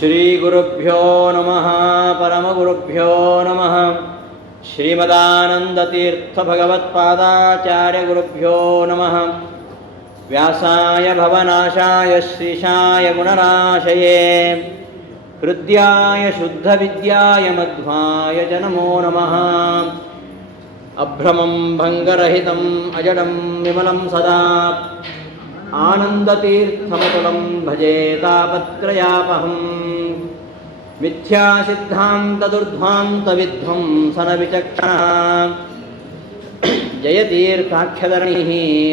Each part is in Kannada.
ಶ್ರೀಗುರುಭ್ಯೋ ನಮಃ ಪರಮಗುರುಭ್ಯೋ ನಮಃ. ಶ್ರೀಮದಾನಂದತೀರ್ಥಭಗವತ್ಪಾದಾಚಾರ್ಯಗುರುಭ್ಯೋ ನಮಃ. ವ್ಯಾಸಾಯ ಭವನಾಶಾಯ ಶ್ರೀಶಾಯ ಗುಣರಾಶಯೇ ಹೃದ್ಯಾಯ ಶುದ್ಧವಿದ್ಯಾಯ ಮಧ್ವಾಯ ಚ ನಮೋ ನಮಃ. ಅಭ್ರಮಂ ಭಂಗರಹಿತಂ ಅಜಡಂ ವಿಮಲಂ ಸದಾ ಆನಂದತೀರ್ಥಮತುಲಂ ಭಜೆ ತಾಪತ್ರಯಾಪಹಂ. ಮಿಥ್ಯಾಸಿದ್ಧಾಂತದುರ್ಧ್ವಾಂತವಿಧ್ವಂಸನವಿಚಕ್ಷಣಃ ಜಯತೀರ್ಥಾಖ್ಯಧರಣಿಃ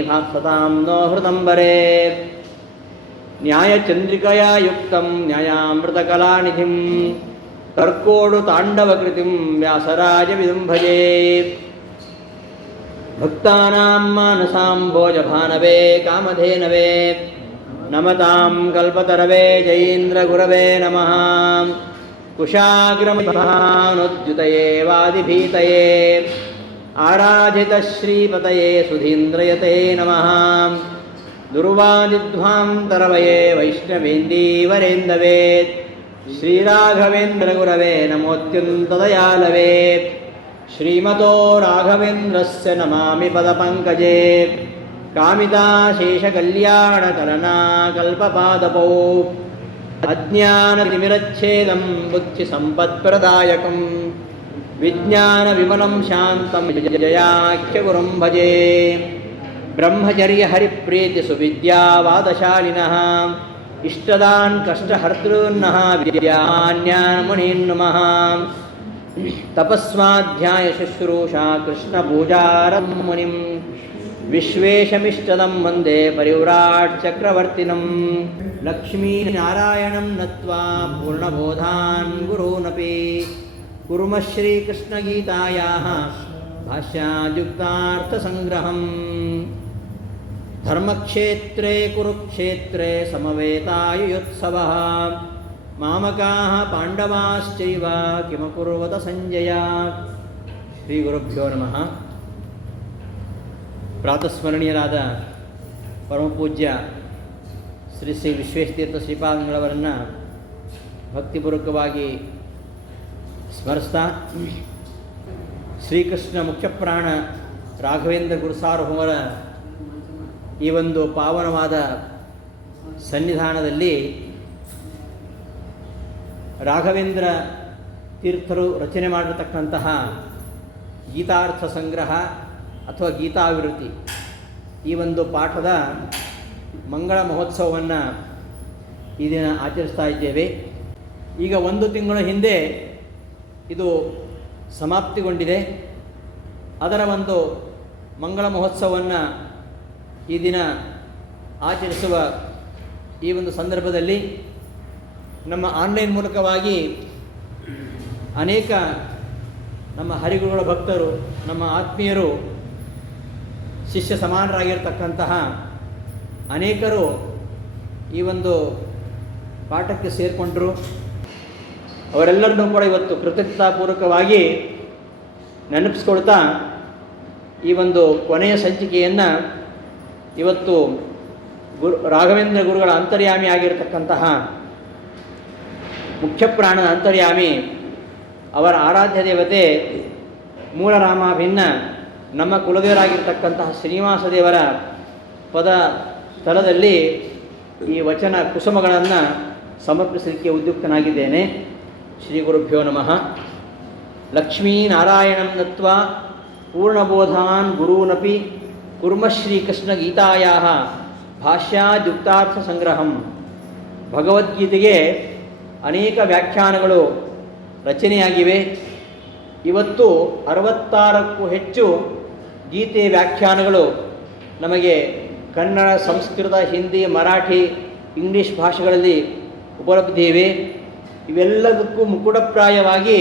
ಭಾಸತಾಂ ನೋ ಹೃದಂಬರೆ. ನ್ಯಾಯಚಂದ್ರಿಕಯಾ ಯುಕ್ತಂ ನ್ಯಾಯಾಮೃತಕಲಾನಿಧಿಂ ಕರ್ಕೋಡು ತಾಂಡವಕೃತಿಂ ವ್ಯಾಸರಾಜವಿದುಂ ಭಜೆ. ಭಕ್ತಾನಾಂ ಮಾನಸಾಂಭೋಜಭಾನವೇ ಕಾಮಧೇನವೇ ನಮತಾಂ ಕಲ್ಪತರವೇ ಜಯೀಂದ್ರಗುರವೇ ನಮಃ. ಕುಶಾಗ್ರಮನುದ್ಯುತಯೇ ವಾದಿಭೀತಯೇ ಆರಾಧಿತಶ್ರೀಪತಯೇ ಸುಧೀಂದ್ರಯತೆ ನಮಃ. ದುರ್ವಾದಿಧ್ವಾಂತರವಯೇ ವೈಷ್ಣವೇಂದೀವರೇಂದವೇ ಶ್ರೀರಾಘವೇಂದ್ರಗುರವೇ ನಮೋತ್ಯಂತದಯಾಲವೇ. ಶ್ರೀಮತೋ ರಾಘವೇಂದ್ರಸ್ಯ ನಮಾಮಿ ಪದಪಂಕಜೇ ಕಾಮಿತಾಶೇಷಕಲ್ಯಾಣಕಲನಾ ಕಲ್ಪಪಾದಪೌ. ಅಜ್ಞಾನತಿಮಿರಚ್ಛೇದಂ ಬುದ್ಧಿಸಂಪತ್ಪ್ರದಾಯಕಂ ವಿಜ್ಞಾನವಿಮಲಂ ಶಾಂತಂ ಜಯಾಖ್ಯಗುರುಂ ಭಜೆ. ಬ್ರಹ್ಮಚರ್ಯಹರಿಪ್ರೀತಿಸುವಿದ್ಯಾವಾದಶಾಲಿನಃ ಇಷ್ಟದಾನ್ ಕಷ್ಟಹರ್ತॄನ್ನಃ ವಿದ್ಯಾನ್ಯಾನ್ ಮುನೀನ್ ನಮಃ. ತಪಸ್ವಾಧ್ಯಾಯ ಶುಶ್ರೂಷಾ ಕೃಷ್ಣಪೂಜಾರಂ ಮುನಿಂ ವಿಶ್ವೇಶಮಿಷ್ಟದಂ ವಂದೇ ಪರಿವ್ರಾಟ್ ಚಕ್ರವರ್ತಿನಂ. ಲಕ್ಷ್ಮೀನಾರಾಯಣಂ ನತ್ವಾ ಪೂರ್ಣಬೋಧಾನ್ ಗುರೂನಪಿ ಕುರ್ಮಃ ಶ್ರೀಕೃಷ್ಣಗೀತಾಯಾಃ ಭಾಷ್ಯಾದ್ಯುಕ್ತಾರ್ಥಸಂಗ್ರಹಂ. ಧರ್ಮಕ್ಷೇತ್ರೇ ಕುರುಕ್ಷೇತ್ರೇ ಸಮವೇತಾಯುಯುತ್ಸವಃ ಮಾಮಕಾಃ ಪಾಂಡವಾಶ್ಚೈವ ಕಿಮಕುರ್ವತ ಸಂಜಯ. ಶ್ರೀ ಗುರುಭ್ಯೋ ನಮಃ. ಪ್ರಾತಸ್ಮರಣೀಯರಾದ ಪರಮಪೂಜ್ಯ ಶ್ರೀ ಶ್ರೀ ವಿಶ್ವೇಶತೀರ್ಥ ಶ್ರೀಪಾದಂಗಳವರನ್ನು ಭಕ್ತಿಪೂರ್ವಕವಾಗಿ ಸ್ಮರಿಸ್ತಾ ಶ್ರೀಕೃಷ್ಣ ಮುಖ್ಯಪ್ರಾಣ ರಾಘವೇಂದ್ರ ಗುರುಸಾರ್ವಭೌಮರ ಈ ಒಂದು ಪಾವನವಾದ ಸನ್ನಿಧಾನದಲ್ಲಿ ರಾಘವೇಂದ್ರ ತೀರ್ಥರು ರಚನೆ ಮಾಡಿರತಕ್ಕಂತಹ ಗೀತಾರ್ಥ ಸಂಗ್ರಹ ಅಥವಾ ಗೀತಾವಿವೃತ್ತಿ ಈ ಒಂದು ಪಾಠದ ಮಂಗಳ ಮಹೋತ್ಸವವನ್ನು ಈ ದಿನ ಆಚರಿಸ್ತಾ ಇದ್ದೇವೆ. ಈಗ 1 ತಿಂಗಳ ಹಿಂದೆ ಇದು ಸಮಾಪ್ತಿಗೊಂಡಿದೆ. ಅದರ ಒಂದು ಮಂಗಳ ಮಹೋತ್ಸವವನ್ನು ಈ ದಿನ ಆಚರಿಸುವ ಈ ಒಂದು ಸಂದರ್ಭದಲ್ಲಿ ನಮ್ಮ ಆನ್ಲೈನ್ ಮೂಲಕವಾಗಿ ಅನೇಕ ನಮ್ಮ ಹರಿಗುರುಗಳ ಭಕ್ತರು, ನಮ್ಮ ಆತ್ಮೀಯರು, ಶಿಷ್ಯ ಸಮಾನರಾಗಿರ್ತಕ್ಕಂತಹ ಅನೇಕರು ಈ ಒಂದು ಪಾಠಕ್ಕೆ ಸೇರಿಕೊಂಡರು. ಅವರೆಲ್ಲರನ್ನೂ ಕೂಡ ಇವತ್ತು ಕೃತಜ್ಞತಾಪೂರ್ವಕವಾಗಿ ನೆನಪಿಸ್ಕೊಳ್ತಾ ಈ ಒಂದು ಕೊನೆಯ ಸಂಚಿಕೆಯನ್ನು ಇವತ್ತು ರಾಘವೇಂದ್ರ ಗುರುಗಳ ಅಂತರ್ಯಾಮಿ ಆಗಿರತಕ್ಕಂತಹ ಮುಖ್ಯಪ್ರಾಣದ ಅಂತರ್ಯಾಮಿ ಅವರ ಆರಾಧ್ಯ ದೇವತೆ ಮೂಲರಾಮಾಭಿನ್ನ ನಮ್ಮ ಕುಲದೇವರಾಗಿರ್ತಕ್ಕಂತಹ ಶ್ರೀನಿವಾಸ ದೇವರ ಪದ ಸ್ಥಳದಲ್ಲಿ ಈ ವಚನ ಕುಸುಮಗಳನ್ನು ಸಮರ್ಪಿಸಲಿಕ್ಕೆ ಉದ್ಯುಕ್ತನಾಗಿದ್ದೇನೆ. ಶ್ರೀ ಗುರುಭ್ಯೋ ನಮಃ. ಲಕ್ಷ್ಮೀನಾರಾಯಣಂ ನತ್ವಾ ಪೂರ್ಣಬೋಧಾನ್ ಗುರೂನಪಿ ಕುರ್ಮಃ ಶ್ರೀಕೃಷ್ಣಗೀತಾಯಾಃ ಭಾಷ್ಯಾದ್ಯುಕ್ತಾರ್ಥ ಸಂಗ್ರಹಂ. ಭಗವದ್ಗೀತೆಗೆ ಅನೇಕ ವ್ಯಾಖ್ಯಾನಗಳು ರಚನೆಯಾಗಿವೆ. ಇವತ್ತು 66ಕ್ಕೂ ಹೆಚ್ಚು ಗೀತೆ ವ್ಯಾಖ್ಯಾನಗಳು ನಮಗೆ ಕನ್ನಡ, ಸಂಸ್ಕೃತ, ಹಿಂದಿ, ಮರಾಠಿ, ಇಂಗ್ಲೀಷ್ ಭಾಷೆಗಳಲ್ಲಿ ಉಪಲಬ್ಧ ಇವೆ. ಇವೆಲ್ಲದಕ್ಕೂ ಮುಕುಟಪ್ರಾಯವಾಗಿ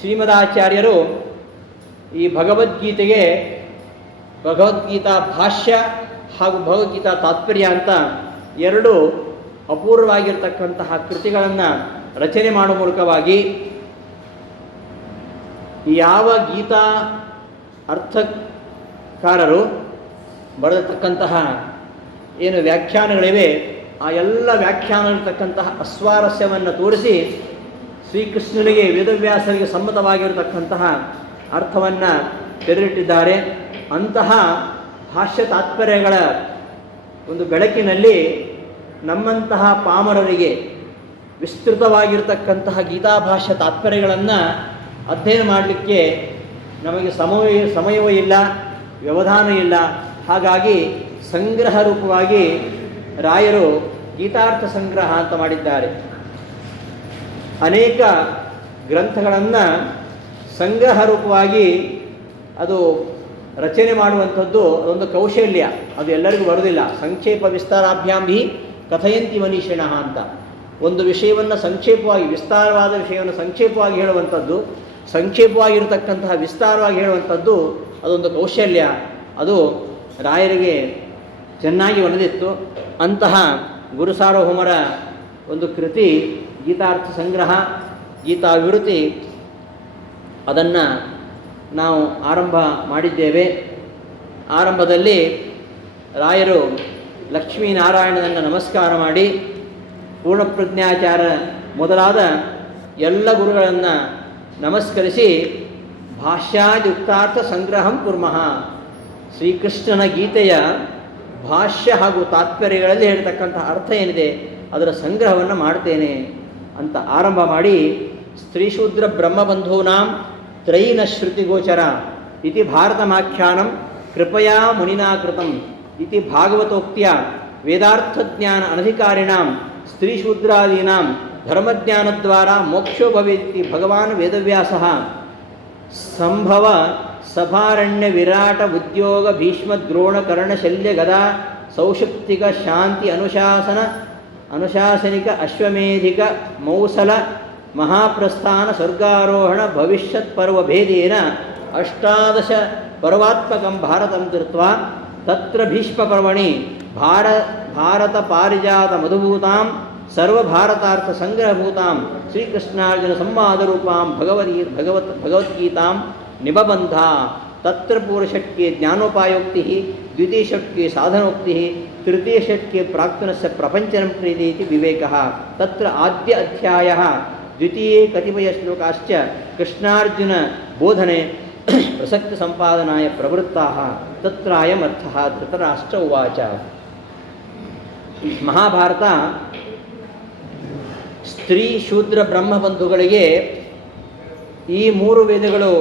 ಶ್ರೀಮದಾಚಾರ್ಯರು ಈ ಭಗವದ್ಗೀತೆಗೆ ಭಗವದ್ಗೀತಾ ಭಾಷ್ಯ ಹಾಗೂ ಭಗವದ್ಗೀತಾ ತಾತ್ಪರ್ಯ ಅಂತ 2 ಅಪೂರ್ವವಾಗಿರ್ತಕ್ಕಂತಹ ಕೃತಿಗಳನ್ನು ರಚನೆ ಮಾಡುವ ಮೂಲಕವಾಗಿ ಯಾವ ಗೀತಾ ಅರ್ಥಕಾರರು ಬರೆದತಕ್ಕಂತಹ ಏನು ವ್ಯಾಖ್ಯಾನಗಳಿವೆ ಆ ಎಲ್ಲ ವ್ಯಾಖ್ಯಾನ ಇರತಕ್ಕಂತಹ ಅಸ್ವಾರಸ್ಯವನ್ನು ತೋರಿಸಿ ಶ್ರೀಕೃಷ್ಣನಿಗೆ ವೇದವ್ಯಾಸರಿಗೆ ಸಮ್ಮತವಾಗಿರತಕ್ಕಂತಹ ಅರ್ಥವನ್ನು ತೆರೆದಿಟ್ಟಿದ್ದಾರೆ. ಅಂತಹ ಭಾಷ್ಯ ತಾತ್ಪರ್ಯಗಳ ಒಂದು ಬೆಳಕಿನಲ್ಲಿ ನಮ್ಮಂತಹ ಪಾಮರರಿಗೆ ವಿಸ್ತೃತವಾಗಿರ್ತಕ್ಕಂತಹ ಗೀತಾಭಾಷ್ಯ ತಾತ್ಪರ್ಯಗಳನ್ನು ಅಧ್ಯಯನ ಮಾಡಲಿಕ್ಕೆ ನಮಗೆ ಸಮಯವೂ ಇಲ್ಲ, ವ್ಯವಧಾನ ಇಲ್ಲ. ಹಾಗಾಗಿ ಸಂಗ್ರಹ ರೂಪವಾಗಿ ರಾಯರು ಗೀತಾರ್ಥ ಸಂಗ್ರಹ ಅಂತ ಮಾಡಿದ್ದಾರೆ. ಅನೇಕ ಗ್ರಂಥಗಳನ್ನು ಸಂಗ್ರಹ ರೂಪವಾಗಿ ಅದು ರಚನೆ ಮಾಡುವಂಥದ್ದು ಅದೊಂದು ಕೌಶಲ್ಯ, ಅದು ಎಲ್ಲರಿಗೂ ಬರುವುದಿಲ್ಲ. ಸಂಕ್ಷೇಪ ವಿಸ್ತಾರಾಭ್ಯಾಂಭಿ ಕಥಯಂತಿ ಮನೀಷಿಣಃ ಅಂತ ಒಂದು ವಿಷಯವನ್ನು ಸಂಕ್ಷೇಪವಾಗಿ, ವಿಸ್ತಾರವಾದ ವಿಷಯವನ್ನು ಸಂಕ್ಷೇಪವಾಗಿ ಹೇಳುವಂಥದ್ದು, ಸಂಕ್ಷೇಪವಾಗಿರತಕ್ಕಂತಹ ವಿಸ್ತಾರವಾಗಿ ಹೇಳುವಂಥದ್ದು ಅದೊಂದು ಕೌಶಲ್ಯ. ಅದು ರಾಯರಿಗೆ ಚೆನ್ನಾಗಿ ಒಲಿದಿತ್ತು. ಅಂತಹ ಗುರುಸಾರ್ವಭೌಮರ ಒಂದು ಕೃತಿ ಗೀತಾರ್ಥ ಸಂಗ್ರಹ, ಗೀತಾವಿವೃತಿ, ಅದನ್ನು ನಾವು ಆರಂಭ ಮಾಡಿದ್ದೇವೆ. ಆರಂಭದಲ್ಲಿ ರಾಯರು ಲಕ್ಷ್ಮೀನಾರಾಯಣನನ್ನು ನಮಸ್ಕಾರ ಮಾಡಿ ಪೂರ್ಣಪ್ರಜ್ಞಾಚಾರ ಮೊದಲಾದ ಎಲ್ಲ ಗುರುಗಳನ್ನು ನಮಸ್ಕರಿಸಿ ಭಾಷ್ಯಾದಿಯುಕ್ತಾರ್ಥ ಸಂಗ್ರಹಂ ಕುರ್ಮಃ, ಶ್ರೀಕೃಷ್ಣನ ಗೀತೆಯ ಭಾಷ್ಯ ಹಾಗೂ ತಾತ್ಪರ್ಯಗಳಲ್ಲಿ ಹೇಳ್ತಕ್ಕಂತಹ ಅರ್ಥ ಏನಿದೆ ಅದರ ಸಂಗ್ರಹವನ್ನು ಮಾಡ್ತೇನೆ ಅಂತ ಆರಂಭ ಮಾಡಿ, ಸ್ತ್ರೀಶೂದ್ರ ಬ್ರಹ್ಮಬಂಧೂನಾಂ ತ್ರೈನ ಶ್ರುತಿಗೋಚರ ಇತಿ ಭಾರತಮಾಖ್ಯಾನಂ ಕೃಪಯಾ ಮುನಿನಾ ಕೃತಂ ಇತಿ ಭಾಗವತೋಕ್ತಿಯ ವೇದಾರ್ಥಜ್ಞಾನ ಅನಧಿಕಾರಿಣಾಂ ಸ್ತ್ರೀಶೂದ್ರಾದೀನಾಂ ಧರ್ಮಜ್ಞಾನದ್ವಾರಾ ಮೋಕ್ಷೋ ಭವೇತಿ ಭಗವಾನ್ ವೇದವ್ಯಾಸಃ ಸಂಭವ ಸಭಾರಣ್ಯ ವಿರಾಟ ಉದ್ಯೋಗ ಭೀಷ್ಮ ದ್ರೋಣ ಕರ್ಣ ಶಲ್ಯ ಗದಾ ಸೌಷಕ್ತಿಕ ಶಾಂತಿ ಅನುಶಾಸನಿಕ ಅಶ್ವಮೇಧಿಕ ಮೌಸಲ ಮಹಾಪ್ರಸ್ಥಾನ ಸ್ವರ್ಗಾರೋಹಣ ಭವಿಷ್ಯತ್ ಪರ್ವ ಭೇದೇನ ಅಷ್ಟಾದಶ ಪರ್ವಾತ್ಮಕಂ ಭಾರತಂ ಕೃತ್ವಾ ತತ್ರ ಭೀಷ್ಮ ಪರ್ವಣಿ ಭಾರತ ಪಾರಿಜಾತ ಮಧುಭೂತಾಂ ಸರ್ವಭಾರತಾರ್ಥ ಸಂಗ್ರಹಭೂತಾಂ ಶ್ರೀಕೃಷ್ಣಾರ್ಜುನ ಸಂವಾದರೂಪಾಂ ಭಗವದ್ಗೀತಾಂ ನಿಬಬಂಧ. ತತ್ರ ಪೂರ್ವಷಟ್ಕೆ ಜ್ಞಾನೋಪಾಯೋಕ್ತಿ, ದ್ವಿತೀಯಷಟ್ಕೆ ಸಾಧನೋಕ್ತಿ, ತೃತೀಯಷಟ್ಕೆ ಪ್ರಾಕ್ತನಸ್ಯ ಪ್ರಪಂಚನಂ ಕ್ರಿಯತೆ ಇತಿ ವಿವೇಕಃ. ತತ್ರ ಆದ್ಯ ಅಧ್ಯಾಯಃ ದ್ವಿತೀಯೇ ಕತಿಪಯ ಶ್ಲೋಕಾಶ್ಚ ಕೃಷ್ಣಾರ್ಜುನ ಬೋಧನೆ ಪ್ರಸಕ್ತಿ ಸಂಪಾದನಾಯ ಪ್ರವೃತ್ತಾಃ. ತತ್ರಾಯಮರ್ಥಃ ಧೃತರಾಷ್ಟ್ರ ಉವಾಚ. ಮಹಾಭಾರತ ಸ್ತ್ರೀ ಶೂದ್ರ ಬ್ರಹ್ಮಬಂಧುಗಳಿಗೆ ಈ ಮೂರು ವೇದಗಳು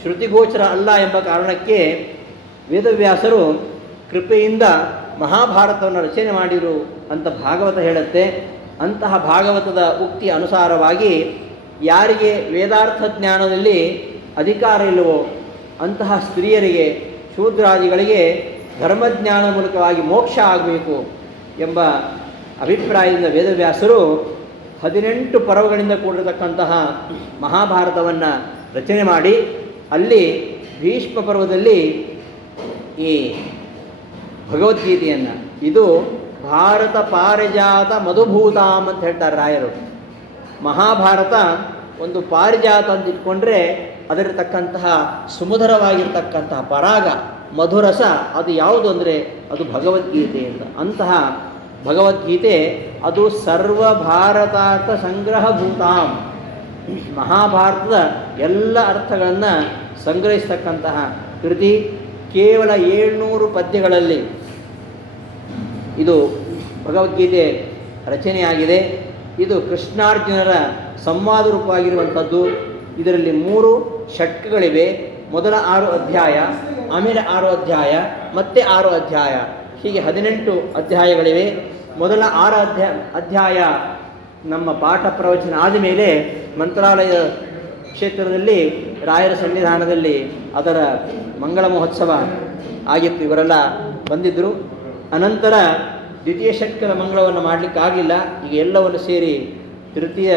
ಶ್ರುತಿಗೋಚರ ಅಲ್ಲ ಎಂಬ ಕಾರಣಕ್ಕೆ ವೇದವ್ಯಾಸರು ಕೃಪೆಯಿಂದ ಮಹಾಭಾರತವನ್ನು ರಚನೆ ಮಾಡಿರು ಅಂತ ಭಾಗವತ ಹೇಳುತ್ತೆ. ಅಂತಹ ಭಾಗವತದ ಉಕ್ತಿ ಅನುಸಾರವಾಗಿ ಯಾರಿಗೆ ವೇದಾರ್ಥ ಜ್ಞಾನದಲ್ಲಿ ಅಧಿಕಾರ ಇಲ್ಲವೋ ಅಂತಹ ಸ್ತ್ರೀಯರಿಗೆ, ಶೂದ್ರಾದಿಗಳಿಗೆ ಧರ್ಮಜ್ಞಾನ ಮೂಲಕವಾಗಿ ಮೋಕ್ಷ ಆಗಬೇಕು ಎಂಬ ಅಭಿಪ್ರಾಯದಿಂದ ವೇದವ್ಯಾಸರು 18 ಪರ್ವಗಳಿಂದ ಕೂಡಿರತಕ್ಕಂತಹ ಮಹಾಭಾರತವನ್ನು ರಚನೆ ಮಾಡಿ, ಅಲ್ಲಿ ಭೀಷ್ಮ ಪರ್ವದಲ್ಲಿ ಈ ಭಗವದ್ಗೀತೆಯನ್ನು, ಇದು ಭಾರತ ಪಾರಿಜಾತ ಮಧುಭೂತಾಂ ಅಂತ ಹೇಳ್ತಾರೆ ರಾಯರು. ಮಹಾಭಾರತ ಒಂದು ಪಾರಿಜಾತ ಅಂತ ಇಟ್ಕೊಂಡ್ರೆ ಅದರತಕ್ಕಂತಹ ಸುಮಧುರವಾಗಿರ್ತಕ್ಕಂತಹ ಪರಾಗ ಮಧುರಸ ಅದು ಯಾವುದು ಅಂದರೆ ಅದು ಭಗವದ್ಗೀತೆ ಅಂತ. ಅಂತಹ ಭಗವದ್ಗೀತೆ ಅದು ಸರ್ವ ಭಾರತಾರ್ಥ ಸಂಗ್ರಹಭೂತಾಂ, ಮಹಾಭಾರತದ ಎಲ್ಲ ಅರ್ಥಗಳನ್ನು ಸಂಗ್ರಹಿಸ್ತಕ್ಕಂತಹ ಕೃತಿ. ಕೇವಲ 700 ಪದ್ಯಗಳಲ್ಲಿ ಇದು ಭಗವದ್ಗೀತೆ ರಚನೆಯಾಗಿದೆ. ಇದು ಕೃಷ್ಣಾರ್ಜುನರ ಸಂವಾದ ರೂಪವಾಗಿರುವಂಥದ್ದು. ಇದರಲ್ಲಿ 3 ಷಟ್ಕಗಳಿವೆ. ಮೊದಲ 6 ಅಧ್ಯಾಯ, ಆಮೇಲೆ 6 ಅಧ್ಯಾಯ, ಮತ್ತೆ 6 ಅಧ್ಯಾಯ, ಹೀಗೆ 18 ಅಧ್ಯಾಯಗಳಿವೆ. ಮೊದಲ 6 ಅಧ್ಯಾಯ ನಮ್ಮ ಪಾಠ ಪ್ರವಚನ ಆದಮೇಲೆ ಮಂತ್ರಾಲಯ ಕ್ಷೇತ್ರದಲ್ಲಿ ರಾಯರ ಸನ್ನಿಧಾನದಲ್ಲಿ ಅದರ ಮಂಗಳ ಮಹೋತ್ಸವ ಆಗಿತ್ತು. ಇವರೆಲ್ಲ ಬಂದಿದ್ದರು. ಅನಂತರ ದ್ವಿತೀಯ ಷಟ್ಕದ ಮಂಗಳವನ್ನು ಮಾಡಲಿಕ್ಕಾಗಲಿಲ್ಲ. ಈಗ ಎಲ್ಲವನ್ನು ಸೇರಿ ತೃತೀಯ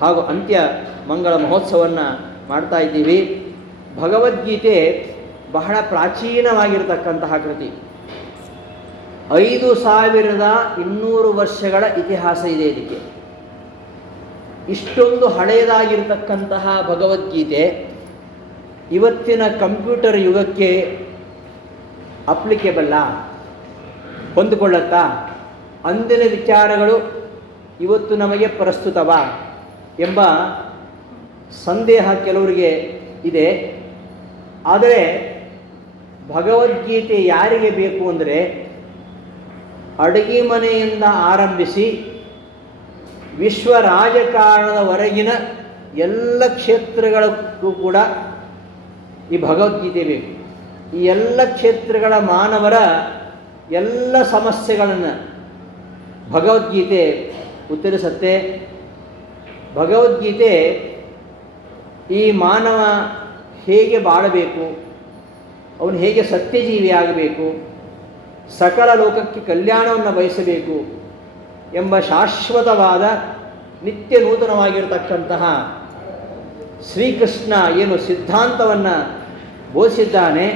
ಹಾಗೂ ಅಂತ್ಯ ಮಂಗಳ ಮಹೋತ್ಸವವನ್ನು ಮಾಡ್ತಾ ಇದ್ದೀವಿ. ಭಗವದ್ಗೀತೆ ಬಹಳ ಪ್ರಾಚೀನವಾಗಿರತಕ್ಕಂತಹ ಕೃತಿ. 5200 ವರ್ಷಗಳ ಇತಿಹಾಸ ಇದೆ ಇದಕ್ಕೆ. ಇಷ್ಟೊಂದು ಹಳೆಯದಾಗಿರ್ತಕ್ಕಂತಹ ಭಗವದ್ಗೀತೆ ಇವತ್ತಿನ ಕಂಪ್ಯೂಟರ್ ಯುಗಕ್ಕೆ ಅಪ್ಲಿಕೇಬಲ್ಲ, ಹೊಂದಿಕೊಳ್ಳುತ್ತಾ? ಅಂದಿನ ವಿಚಾರಗಳು ಇವತ್ತು ನಮಗೆ ಪ್ರಸ್ತುತವಾ ಎಂಬ ಸಂದೇಹ ಕೆಲವರಿಗೆ ಇದೆ. ಆದರೆ ಭಗವದ್ಗೀತೆ ಯಾರಿಗೆ ಬೇಕು ಅಂದರೆ ಅಡುಗೆ ಮನೆಯಿಂದ ಆರಂಭಿಸಿ ವಿಶ್ವ ರಾಜಕಾರಣದವರೆಗಿನ ಎಲ್ಲ ಕ್ಷೇತ್ರಗಳಿಗೂ ಕೂಡ ಈ ಭಗವದ್ಗೀತೆ ಬೇಕು. ಈ ಎಲ್ಲ ಕ್ಷೇತ್ರಗಳ ಮಾನವರ ಎಲ್ಲ ಸಮಸ್ಯೆಗಳನ್ನು ಭಗವದ್ಗೀತೆ ಉತ್ತರಿಸುತ್ತೆ. ಭಗವದ್ಗೀತೆ ಈ ಮಾನವ ಹೇಗೆ ಬಾಳಬೇಕು, ಅವನು ಹೇಗೆ ಸತ್ಯಜೀವಿ ಆಗಬೇಕು, ಸಕಲ ಲೋಕಕ್ಕೆ ಕಲ್ಯಾಣವನ್ನು ಬಯಸಬೇಕು ಎಂಬ ಶಾಶ್ವತವಾದ ನಿತ್ಯ ನೂತನವಾಗಿರತಕ್ಕಂತಹ ಶ್ರೀಕೃಷ್ಣ ಏನು ಸಿದ್ಧಾಂತವನ್ನು ಬೋಧಿಸಿದ್ದಾನೆ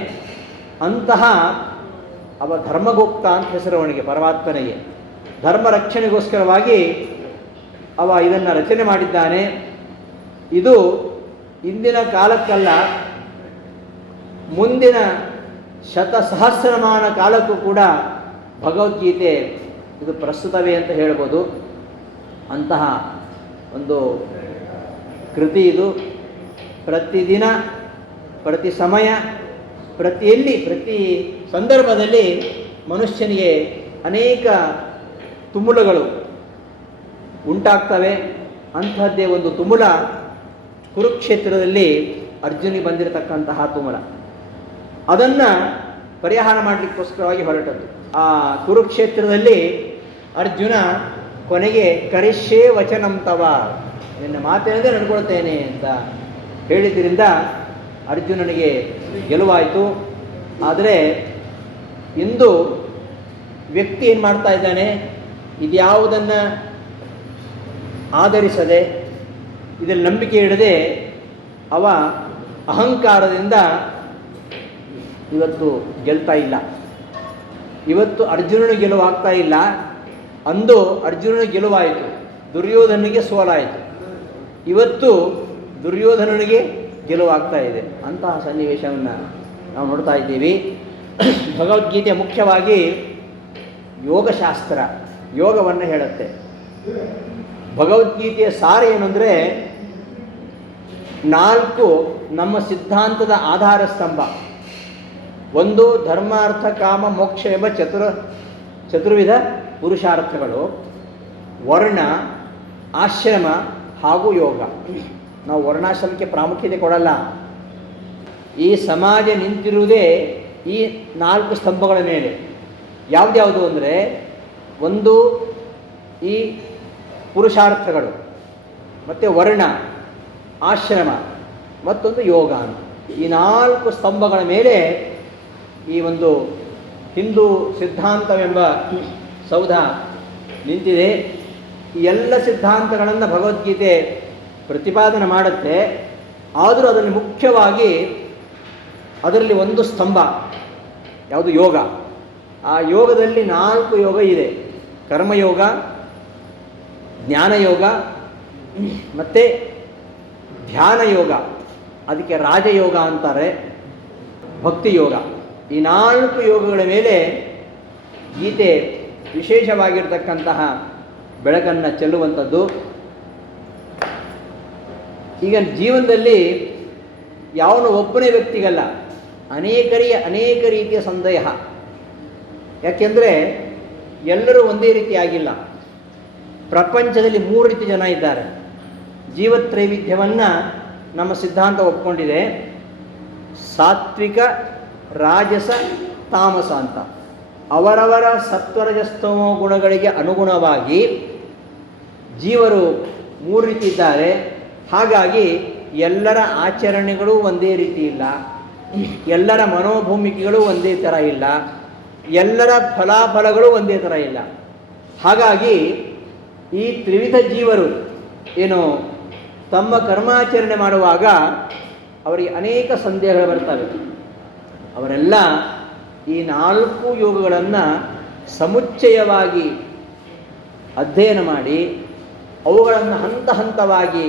ಅಂತಹ ಅವ ಧರ್ಮಗೋಪ್ತ ಅಂತ ಹೆಸರು ಅವನಿಗೆ, ಪರಮಾತ್ಮನಿಗೆ. ಧರ್ಮ ರಕ್ಷಣೆಗೋಸ್ಕರವಾಗಿ ಅವ ಇದನ್ನು ರಚನೆ ಮಾಡಿದ್ದಾನೆ. ಇದು ಇಂದಿನ ಕಾಲಕ್ಕಲ್ಲ, ಮುಂದಿನ ಶತಸಹಸ್ರಮಾನ ಕಾಲಕ್ಕೂ ಕೂಡ ಭಗವದ್ಗೀತೆ ಇದು ಪ್ರಸ್ತುತವೇ ಅಂತ ಹೇಳ್ಬೋದು. ಅಂತಹ ಒಂದು ಕೃತಿ ಇದು. ಪ್ರತಿದಿನ, ಪ್ರತಿ ಸಮಯ, ಪ್ರತಿ ಸಂದರ್ಭದಲ್ಲಿ ಮನುಷ್ಯನಿಗೆ ಅನೇಕ ತುಮುಲಗಳು ಉಂಟಾಗ್ತವೆ. ಅಂಥದ್ದೇ ಒಂದು ತುಮುಲ ಕುರುಕ್ಷೇತ್ರದಲ್ಲಿ ಅರ್ಜುನಿಗೆ ಬಂದಿರತಕ್ಕಂತಹ ತುಮುಲ. ಅದನ್ನು ಪರಿಹಾರ ಮಾಡಲಿಕ್ಕೋಸ್ಕರವಾಗಿ ಹೊರಟದ್ದು. ಆ ಕುರುಕ್ಷೇತ್ರದಲ್ಲಿ ಅರ್ಜುನ ಕೊನೆಗೆ ಕರಿಷ್ಯೇ ವಚನಂ ತವ, ನಿನ್ನ ಮಾತೇನಂದರೆ ನಡ್ಕೊಳ್ತೇನೆ ಅಂತ ಹೇಳಿದ್ದರಿಂದ ಅರ್ಜುನನಿಗೆ ಗೆಲುವಾಯಿತು. ಆದರೆ ಇಂದು ವ್ಯಕ್ತಿ ಏನು ಮಾಡ್ತಾ ಇದ್ದಾನೆ, ಇದ್ಯಾವುದನ್ನು ಆಧರಿಸದೆ, ಇದರಲ್ಲಿ ನಂಬಿಕೆ ಇಡದೆ ಅವ ಅಹಂಕಾರದಿಂದ ಇವತ್ತು ಗೆಲ್ತಾ ಇಲ್ಲ. ಇವತ್ತು ಅರ್ಜುನನಿಗೆ ಗೆಲುವಾಗ್ತಾ ಇಲ್ಲ. ಅಂದು ಅರ್ಜುನನಿಗೆ ಗೆಲುವಾಯಿತು, ದುರ್ಯೋಧನಿಗೆ ಸೋಲಾಯಿತು. ಇವತ್ತು ದುರ್ಯೋಧನನಿಗೆ ಗೆಲುವಾಗ್ತಾ ಇದೆ. ಅಂತಹ ಸನ್ನಿವೇಶವನ್ನು ನಾವು ನೋಡ್ತಾ ಇದ್ದೀವಿ. ಭಗವದ್ಗೀತೆ ಮುಖ್ಯವಾಗಿ ಯೋಗಶಾಸ್ತ್ರ, ಯೋಗವನ್ನು ಹೇಳುತ್ತೆ. ಭಗವದ್ಗೀತೆಯ ಸಾರ ಏನಂದರೆ 4 ನಮ್ಮ ಸಿದ್ಧಾಂತದ ಆಧಾರ ಸ್ತಂಭ. 1 ಧರ್ಮ ಅರ್ಥ ಕಾಮ ಮೋಕ್ಷ ಎಂಬ ಚತುರ್ವಿಧ ಪುರುಷಾರ್ಥಗಳು, ವರ್ಣ, ಆಶ್ರಮ ಹಾಗೂ ಯೋಗ. ನಾವು ವರ್ಣಾಶ್ರಮಕ್ಕೆ ಪ್ರಾಮುಖ್ಯತೆ ಕೊಡಲ್ಲ. ಈ ಸಮಾಜ ನಿಂತಿರುವುದೇ ಈ 4 ಸ್ತಂಭಗಳ ಮೇಲೆ. ಯಾವುದ್ಯಾವುದು ಅಂದರೆ, 1 ಈ ಪುರುಷಾರ್ಥಗಳು, ಮತ್ತು ವರ್ಣ, ಆಶ್ರಮ, ಮತ್ತೊಂದು ಯೋಗ ಅಂತ. ಈ 4 ಸ್ತಂಭಗಳ ಮೇಲೆ ಈ ಒಂದು ಹಿಂದೂ ಸಿದ್ಧಾಂತವೆಂಬ ಸೌಧ ನಿಂತಿದೆ. ಈ ಎಲ್ಲ ಸಿದ್ಧಾಂತಗಳನ್ನು ಭಗವದ್ಗೀತೆ ಪ್ರತಿಪಾದನೆ ಮಾಡುತ್ತೆ. ಆದರೂ ಅದರಲ್ಲಿ ಮುಖ್ಯವಾಗಿ ಅದರಲ್ಲಿ ಒಂದು ಸ್ತಂಭ ಯಾವುದು, ಯೋಗ. ಆ ಯೋಗದಲ್ಲಿ 4 ಯೋಗ ಇದೆ. ಕರ್ಮಯೋಗ, ಜ್ಞಾನಯೋಗ, ಮತ್ತು ಧ್ಯಾನ ಯೋಗ, ಅದಕ್ಕೆ ರಾಜಯೋಗ ಅಂತಾರೆ, ಭಕ್ತಿ ಯೋಗ. ಈ 4 ಯೋಗಗಳ ಮೇಲೆ ಗೀತೆ ವಿಶೇಷವಾಗಿರ್ತಕ್ಕಂತಹ ಬೆಳಕನ್ನು ಚೆಲ್ಲುವಂಥದ್ದು. ಈಗ ಜೀವನದಲ್ಲಿ ಯಾವನು ಒಬ್ಬನೇ ವ್ಯಕ್ತಿಗಲ್ಲ, ಅನೇಕ ರೀತಿಯ ಸಂದೇಹ. ಯಾಕೆಂದರೆ ಎಲ್ಲರೂ ಒಂದೇ ರೀತಿಯಾಗಿಲ್ಲ. ಪ್ರಪಂಚದಲ್ಲಿ 3 ರೀತಿ ಜನ ಇದ್ದಾರೆ. ಜೀವತ್ರೈವಿಧ್ಯವನ್ನು ನಮ್ಮ ಸಿದ್ಧಾಂತ ಒಪ್ಕೊಂಡಿದೆ. ಸಾತ್ವಿಕ, ರಾಜಸ, ತಾಮಸ ಅಂತ. ಅವರವರ ಸತ್ವರಜಸ್ತಮೋ ಗುಣಗಳಿಗೆ ಅನುಗುಣವಾಗಿ ಜೀವರು 3 ರೀತಿ ಇದ್ದಾರೆ. ಹಾಗಾಗಿ ಎಲ್ಲರ ಆಚರಣೆಗಳು ಒಂದೇ ರೀತಿ ಇಲ್ಲ, ಎಲ್ಲರ ಮನೋಭೂಮಿಕೆಗಳು ಒಂದೇ ಥರ ಇಲ್ಲ, ಎಲ್ಲರ ಫಲಾಫಲಗಳು ಒಂದೇ ಥರ ಇಲ್ಲ. ಹಾಗಾಗಿ ಈ ತ್ರಿವಿಧ ಜೀವರು ಏನು ತಮ್ಮ ಕರ್ಮಾಚರಣೆ ಮಾಡುವಾಗ ಅವರಿಗೆ ಅನೇಕ ಸಂದೇಹಗಳು ಬರ್ತವೆ. ಅವರೆಲ್ಲ ಈ 4 ಯೋಗಗಳನ್ನು ಸಮುಚ್ಚಯವಾಗಿ ಅಧ್ಯಯನ ಮಾಡಿ ಅವುಗಳನ್ನು ಹಂತ ಹಂತವಾಗಿ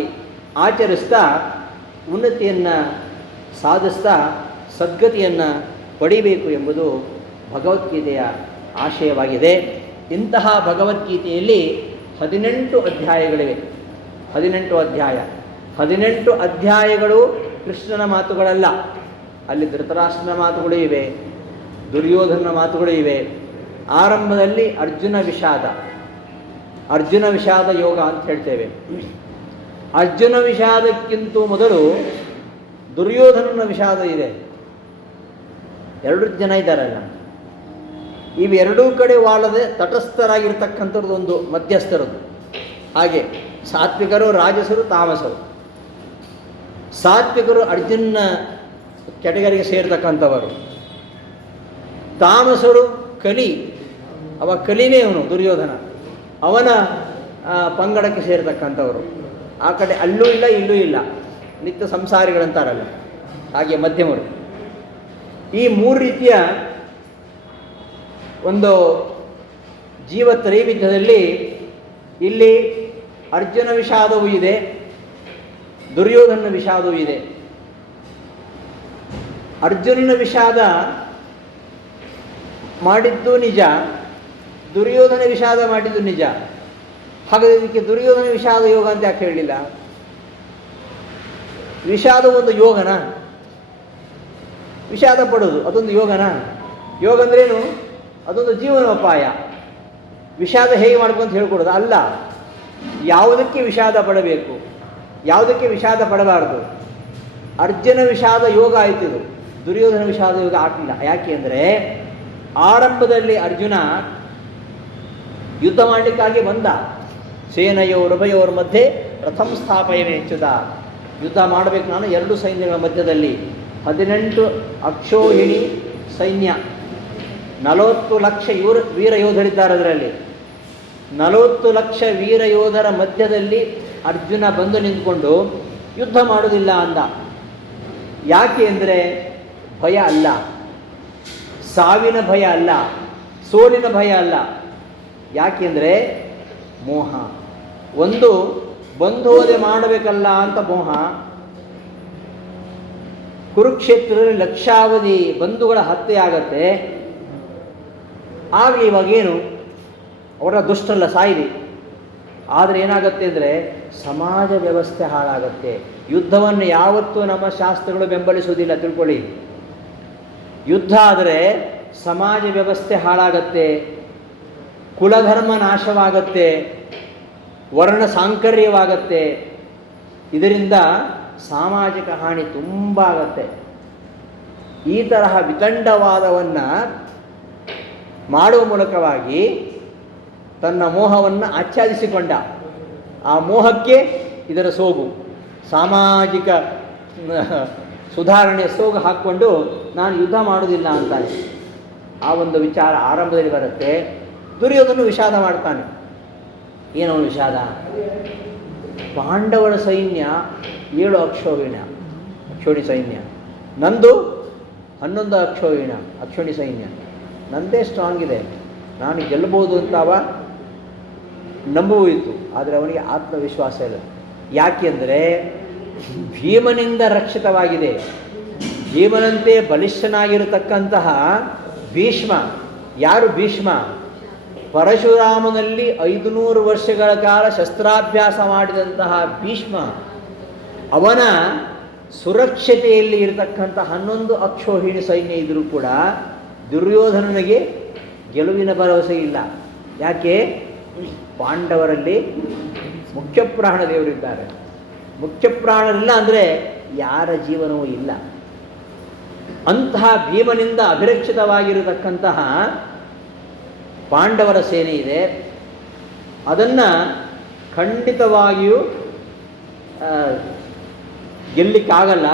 ಆಚರಿಸ್ತಾ ಉನ್ನತಿಯನ್ನು ಸಾಧಿಸ್ತಾ ಸದ್ಗತಿಯನ್ನು ಪಡಿಬೇಕು ಎಂಬುದು ಭಗವದ್ಗೀತೆಯ ಆಶಯವಾಗಿದೆ. ಇಂತಹ ಭಗವದ್ಗೀತೆಯಲ್ಲಿ 18 ಅಧ್ಯಾಯಗಳಿವೆ. 18 ಅಧ್ಯಾಯ. 18 ಅಧ್ಯಾಯಗಳು ಕೃಷ್ಣನ ಮಾತುಗಳಲ್ಲ. ಅಲ್ಲಿ ಧೃತರಾಷ್ಟ್ರನ ಮಾತುಗಳು ಇವೆ, ದುರ್ಯೋಧನನ ಮಾತುಗಳು ಇವೆ. ಆರಂಭದಲ್ಲಿ ಅರ್ಜುನ ವಿಷಾದ ಯೋಗ ಅಂತ ಹೇಳ್ತೇವೆ. ಅರ್ಜುನ ವಿಷಾದಕ್ಕಿಂತ ಮೊದಲು ದುರ್ಯೋಧನನ ವಿಷಾದ ಇದೆ. 2 ಜನ ಇದ್ದಾರಲ್ಲ, ಇವೆರಡೂ ಕಡೆ ವಾಲದೆ ತಟಸ್ಥರಾಗಿರ್ತಕ್ಕಂಥದ್ದು ಒಂದು ಮಧ್ಯಸ್ಥರದ್ದು. ಹಾಗೆ ಸಾತ್ವಿಕರು, ರಾಜಸರು, ತಾಮಸರು. ಸಾತ್ವಿಕರು ಅರ್ಜುನ ಕೆಟಗರಿಗೆ ಸೇರ್ತಕ್ಕಂಥವರು. ತಾಮಸರು ಕಲಿನೇ ಅವನು ದುರ್ಯೋಧನ, ಅವನ ಪಂಗಡಕ್ಕೆ ಸೇರ್ತಕ್ಕಂಥವರು. ಆ ಕಡೆ ಅಲ್ಲೂ ಇಲ್ಲ ಇಲ್ಲೂ ಇಲ್ಲ, ನಿತ್ಯ ಸಂಸಾರಿಗಳಂತಾರಲ್ಲ, ಹಾಗೆ ಮಧ್ಯಮರು. ಈ 3 ರೀತಿಯ ಒಂದು ಜೀವ ತ್ರೈವಿಧ್ಯದಲ್ಲಿ ಇಲ್ಲಿ ಅರ್ಜುನ ವಿಷಾದವೂ ಇದೆ, ದುರ್ಯೋಧನ ವಿಷಾದವೂ ಇದೆ. ಅರ್ಜುನನ ವಿಷಾದ ಮಾಡಿದ್ದು ನಿಜ, ದುರ್ಯೋಧನ ವಿಷಾದ ಮಾಡಿದ್ದು ನಿಜ. ಹಾಗಾದರೆ ಇದಕ್ಕೆ ದುರ್ಯೋಧನ ವಿಷಾದ ಯೋಗ ಅಂತ ಯಾಕೆ ಹೇಳಲಿಲ್ಲ? ವಿಷಾದ ಒಂದು ಯೋಗನ? ವಿಷಾದ ಪಡೋದು ಅದೊಂದು ಯೋಗನ? ಯೋಗ ಅಂದ್ರೇನು? ಅದೊಂದು ಜೀವನೋಪಾಯ. ವಿಷಾದ ಹೇಗೆ ಮಾಡ್ಕೊಂತ ಹೇಳ್ಕೊಡೋದು ಅಲ್ಲ. ಯಾವುದಕ್ಕೆ ವಿಷಾದ ಪಡಬೇಕು, ಯಾವುದಕ್ಕೆ ವಿಷಾದ ಪಡಬಾರದು. ಅರ್ಜುನ ವಿಷಾದ ಯೋಗ ಆಯ್ತಿದು, ದುರ್ಯೋಧನ ವಿಷಾದ ಯೋಗ ಆಗಲಿಲ್ಲ. ಯಾಕೆ ಅಂದರೆ ಆರಂಭದಲ್ಲಿ ಅರ್ಜುನ ಯುದ್ಧ ಮಾಡಲಿಕ್ಕಾಗಿ ಬಂದ. ಸೇನೆಯೋರುಭಯೋರ ಮಧ್ಯೆ ರಥಂ ಸ್ಥಾಪಯನೆ ಹೆಚ್ಚುದ. ಯುದ್ಧ ಮಾಡಬೇಕು ನಾನು 2 ಸೈನ್ಯಗಳ ಮಧ್ಯದಲ್ಲಿ. 18 ಅಕ್ಷೋಹಿಣಿ ಸೈನ್ಯ, 40 ಲಕ್ಷ ವೀರ ಯೋಧರಿದ್ದಾರೆ ಅದರಲ್ಲಿ. 40 ಲಕ್ಷ ವೀರ ಯೋಧರ ಮಧ್ಯದಲ್ಲಿ ಅರ್ಜುನ ಬಂದು ನಿಂತ್ಕೊಂಡು ಯುದ್ಧ ಮಾಡೋದಿಲ್ಲ ಅಂದ. ಯಾಕೆ ಅಂದರೆ ಭಯ ಅಲ್ಲ, ಸಾವಿನ ಭಯ ಅಲ್ಲ, ಸೋಲಿನ ಭಯ ಅಲ್ಲ. ಯಾಕೆಂದರೆ ಮೋಹ. ಒಂದು ಬಂಧೋದೆ ಮಾಡಬೇಕಲ್ಲ ಅಂತ ಮೋಹ. ಕುರುಕ್ಷೇತ್ರದಲ್ಲಿ ಲಕ್ಷಾವಧಿ ಬಂಧುಗಳ ಹತ್ಯೆ ಆಗತ್ತೆ. ಆಗಲಿ, ಇವಾಗೇನು, ಅವರ ದುಷ್ಟಲ್ಲ, ಸಾಯಿರಿ. ಆದರೆ ಏನಾಗುತ್ತೆ ಅಂದರೆ ಸಮಾಜ ವ್ಯವಸ್ಥೆ ಹಾಳಾಗತ್ತೆ. ಯುದ್ಧವನ್ನು ಯಾವತ್ತೂ ನಮ್ಮ ಶಾಸ್ತ್ರಗಳು ಬೆಂಬಲಿಸುವುದಿಲ್ಲ, ತಿಳ್ಕೊಳ್ಳಿ. ಯುದ್ಧ ಆದರೆ ಸಮಾಜ ವ್ಯವಸ್ಥೆ ಹಾಳಾಗತ್ತೆ, ಕುಲಧರ್ಮ ನಾಶವಾಗತ್ತೆ, ವರ್ಣ ಸಾಂಕರ್ಯವಾಗತ್ತೆ. ಇದರಿಂದ ಸಾಮಾಜಿಕ ಹಾನಿ ತುಂಬ ಆಗತ್ತೆ. ಈ ತರಹ ವಿತಂಡವಾದವನ್ನು ಮಾಡುವ ಮೂಲಕವಾಗಿ ತನ್ನ ಮೋಹವನ್ನು ಆಚ್ಛಾದಿಸಿಕೊಂಡ. ಆ ಮೋಹಕ್ಕೆ ಇದರ ಸೋಗು, ಸಾಮಾಜಿಕ ಸುಧಾರಣೆಯ ಸೋಗು ಹಾಕ್ಕೊಂಡು ನಾನು ಯುದ್ಧ ಮಾಡೋದಿಲ್ಲ ಅಂತಾನೆ. ಆ ಒಂದು ವಿಚಾರ ಆರಂಭದಲ್ಲಿ ಬರುತ್ತೆ. ದುರ್ಯೋಧನ ವಿಷಾದ ಮಾಡ್ತಾನೆ. ಏನವನು ವಿಷಾದ? ಪಾಂಡವರ ಸೈನ್ಯ 7 ಅಕ್ಷೋಣಿ ಸೈನ್ಯ, ನಂದು 11 ಅಕ್ಷೋಣಿ ಸೈನ್ಯ. ನಂದೇ ಸ್ಟ್ರಾಂಗ್ ಇದೆ, ನಾನು ಗೆಲ್ಲಬಹುದು ಅಂತ ಅವ ನಂಬುವುದಿತ್ತು. ಆದರೆ ಅವನಿಗೆ ಆತ್ಮವಿಶ್ವಾಸ ಇಲ್ಲ. ಯಾಕೆಂದರೆ ಭೀಮನಿಂದ ರಕ್ಷಿತವಾಗಿದೆ. ಭೀಮನಂತೆ ಬಲಿಷ್ಠನಾಗಿರತಕ್ಕಂತಹ ಭೀಷ್ಮ. ಯಾರು ಭೀಷ್ಮ? ಪರಶುರಾಮನಲ್ಲಿ 500 ವರ್ಷಗಳ ಕಾಲ ಶಸ್ತ್ರಾಭ್ಯಾಸ ಮಾಡಿದಂತಹ ಭೀಷ್ಮ. ಅವನ ಸುರಕ್ಷತೆಯಲ್ಲಿ ಇರತಕ್ಕಂಥ 11 ಅಕ್ಷೋಹಿಣಿ ಸೈನ್ಯ ಇದ್ದರೂ ಕೂಡ ದುರ್ಯೋಧನನಿಗೆ ಗೆಲುವಿನ ಭರವಸೆ ಇಲ್ಲ. ಯಾಕೆ? ಪಾಂಡವರಲ್ಲಿ ಮುಖ್ಯಪ್ರಾಣ ದೇವರಿದ್ದಾರೆ. ಮುಖ್ಯಪ್ರಾಣರಿಲ್ಲ ಅಂದರೆ ಯಾರ ಜೀವನವೂ ಇಲ್ಲ. ಅಂತಹ ಭೀಮನಿಂದ ಅಭಿರಕ್ಷಿತವಾಗಿರತಕ್ಕಂತಹ ಪಾಂಡವರ ಸೇನೆ ಇದೆ. ಅದನ್ನು ಖಂಡಿತವಾಗಿಯೂ ಗೆಲ್ಲಿಕ್ಕಾಗಲ್ಲ.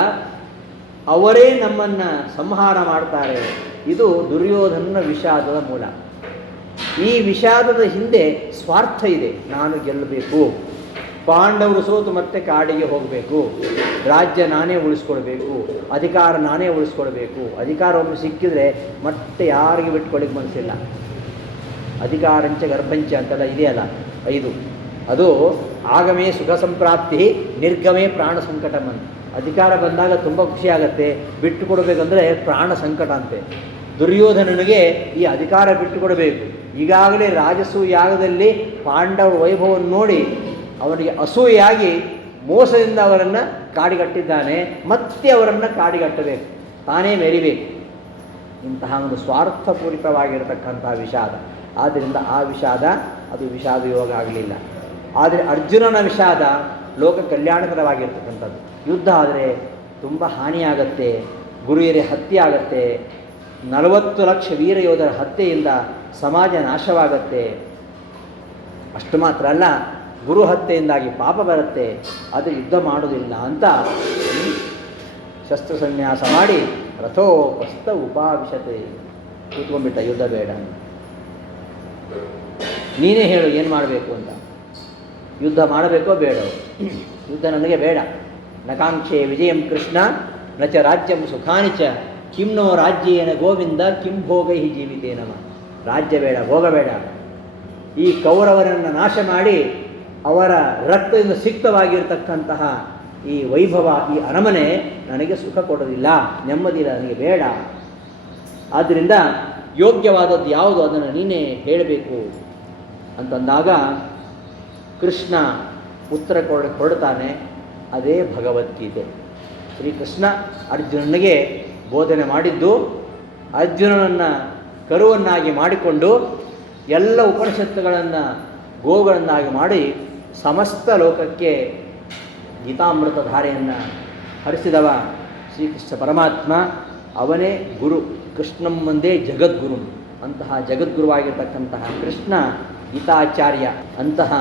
ಅವರೇ ನಮ್ಮನ್ನು ಸಂಹಾರ ಮಾಡ್ತಾರೆ. ಇದು ದುರ್ಯೋಧನನ ವಿಷಾದದ ಮೂಲ. ಈ ವಿಷಾದದ ಹಿಂದೆ ಸ್ವಾರ್ಥ ಇದೆ. ನಾನು ಗೆಲ್ಲಬೇಕು, ಪಾಂಡವರು ಸೋತು ಮತ್ತೆ ಕಾಡಿಗೆ ಹೋಗಬೇಕು, ರಾಜ್ಯ ನಾನೇ ಉಳಿಸ್ಕೊಳ್ಬೇಕು, ಅಧಿಕಾರ ನಾನೇ ಉಳಿಸ್ಕೊಳ್ಬೇಕು. ಅಧಿಕಾರ ಒಮ್ಮೆ ಸಿಕ್ಕಿದ್ರೆ ಮತ್ತೆ ಯಾರಿಗೆ ಬಿಟ್ಕೊಳ್ಳಿಕ್ಕೆ ಮನಸ್ಸಿಲ್ಲ. ಅಧಿಕಾರಂಚ ಗರ್ಭಂಚ ಅಂತೆಲ್ಲ ಇದೆಯಲ್ಲ 5, ಅದು ಆಗಮೇ ಸುಖ ಸಂಪ್ರಾಪ್ತಿ, ನಿರ್ಗಮೇ ಪ್ರಾಣ ಸಂಕಟಂ ಅಂತ. ಅಧಿಕಾರ ಬಂದಾಗ ತುಂಬ ಖುಷಿ ಆಗುತ್ತೆ, ಬಿಟ್ಟು ಕೊಡಬೇಕಂದ್ರೆ ಪ್ರಾಣ ಸಂಕಟ ಅಂತೆ. ದುರ್ಯೋಧನನಿಗೆ ಈ ಅಧಿಕಾರ ಬಿಟ್ಟುಕೊಡಬೇಕು. ಈಗಾಗಲೇ ರಾಜಸೂಯ ಯಾಗದಲ್ಲಿ ಪಾಂಡವರ ವೈಭವವನ್ನು ನೋಡಿ ಅವನಿಗೆ ಅಸೂಯೆಯಾಗಿ ಮೋಸದಿಂದ ಅವರನ್ನು ಕಾಡಿಗಟ್ಟಿದ್ದಾನೆ. ಮತ್ತೆ ಅವರನ್ನು ಕಾಡಿಗಟ್ಟಬೇಕು, ತಾನೇ ಮೆರಿಬೇಕು. ಇಂತಹ ಒಂದು ಸ್ವಾರ್ಥಪೂರಿತವಾಗಿರತಕ್ಕಂಥ ವಿಷಾದ. ಆದ್ದರಿಂದ ಆ ವಿಷಾದ ಅದು ವಿಷಾದ ಯೋಗ ಆಗಲಿಲ್ಲ. ಆದರೆ ಅರ್ಜುನನ ವಿಷಾದ ಲೋಕ ಕಲ್ಯಾಣಕರವಾಗಿರ್ತಕ್ಕಂಥದ್ದು. ಯುದ್ಧ ಆದರೆ ತುಂಬ ಹಾನಿಯಾಗತ್ತೆ, ಗುರುಹಿರಿಯ ಹತ್ಯೆ ಆಗತ್ತೆ, 40 ಲಕ್ಷ ವೀರ ಯೋಧರ ಹತ್ಯೆಯಿಂದ ಸಮಾಜ ನಾಶವಾಗತ್ತೆ. ಅಷ್ಟು ಮಾತ್ರ ಅಲ್ಲ, ಗುರು ಹತ್ಯೆಯಿಂದಾಗಿ ಪಾಪ ಬರುತ್ತೆ. ಆದರೆ ಯುದ್ಧ ಮಾಡೋದಿಲ್ಲ ಅಂತ ಶಸ್ತ್ರ ಸನ್ಯಾಸ ಮಾಡಿ ರಥೋಪಸ್ಥ ಉಪಾವಿಶತೆ ಕೂತ್ಕೊಂಡ್ಬಿಟ್ಟ. ಯುದ್ಧ ಬೇಡ, ನೀನೇ ಹೇಳು ಏನು ಮಾಡಬೇಕು ಅಂತ. ಯುದ್ಧ ಮಾಡಬೇಕೋ ಬೇಡೋ? ಯುದ್ಧ ನನಗೆ ಬೇಡ. ನಕಾಂಕ್ಷೆ ವಿಜಯಂ ಕೃಷ್ಣ ನಚ ರಾಜ್ಯಂ ಸುಖಾನಿ ಚ ಕಿಮ್ನೋ ರಾಜ್ಯೇನ ಗೋವಿಂದ ಕಿಂ ಭೋಗೈ ಜೀವಿತೇನಮ. ರಾಜ್ಯ ಬೇಡ, ಭೋಗ ಬೇಡ. ಈ ಕೌರವರನ್ನು ನಾಶ ಮಾಡಿ ಅವರ ರಕ್ತದಿಂದ ಸಿಕ್ತವಾಗಿರ್ತಕ್ಕಂತಹ ಈ ವೈಭವ, ಈ ಅರಮನೆ ನನಗೆ ಸುಖ ಕೊಡೋದಿಲ್ಲ, ನೆಮ್ಮದಿಲ್ಲ, ನನಗೆ ಬೇಡ. ಆದ್ದರಿಂದ ಯೋಗ್ಯವಾದದ್ದು ಯಾವುದು ಅದನ್ನು ನೀನೇ ಹೇಳಬೇಕು ಅಂತಂದಾಗ ಕೃಷ್ಣ ಉತ್ತರ ಕೊಡ್ತಾನೆ. ಅದೇ ಭಗವದ್ಗೀತೆ. ಶ್ರೀಕೃಷ್ಣ ಅರ್ಜುನನಿಗೆ ಬೋಧನೆ ಮಾಡಿದ್ದು, ಅರ್ಜುನನನ್ನು ಕರುವನ್ನಾಗಿ ಮಾಡಿಕೊಂಡು ಎಲ್ಲ ಉಪನಿಷತ್ತುಗಳನ್ನು ಗೋಗಳನ್ನಾಗಿ ಮಾಡಿ ಸಮಸ್ತ ಲೋಕಕ್ಕೆ ಗೀತಾಮೃತ ಧಾರೆಯನ್ನು ಹರಿಸಿದವ ಶ್ರೀಕೃಷ್ಣ ಪರಮಾತ್ಮ. ಅವನೇ ಗುರು. ಕೃಷ್ಣಂ ಒಂದೇ ಜಗದ್ಗುರು. ಅಂತಹ ಜಗದ್ಗುರುವಾಗಿರ್ತಕ್ಕಂತಹ ಕೃಷ್ಣ ಗೀತಾಚಾರ್ಯ. ಅಂತಹ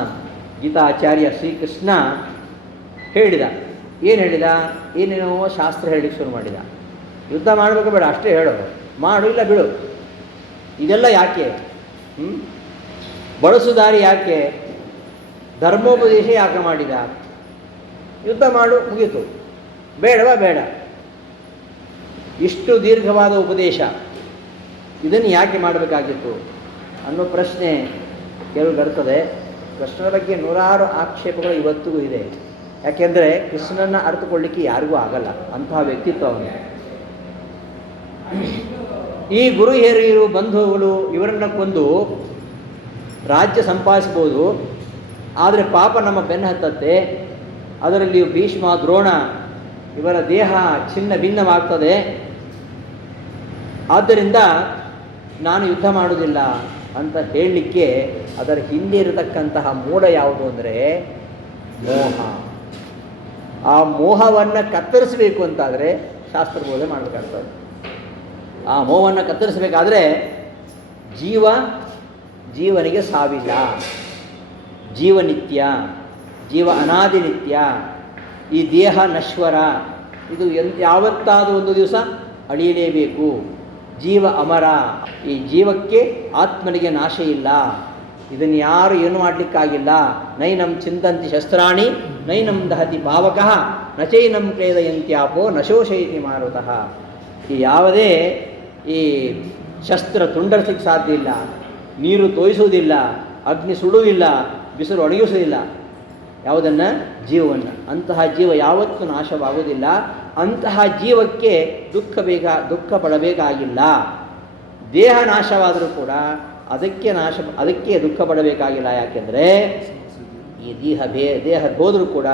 ಗೀತಾಚಾರ್ಯ ಶ್ರೀಕೃಷ್ಣ ಹೇಳಿದ. ಏನು ಹೇಳಿದ? ಏನೇನೋ ಶಾಸ್ತ್ರ ಹೇಳಲಿಕ್ಕೆ ಶುರು ಮಾಡಿದ. ಯುದ್ಧ ಮಾಡಬೇಕು ಬೇಡ, ಅಷ್ಟೇ ಹೇಳೋದು, ಮಾಡು ಇಲ್ಲ ಬಿಡು. ಇದೆಲ್ಲ ಯಾಕೆ? ಬಳಸು ದಾರಿ ಯಾಕೆ? ಧರ್ಮೋಪದೇಶ ಯಾಕೆ ಮಾಡಿದ? ಯುದ್ಧ ಮಾಡು, ಮುಗೀತು. ಬೇಡವಾ? ಬೇಡ. ಇಷ್ಟು ದೀರ್ಘವಾದ ಉಪದೇಶ ಇದನ್ನು ಯಾಕೆ ಮಾಡಬೇಕಾಗಿತ್ತು ಅನ್ನೋ ಪ್ರಶ್ನೆ ಕೆಲವು ಬರ್ತದೆ. ಕೃಷ್ಣನ ಬಗ್ಗೆ ನೂರಾರು ಆಕ್ಷೇಪಗಳು ಇವತ್ತಿಗೂ ಇದೆ. ಯಾಕೆಂದರೆ ಕೃಷ್ಣನ ಅರ್ಥಕೊಳ್ಳಿಕ್ಕೆ ಯಾರಿಗೂ ಆಗಲ್ಲ, ಅಂತಹ ವ್ಯಕ್ತಿತ್ವ ಅವನು. ಈ ಗುರು ಹಿರಿಯರು ಬಂಧುಗಳು ಇವರನ್ನು ಕೊಂದು ರಾಜ್ಯ ಸಂಪಾದಿಸ್ಬೋದು, ಆದರೆ ಪಾಪ ನಮ್ಮ ಬೆನ್ನು ಹತ್ತತ್ತೆ. ಅದರಲ್ಲಿ ಭೀಷ್ಮ, ದ್ರೋಣ ಇವರ ದೇಹ ಚಿನ್ನ ಭಿನ್ನವಾಗ್ತದೆ. ಆದ್ದರಿಂದ ನಾನು ಯುದ್ಧ ಮಾಡೋದಿಲ್ಲ ಅಂತ ಹೇಳಲಿಕ್ಕೆ ಅದರ ಹಿಂದೆ ಇರತಕ್ಕಂತಹ ಮೂಲ ಯಾವುದು ಅಂದರೆ ಮೋಹ. ಆ ಮೋಹವನ್ನು ಕತ್ತರಿಸಬೇಕು ಅಂತಾದರೆ ಶಾಸ್ತ್ರ ಬೋಧನೆ ಮಾಡಬೇಕಾಗ್ತದೆ. ಆ ಮೋಹವನ್ನು ಕತ್ತರಿಸಬೇಕಾದ್ರೆ ಜೀವನಿಗೆ ಸಾವಿಲ್ಲ, ಜೀವನಿತ್ಯ, ಜೀವ ಅನಾದಿ ನಿತ್ಯ. ಈ ದೇಹ ನಶ್ವರ, ಇದು ಯಾವತ್ತಾದರೂ ಒಂದು ದಿವಸ ಅಳಿಯಲೇಬೇಕು. ಜೀವ ಅಮರ, ಈ ಜೀವಕ್ಕೆ ಆತ್ಮನಿಗೆ ನಾಶ ಇಲ್ಲ. ಇದನ್ನು ಯಾರು ಏನು ಮಾಡಲಿಕ್ಕಾಗಿಲ್ಲ. ನೈನಂ ಚಿಂತಂತಿ ಶಸ್ತ್ರಾಣಿ ನೈನಂ ದಹತಿ ಪಾವಕಃ ನಚೈನಂ ಕ್ಲೇದಯಂತ್ಯಾಪೋ ನಶೋಷಯತಿ ಮಾರುತಃ. ಈ ಯಾವುದೇ ಈ ಶಸ್ತ್ರ ತುಂಡರಿಸಲಿಕ್ಕೆ ಸಾಧ್ಯ ಇಲ್ಲ, ನೀರು ತೋಯಿಸುವುದಿಲ್ಲ, ಅಗ್ನಿ ಸುಡುವುದಿಲ್ಲ, ಬಿಸಿಲು ಒಣಗಿಸುವುದಿಲ್ಲ. ಯಾವುದನ್ನು? ಜೀವವನ್ನು. ಅಂತಹ ಜೀವ ಯಾವತ್ತೂ ನಾಶವಾಗುವುದಿಲ್ಲ. ಅಂತಹ ಜೀವಕ್ಕೆ ದುಃಖ ಪಡಬೇಕಾಗಿಲ್ಲ. ದೇಹ ನಾಶವಾದರೂ ಕೂಡ ಅದಕ್ಕೆ ದುಃಖ ಪಡಬೇಕಾಗಿಲ್ಲ. ಯಾಕೆಂದರೆ ಈ ದೇಹ ಹೋದರೂ ಕೂಡ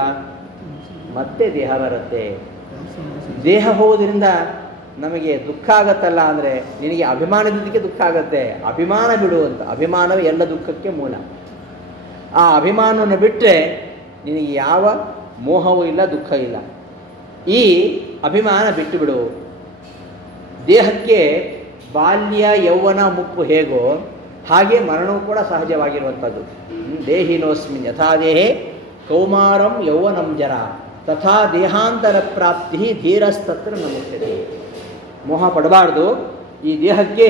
ಮತ್ತೆ ದೇಹ ಬರುತ್ತೆ. ದೇಹ ಹೋಗೋದ್ರಿಂದ ನಮಗೆ ದುಃಖ ಆಗತ್ತಲ್ಲ ಅಂದರೆ ನಿನಗೆ ಅಭಿಮಾನದಿಂದಕ್ಕೆ ದುಃಖ ಆಗತ್ತೆ. ಅಭಿಮಾನ ಬಿಡುವಂತ. ಅಭಿಮಾನವೇ ಎಲ್ಲ ದುಃಖಕ್ಕೆ ಮೂಲ. ಆ ಅಭಿಮಾನವನ್ನು ಬಿಟ್ಟರೆ ನಿನಗೆ ಯಾವ ಮೋಹವೂ ಇಲ್ಲ, ದುಃಖ ಇಲ್ಲ. ಈ ಅಭಿಮಾನ ಬಿಟ್ಟು ಬಿಡು. ದೇಹಕ್ಕೆ ಬಾಲ್ಯ, ಯೌವನ, ಮುಪ್ಪು ಹೇಗೋ ಹಾಗೆ ಮರಣವೂ ಕೂಡ ಸಹಜವಾಗಿರುವಂಥದ್ದು. ದೇಹಿನೋಸ್ಮಿನ್ ಯಥಾ ದೇಹೇ ಕೌಮಾರಂ ಯೌವನಂ ಜರ ತಥಾ ದೇಹಾಂತರ ಪ್ರಾಪ್ತಿ ಧೀರಸ್ತತ್ರ ನಮುಚ್ಯತೆ. ಮೋಹ ಪಡಬಾರ್ದು. ಈ ದೇಹಕ್ಕೆ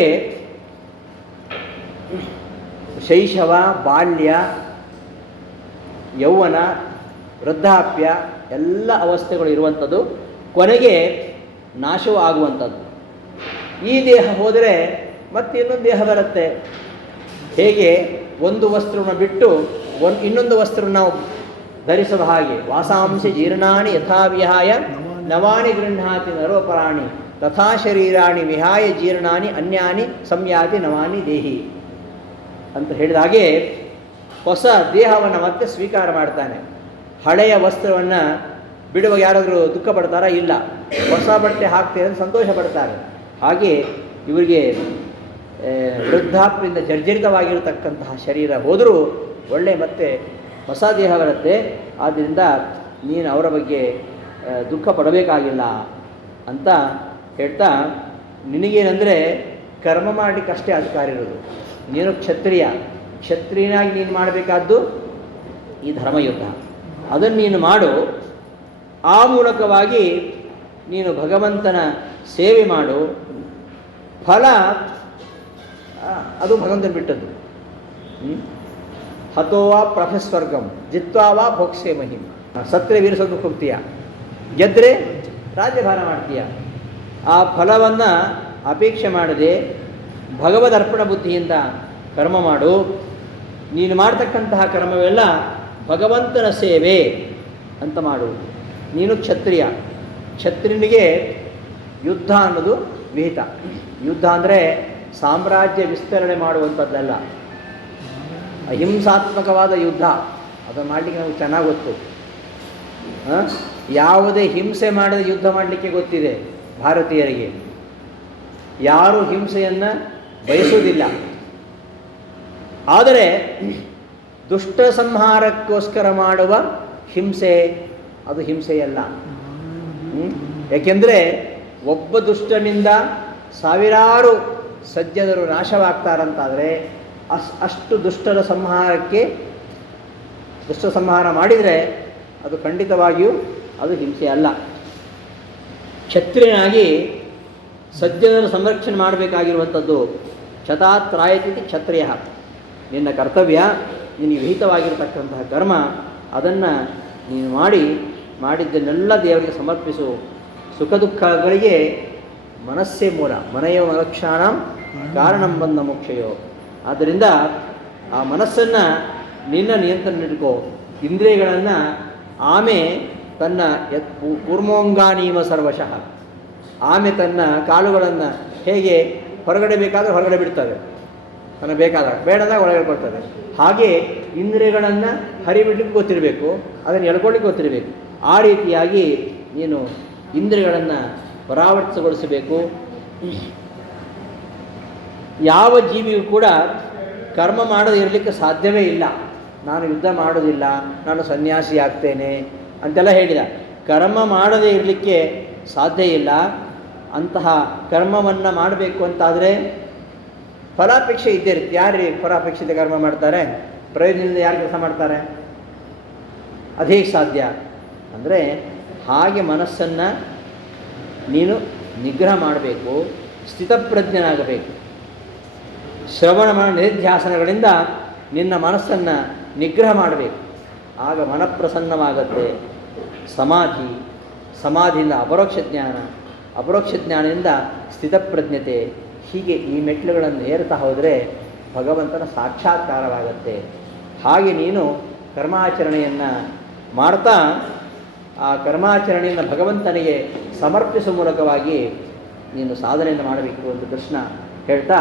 ಶೈಶವ, ಬಾಲ್ಯ, ಯೌವನ, ವೃದ್ಧಾಪ್ಯ ಎಲ್ಲ ಅವಸ್ಥೆಗಳು ಇರುವಂಥದ್ದು. ಕೊನೆಗೆ ನಾಶವೂ ಆಗುವಂಥದ್ದು. ಈ ದೇಹ ಹೋದರೆ ಮತ್ತೆ ಇನ್ನೊಂದು ದೇಹ ಬರುತ್ತೆ. ಹೇಗೆ ಒಂದು ವಸ್ತ್ರವನ್ನು ಬಿಟ್ಟು ಇನ್ನೊಂದು ವಸ್ತ್ರವನ್ನು ನಾವು ಧರಿಸುವ ಹಾಗೆ ವಾಸಾಂಶ ಜೀರ್ಣಾನಿ ಯಥಾವಿಹಾಯ ನವಾನಿ ಗೃಹಾತಿ ನರೋಪರಾಣಿ ತಥಾ ಶರೀರಾಣಿ ವಿಹಾಯ ಜೀರ್ಣಾನಿ ಅನ್ಯಾನಿ ಸಂಯಾತಿ ನವಾನಿ ದೇಹಿ ಅಂತ ಹೇಳಿದ ಹಾಗೆ ಹೊಸ ದೇಹವನ್ನು ಮತ್ತೆ ಸ್ವೀಕಾರ ಮಾಡ್ತಾನೆ. ಹಳೆಯ ವಸ್ತ್ರವನ್ನು ಬಿಡುವಾಗ ಯಾರಾದರೂ ದುಃಖ ಪಡ್ತಾರಾ? ಇಲ್ಲ. ಹೊಸ ಬಟ್ಟೆ ಹಾಕ್ತೇವೆ ಅಂತ ಸಂತೋಷ ಪಡ್ತಾರೆ. ಹಾಗೆ ಇವರಿಗೆ ವೃದ್ಧಾಪ್ಯದಿಂದ ಜರ್ಜರಿತವಾಗಿರತಕ್ಕಂತಹ ಶರೀರ ಹೋದರೂ ಒಳ್ಳೆ ಮತ್ತೆ ಹೊಸ ದೇಹ ಬರುತ್ತೆ. ಆದ್ದರಿಂದ ನೀನು ಅವರ ಬಗ್ಗೆ ದುಃಖ ಪಡಬೇಕಾಗಿಲ್ಲ ಅಂತ ಹೇಳ್ತಾ, ನಿನಗೇನೆಂದರೆ ಕರ್ಮ ಮಾಡಲಿಕ್ಕೆ ಅಷ್ಟೇ ಅಧಿಕಾರ ಇರೋದು. ನೀನು ಕ್ಷತ್ರಿಯನಾಗಿ ನೀನು ಮಾಡಬೇಕಾದ್ದು ಈ ಧರ್ಮಯುದ್ಧ. ಅದನ್ನು ನೀನು ಮಾಡು. ಆ ಮೂಲಕವಾಗಿ ನೀನು ಭಗವಂತನ ಸೇವೆ ಮಾಡು. ಫಲ ಅದು ಭಗವಂತನ ಬಿಟ್ಟದ್ದು. ಹತೋವಾ ಪ್ರಫಸ್ವರ್ಗಂ ಜಿತ್ವಾವಾ ಭೋಕ್ಸೆ ಮಹಿಮ. ಸತ್ರೆ ವೀರಸತ್ವ ಹೋಗ್ತೀಯ, ಗೆದ್ದರೆ ರಾಜ್ಯಭಾರ ಮಾಡ್ತೀಯ. ಆ ಫಲವನ್ನು ಅಪೇಕ್ಷೆ ಮಾಡದೆ ಭಗವದರ್ಪಣ ಬುದ್ಧಿಯಿಂದ ಕರ್ಮ ಮಾಡು. ನೀನು ಮಾಡ್ತಕ್ಕಂತಹ ಕರ್ಮವೆಲ್ಲ ಭಗವಂತನ ಸೇವೆ ಅಂತ ಮಾಡು. ನೀನು ಕ್ಷತ್ರಿಯನಿಗೆ ಯುದ್ಧ ಅನ್ನೋದು ವಿಹಿತ. ಯುದ್ಧ ಅಂದರೆ ಸಾಮ್ರಾಜ್ಯ ವಿಸ್ತರಣೆ ಮಾಡುವಂಥದ್ದಲ್ಲ, ಅಹಿಂಸಾತ್ಮಕವಾದ ಯುದ್ಧ. ಅದನ್ನು ಮಾಡಲಿಕ್ಕೆ ನಮಗೆ ಚೆನ್ನಾಗಿ ಗೊತ್ತು. ಯಾವುದೇ ಹಿಂಸೆ ಮಾಡದೆ ಯುದ್ಧ ಮಾಡಲಿಕ್ಕೆ ಗೊತ್ತಿದೆ ಭಾರತೀಯರಿಗೆ. ಯಾರೂ ಹಿಂಸೆಯನ್ನು ಬಯಸುವುದಿಲ್ಲ. ಆದರೆ ದುಷ್ಟ ಸಂಹಾರಕ್ಕೋಸ್ಕರ ಮಾಡುವ ಹಿಂಸೆ ಅದು ಹಿಂಸೆಯಲ್ಲ. ಏಕೆಂದರೆ ಒಬ್ಬ ದುಷ್ಟನಿಂದ ಸಾವಿರಾರು ಸಜ್ಜನರು ನಾಶವಾಗ್ತಾರಂತಾದರೆ ಅಷ್ಟು ದುಷ್ಟರ ಸಂಹಾರ ಮಾಡಿದರೆ ಅದು ಖಂಡಿತವಾಗಿಯೂ ಅದು ಹಿಂಸೆ ಅಲ್ಲ. ಕ್ಷತ್ರಿಯನಾಗಿ ಸಜ್ಜನರ ಸಂರಕ್ಷಣೆ ಮಾಡಬೇಕಾಗಿರುವಂಥದ್ದು ಶತಾತ್ರಾಯತಿ ಕ್ಷತ್ರಿಯ. ನಿನ್ನ ಕರ್ತವ್ಯ, ನಿನಗೆ ವಿಹಿತವಾಗಿರತಕ್ಕಂತಹ ಕರ್ಮ, ಅದನ್ನು ನೀನು ಮಾಡಿದ್ದನ್ನೆಲ್ಲ ದೇವರಿಗೆ ಸಮರ್ಪಿಸು. ಸುಖ ದುಃಖಗಳಿಗೆ ಮನಸ್ಸೇ ಮೂಲ. ಮನೆಯ ಮನಕ್ಷಾಣ ಕಾರಣಂ ಬಂದ ಮೋಕ್ಷಯೋ. ಆದ್ದರಿಂದ ಆ ಮನಸ್ಸನ್ನು ನಿನ್ನ ನಿಯಂತ್ರಣದಲ್ಲಿಟ್ಕೋ. ಇಂದ್ರಿಯಗಳನ್ನು ಆಮೆ ತನ್ನ ಕೂರ್ಮೋಂಗಾನೀವ ಸರ್ವಶಃ. ಆಮೆ ತನ್ನ ಕಾಲುಗಳನ್ನು ಹೇಗೆ ಹೊರಗಡೆ ಬೇಕಾದರೆ ಹೊರಗಡೆ ಬಿಡ್ತವೆ, ತನಗೆ ಬೇಕಾದಾಗ, ಬೇಡದಾಗ ಒಳಗಡೆ ಕೊಡ್ತದೆ. ಹಾಗೆ ಇಂದ್ರಿಯಗಳನ್ನು ಹರಿಬಿಡ್ಲಿಕ್ಕೆ ಗೊತ್ತಿರಬೇಕು, ಅದನ್ನು ಎಳ್ಕೊಳ್ಳಿಕ್ಕೆ ಗೊತ್ತಿರಬೇಕು. ಆ ರೀತಿಯಾಗಿ ನೀನು ಇಂದ್ರಿಯಗಳನ್ನು ಪರಾವರ್ತಿಸಗೊಳಿಸಬೇಕು. ಯಾವ ಜೀವಿಯೂ ಕೂಡ ಕರ್ಮ ಮಾಡದೇ ಇರಲಿಕ್ಕೆ ಸಾಧ್ಯವೇ ಇಲ್ಲ. ನಾನು ಯುದ್ಧ ಮಾಡೋದಿಲ್ಲ, ನಾನು ಸನ್ಯಾಸಿ ಆಗ್ತೇನೆ ಅಂತೆಲ್ಲ ಹೇಳಿದ. ಕರ್ಮ ಮಾಡದೇ ಇರಲಿಕ್ಕೆ ಸಾಧ್ಯ ಇಲ್ಲ. ಅಂತಹ ಕರ್ಮವನ್ನು ಮಾಡಬೇಕು ಅಂತಾದರೆ ಫಲಾಪೇಕ್ಷೆ ಇದ್ದೇ ಇರುತ್ತೆ. ಯಾರು ಫಲಾಪೇಕ್ಷಿತ ಕರ್ಮ ಮಾಡ್ತಾರೆ? ಪ್ರಯೋಜನದಿಂದ ಯಾರು ಕೆಲಸ ಮಾಡ್ತಾರೆ? ಅದೇ ಸಾಧ್ಯ ಅಂದರೆ ಹಾಗೆ ಮನಸ್ಸನ್ನು ನೀನು ನಿಗ್ರಹ ಮಾಡಬೇಕು, ಸ್ಥಿತಪ್ರಜ್ಞನಾಗಬೇಕು. ಶ್ರವಣ ನಿಧಿಧ್ಯಾಸನಗಳಿಂದ ನಿನ್ನ ಮನಸ್ಸನ್ನು ನಿಗ್ರಹ ಮಾಡಬೇಕು. ಆಗ ಮನಪ್ರಸನ್ನವಾಗತ್ತೆ. ಸಮಾಧಿಯಿಂದ ಅಪರೋಕ್ಷ ಜ್ಞಾನದಿಂದ ಸ್ಥಿತಪ್ರಜ್ಞತೆ. ಹೀಗೆ ಈ ಮೆಟ್ಲುಗಳನ್ನು ಏರ್ತಾ ಹೋದರೆ ಭಗವಂತನ ಸಾಕ್ಷಾತ್ಕಾರವಾಗತ್ತೆ. ಹಾಗೆ ನೀನು ಕರ್ಮಾಚರಣೆಯನ್ನು ಮಾಡ್ತಾ ಆ ಕರ್ಮಾಚರಣೆಯನ್ನು ಭಗವಂತನಿಗೆ ಸಮರ್ಪಿಸುವ ಮೂಲಕವಾಗಿ ನೀನು ಸಾಧನೆಯನ್ನು ಮಾಡಬೇಕು ಅಂತ ಕೃಷ್ಣ ಹೇಳ್ತಾ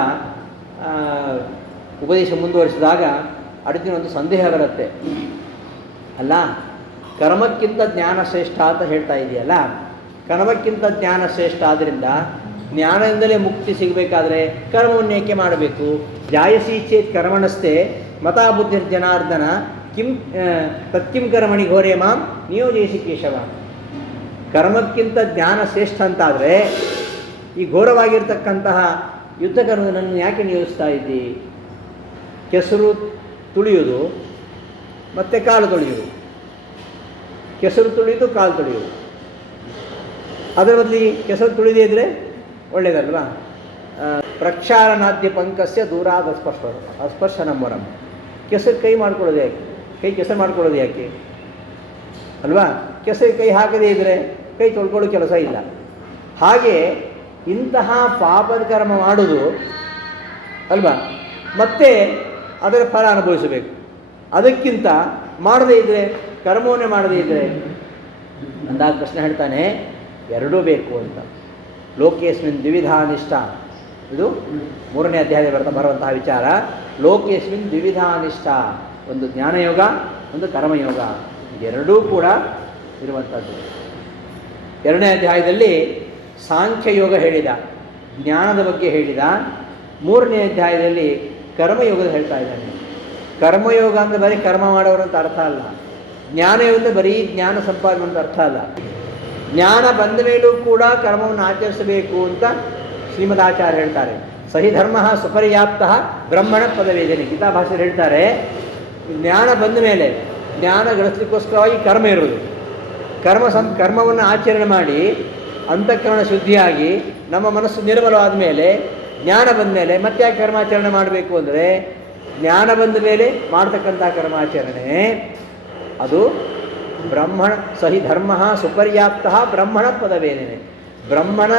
ಉಪದೇಶ ಮುಂದುವರಿಸಿದಾಗ ಅರ್ಜುನ ಒಂದು ಸಂದೇಹ ಬರುತ್ತೆ. ಅಲ್ಲ, ಕರ್ಮಕ್ಕಿಂತ ಜ್ಞಾನ ಶ್ರೇಷ್ಠ ಅಂತ ಹೇಳ್ತಾ ಇದೆಯಲ್ಲ, ಕರ್ಮಕ್ಕಿಂತ ಜ್ಞಾನ ಶ್ರೇಷ್ಠ ಆದ್ದರಿಂದ ಜ್ಞಾನದಿಂದಲೇ ಮುಕ್ತಿ ಸಿಗಬೇಕಾದ್ರೆ ಕರ್ಮವನ್ನು ಏಕೆ ಮಾಡಬೇಕು? ಜಾಯಸಿ ಚೇತ್ ಕರ್ಮಣಸ್ಥೆ ಮತಾ ಬುದ್ಧಿರ್ಜನಾರ್ದನ ಕಿಂ ತತ್ಕಿಂ ಕರ್ಮಣಿ ಘೋರೆ ಮಾಂ ನಿಯೋಜಿಸಿ ಕೇಶವ. ಕರ್ಮಕ್ಕಿಂತ ಜ್ಞಾನ ಶ್ರೇಷ್ಠ ಅಂತಾದರೆ ಈ ಘೋರವಾಗಿರ್ತಕ್ಕಂತಹ ಯುದ್ಧ ಕರ್ಮವನ್ನು ಯಾಕೆ ನಿಯೋಜಿಸ್ತಾ ಇದ್ದಿ? ಕೆಸರು ತುಳಿಯುವುದು ಮತ್ತು ಕಾಲು ತೊಳೆಯುವುದು, ಕೆಸರು ತುಳಿಯುವುದು, ಕಾಲು ತೊಳೆಯುವುದು. ಅದರ ಬದಲಿಗೆ ಕೆಸರು ತುಳಿದೇ ಇದ್ದರೆ ಒಳ್ಳೆಯದಲ್ವಾ? ಪ್ರಕ್ಷಾಳನಾದ್ಯ ಪಂಕಸ್ಯ ದೂರಾದ ಅಸ್ಪರ್ಶನಂ ವರಂ. ಕೆಸರು ಕೈ ಮಾಡ್ಕೊಳ್ಳೋದು ಯಾಕೆ? ಕೆಸರು ಮಾಡ್ಕೊಳ್ಳೋದು ಯಾಕೆ ಅಲ್ವಾ? ಕೆಸರು ಕೈ ಹಾಕದೇ ಇದ್ದರೆ ಕೈ ತೊಳ್ಕೊಳ್ಳೋ ಕೆಲಸ ಇಲ್ಲ. ಹಾಗೆ ಇಂತಹ ಪಾಪದ ಕರ್ಮ ಮಾಡೋದು ಅಲ್ವಾ, ಮತ್ತೆ ಅದರ ಫಲ ಅನುಭವಿಸಬೇಕು. ಅದಕ್ಕಿಂತ ಮಾಡದೇ ಇದ್ದರೆ, ಕರ್ಮವನ್ನೇ ಮಾಡದೇ ಇದ್ದರೆ ಅಂದಾಗ ಕೃಷ್ಣ ಹೇಳ್ತಾನೆ ಎರಡೂ ಬೇಕು ಅಂತ. ಲೋಕೇಸ್ಮಿನ್ ದ್ವಿವಿಧಾ ನಿಷ್ಠ. ಇದು 3ನೇ ಅಧ್ಯಾಯದಲ್ಲಿ ಬರುವಂತಹ ವಿಚಾರ. ಲೋಕೇಸ್ಮಿನ್ ದ್ವಿವಿಧಾ ನಿಷ್ಠ, ಒಂದು ಜ್ಞಾನಯೋಗ, ಒಂದು ಕರ್ಮಯೋಗ, ಎರಡೂ ಕೂಡ ಇರುವಂಥದ್ದು. 2ನೇ ಅಧ್ಯಾಯದಲ್ಲಿ ಸಾಂಖ್ಯಯೋಗ ಹೇಳಿದ, ಜ್ಞಾನದ ಬಗ್ಗೆ ಹೇಳಿದ. 3ನೇ ಅಧ್ಯಾಯದಲ್ಲಿ ಕರ್ಮಯೋಗದ ಹೇಳ್ತಾ ಇದ್ದಾನೆ. ಕರ್ಮಯೋಗ ಅಂದರೆ ಬರೀ ಕರ್ಮ ಮಾಡೋರು ಅಂತ ಅರ್ಥ ಅಲ್ಲ, ಜ್ಞಾನಯೋಗ ಅಂದರೆ ಬರೀ ಜ್ಞಾನ ಸಂಪಾದನೆ ಅಂತ ಅರ್ಥ ಅಲ್ಲ. ಜ್ಞಾನ ಬಂದ ಮೇಲೂ ಕೂಡ ಕರ್ಮವನ್ನು ಆಚರಿಸಬೇಕು ಅಂತ ಶ್ರೀಮದಾಚಾರ್ಯ ಹೇಳ್ತಾರೆ. ಸಹಿ ಧರ್ಮ ಸುಪರ್ಯಾಪ್ತ ಬ್ರಹ್ಮಣ ಪದವೇದನೆ ಗೀತಾಭಾಷೆಯಲ್ಲಿ ಹೇಳ್ತಾರೆ. ಜ್ಞಾನ ಬಂದ ಮೇಲೆ ಜ್ಞಾನ ಗಳಿಸಲಿಕ್ಕೋಸ್ಕರವಾಗಿ ಕರ್ಮ ಇರುವುದು. ಕರ್ಮವನ್ನು ಆಚರಣೆ ಮಾಡಿ ಅಂತಃಕರಣ ಶುದ್ಧಿಯಾಗಿ ನಮ್ಮ ಮನಸ್ಸು ನಿರ್ಮಲವಾದ ಮೇಲೆ, ಜ್ಞಾನ ಬಂದ ಮೇಲೆ ಮತ್ತೆ ಯಾಕೆ ಕರ್ಮಾಚರಣೆ ಮಾಡಬೇಕು ಅಂದರೆ, ಜ್ಞಾನ ಬಂದ ಮೇಲೆ ಮಾಡ್ತಕ್ಕಂಥ ಕರ್ಮಾಚರಣೆ ಅದು ಬ್ರಹ್ಮಣ ಸಹಿ ಧರ್ಮ ಸುಪರ್ಯಾಪ್ತ ಬ್ರಹ್ಮಣ ಪದವೇದನೆ. ಬ್ರಹ್ಮಣ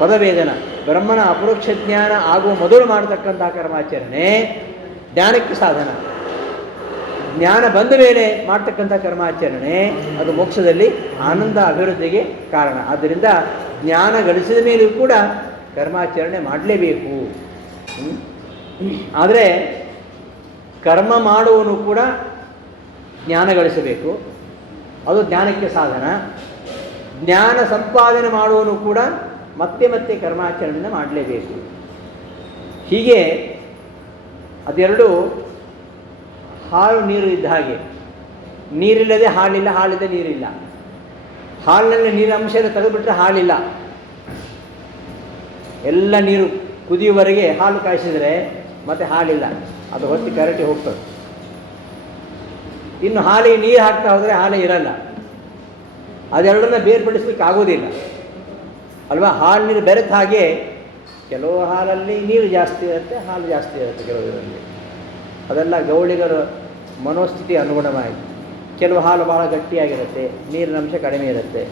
ಪದವೇದನ, ಬ್ರಹ್ಮನ ಅಪರೋಕ್ಷ ಜ್ಞಾನ ಆಗುವ ಮೊದಲು ಮಾಡತಕ್ಕಂಥ ಕರ್ಮಾಚರಣೆ ಜ್ಞಾನಕ್ಕೆ ಸಾಧನ. ಜ್ಞಾನ ಬಂದ ಮೇಲೆ ಮಾಡ್ತಕ್ಕಂಥ ಕರ್ಮಾಚರಣೆ ಅದು ಮೋಕ್ಷದಲ್ಲಿ ಆನಂದ ಅಭಿವೃದ್ಧಿಗೆ ಕಾರಣ. ಆದ್ದರಿಂದ ಜ್ಞಾನ ಗಳಿಸಿದ ಮೇಲೂ ಕೂಡ ಕರ್ಮಾಚರಣೆ ಮಾಡಲೇಬೇಕು. ಆದರೆ ಕರ್ಮ ಮಾಡುವನು ಕೂಡ ಜ್ಞಾನ ಗಳಿಸಬೇಕು, ಅದು ಜ್ಞಾನಕ್ಕೆ ಸಾಧನ. ಜ್ಞಾನ ಸಂಪಾದನೆ ಮಾಡುವನು ಕೂಡ ಮತ್ತೆ ಮತ್ತೆ ಕರ್ಮಾಚರಣೆಯನ್ನು ಮಾಡಲೇಬೇಕು. ಹೀಗೆ ಅದೆರಡು ಹಾಲು ನೀರು ಇದ್ದ ಹಾಗೆ. ನೀರಿಲ್ಲದೆ ಹಾಲಿಲ್ಲ, ಹಾಲಿದೆ ನೀರಿಲ್ಲ. ಹಾಲಿನಲ್ಲಿ ನೀರಿನ ಅಂಶ ತೆಗೆದುಬಿಟ್ರೆ ಹಾಲಿಲ್ಲ. ಎಲ್ಲ ನೀರು ಕುದಿಯುವವರೆಗೆ ಹಾಲು ಕಾಯಿಸಿದರೆ ಮತ್ತೆ ಹಾಲಿಲ್ಲ, ಅದು ಹೊತ್ತಿ ಕರಟಿ ಹೋಗ್ತದೆ. ಇನ್ನು ಹಾಲಿಗೆ ನೀರು ಹಾಕ್ತಾ ಹೋದರೆ ಹಾಲೇ ಇರಲ್ಲ. ಅದೆರಡನ್ನ ಬೇರ್ಪಡಿಸ್ಲಿಕ್ಕೆ ಆಗೋದಿಲ್ಲ ಅಲ್ವಾ? ಹಾಲು ನೀರು ಬೆರೆತ ಹಾಗೆ ಕೆಲವು ಹಾಲಲ್ಲಿ ನೀರು ಜಾಸ್ತಿ ಇರುತ್ತೆ, ಹಾಲು ಜಾಸ್ತಿ ಇರುತ್ತೆ ಕೆಲವರಲ್ಲಿ. ಅದೆಲ್ಲ ಗೌಳಿಗರ ಮನೋಸ್ಥಿತಿ ಅನುಗುಣವಾಗಿ. ಕೆಲವು ಹಾಲು ಭಾಳ ಗಟ್ಟಿಯಾಗಿರುತ್ತೆ, ನೀರಿನ ಅಂಶ ಕಡಿಮೆ ಇರುತ್ತೆ.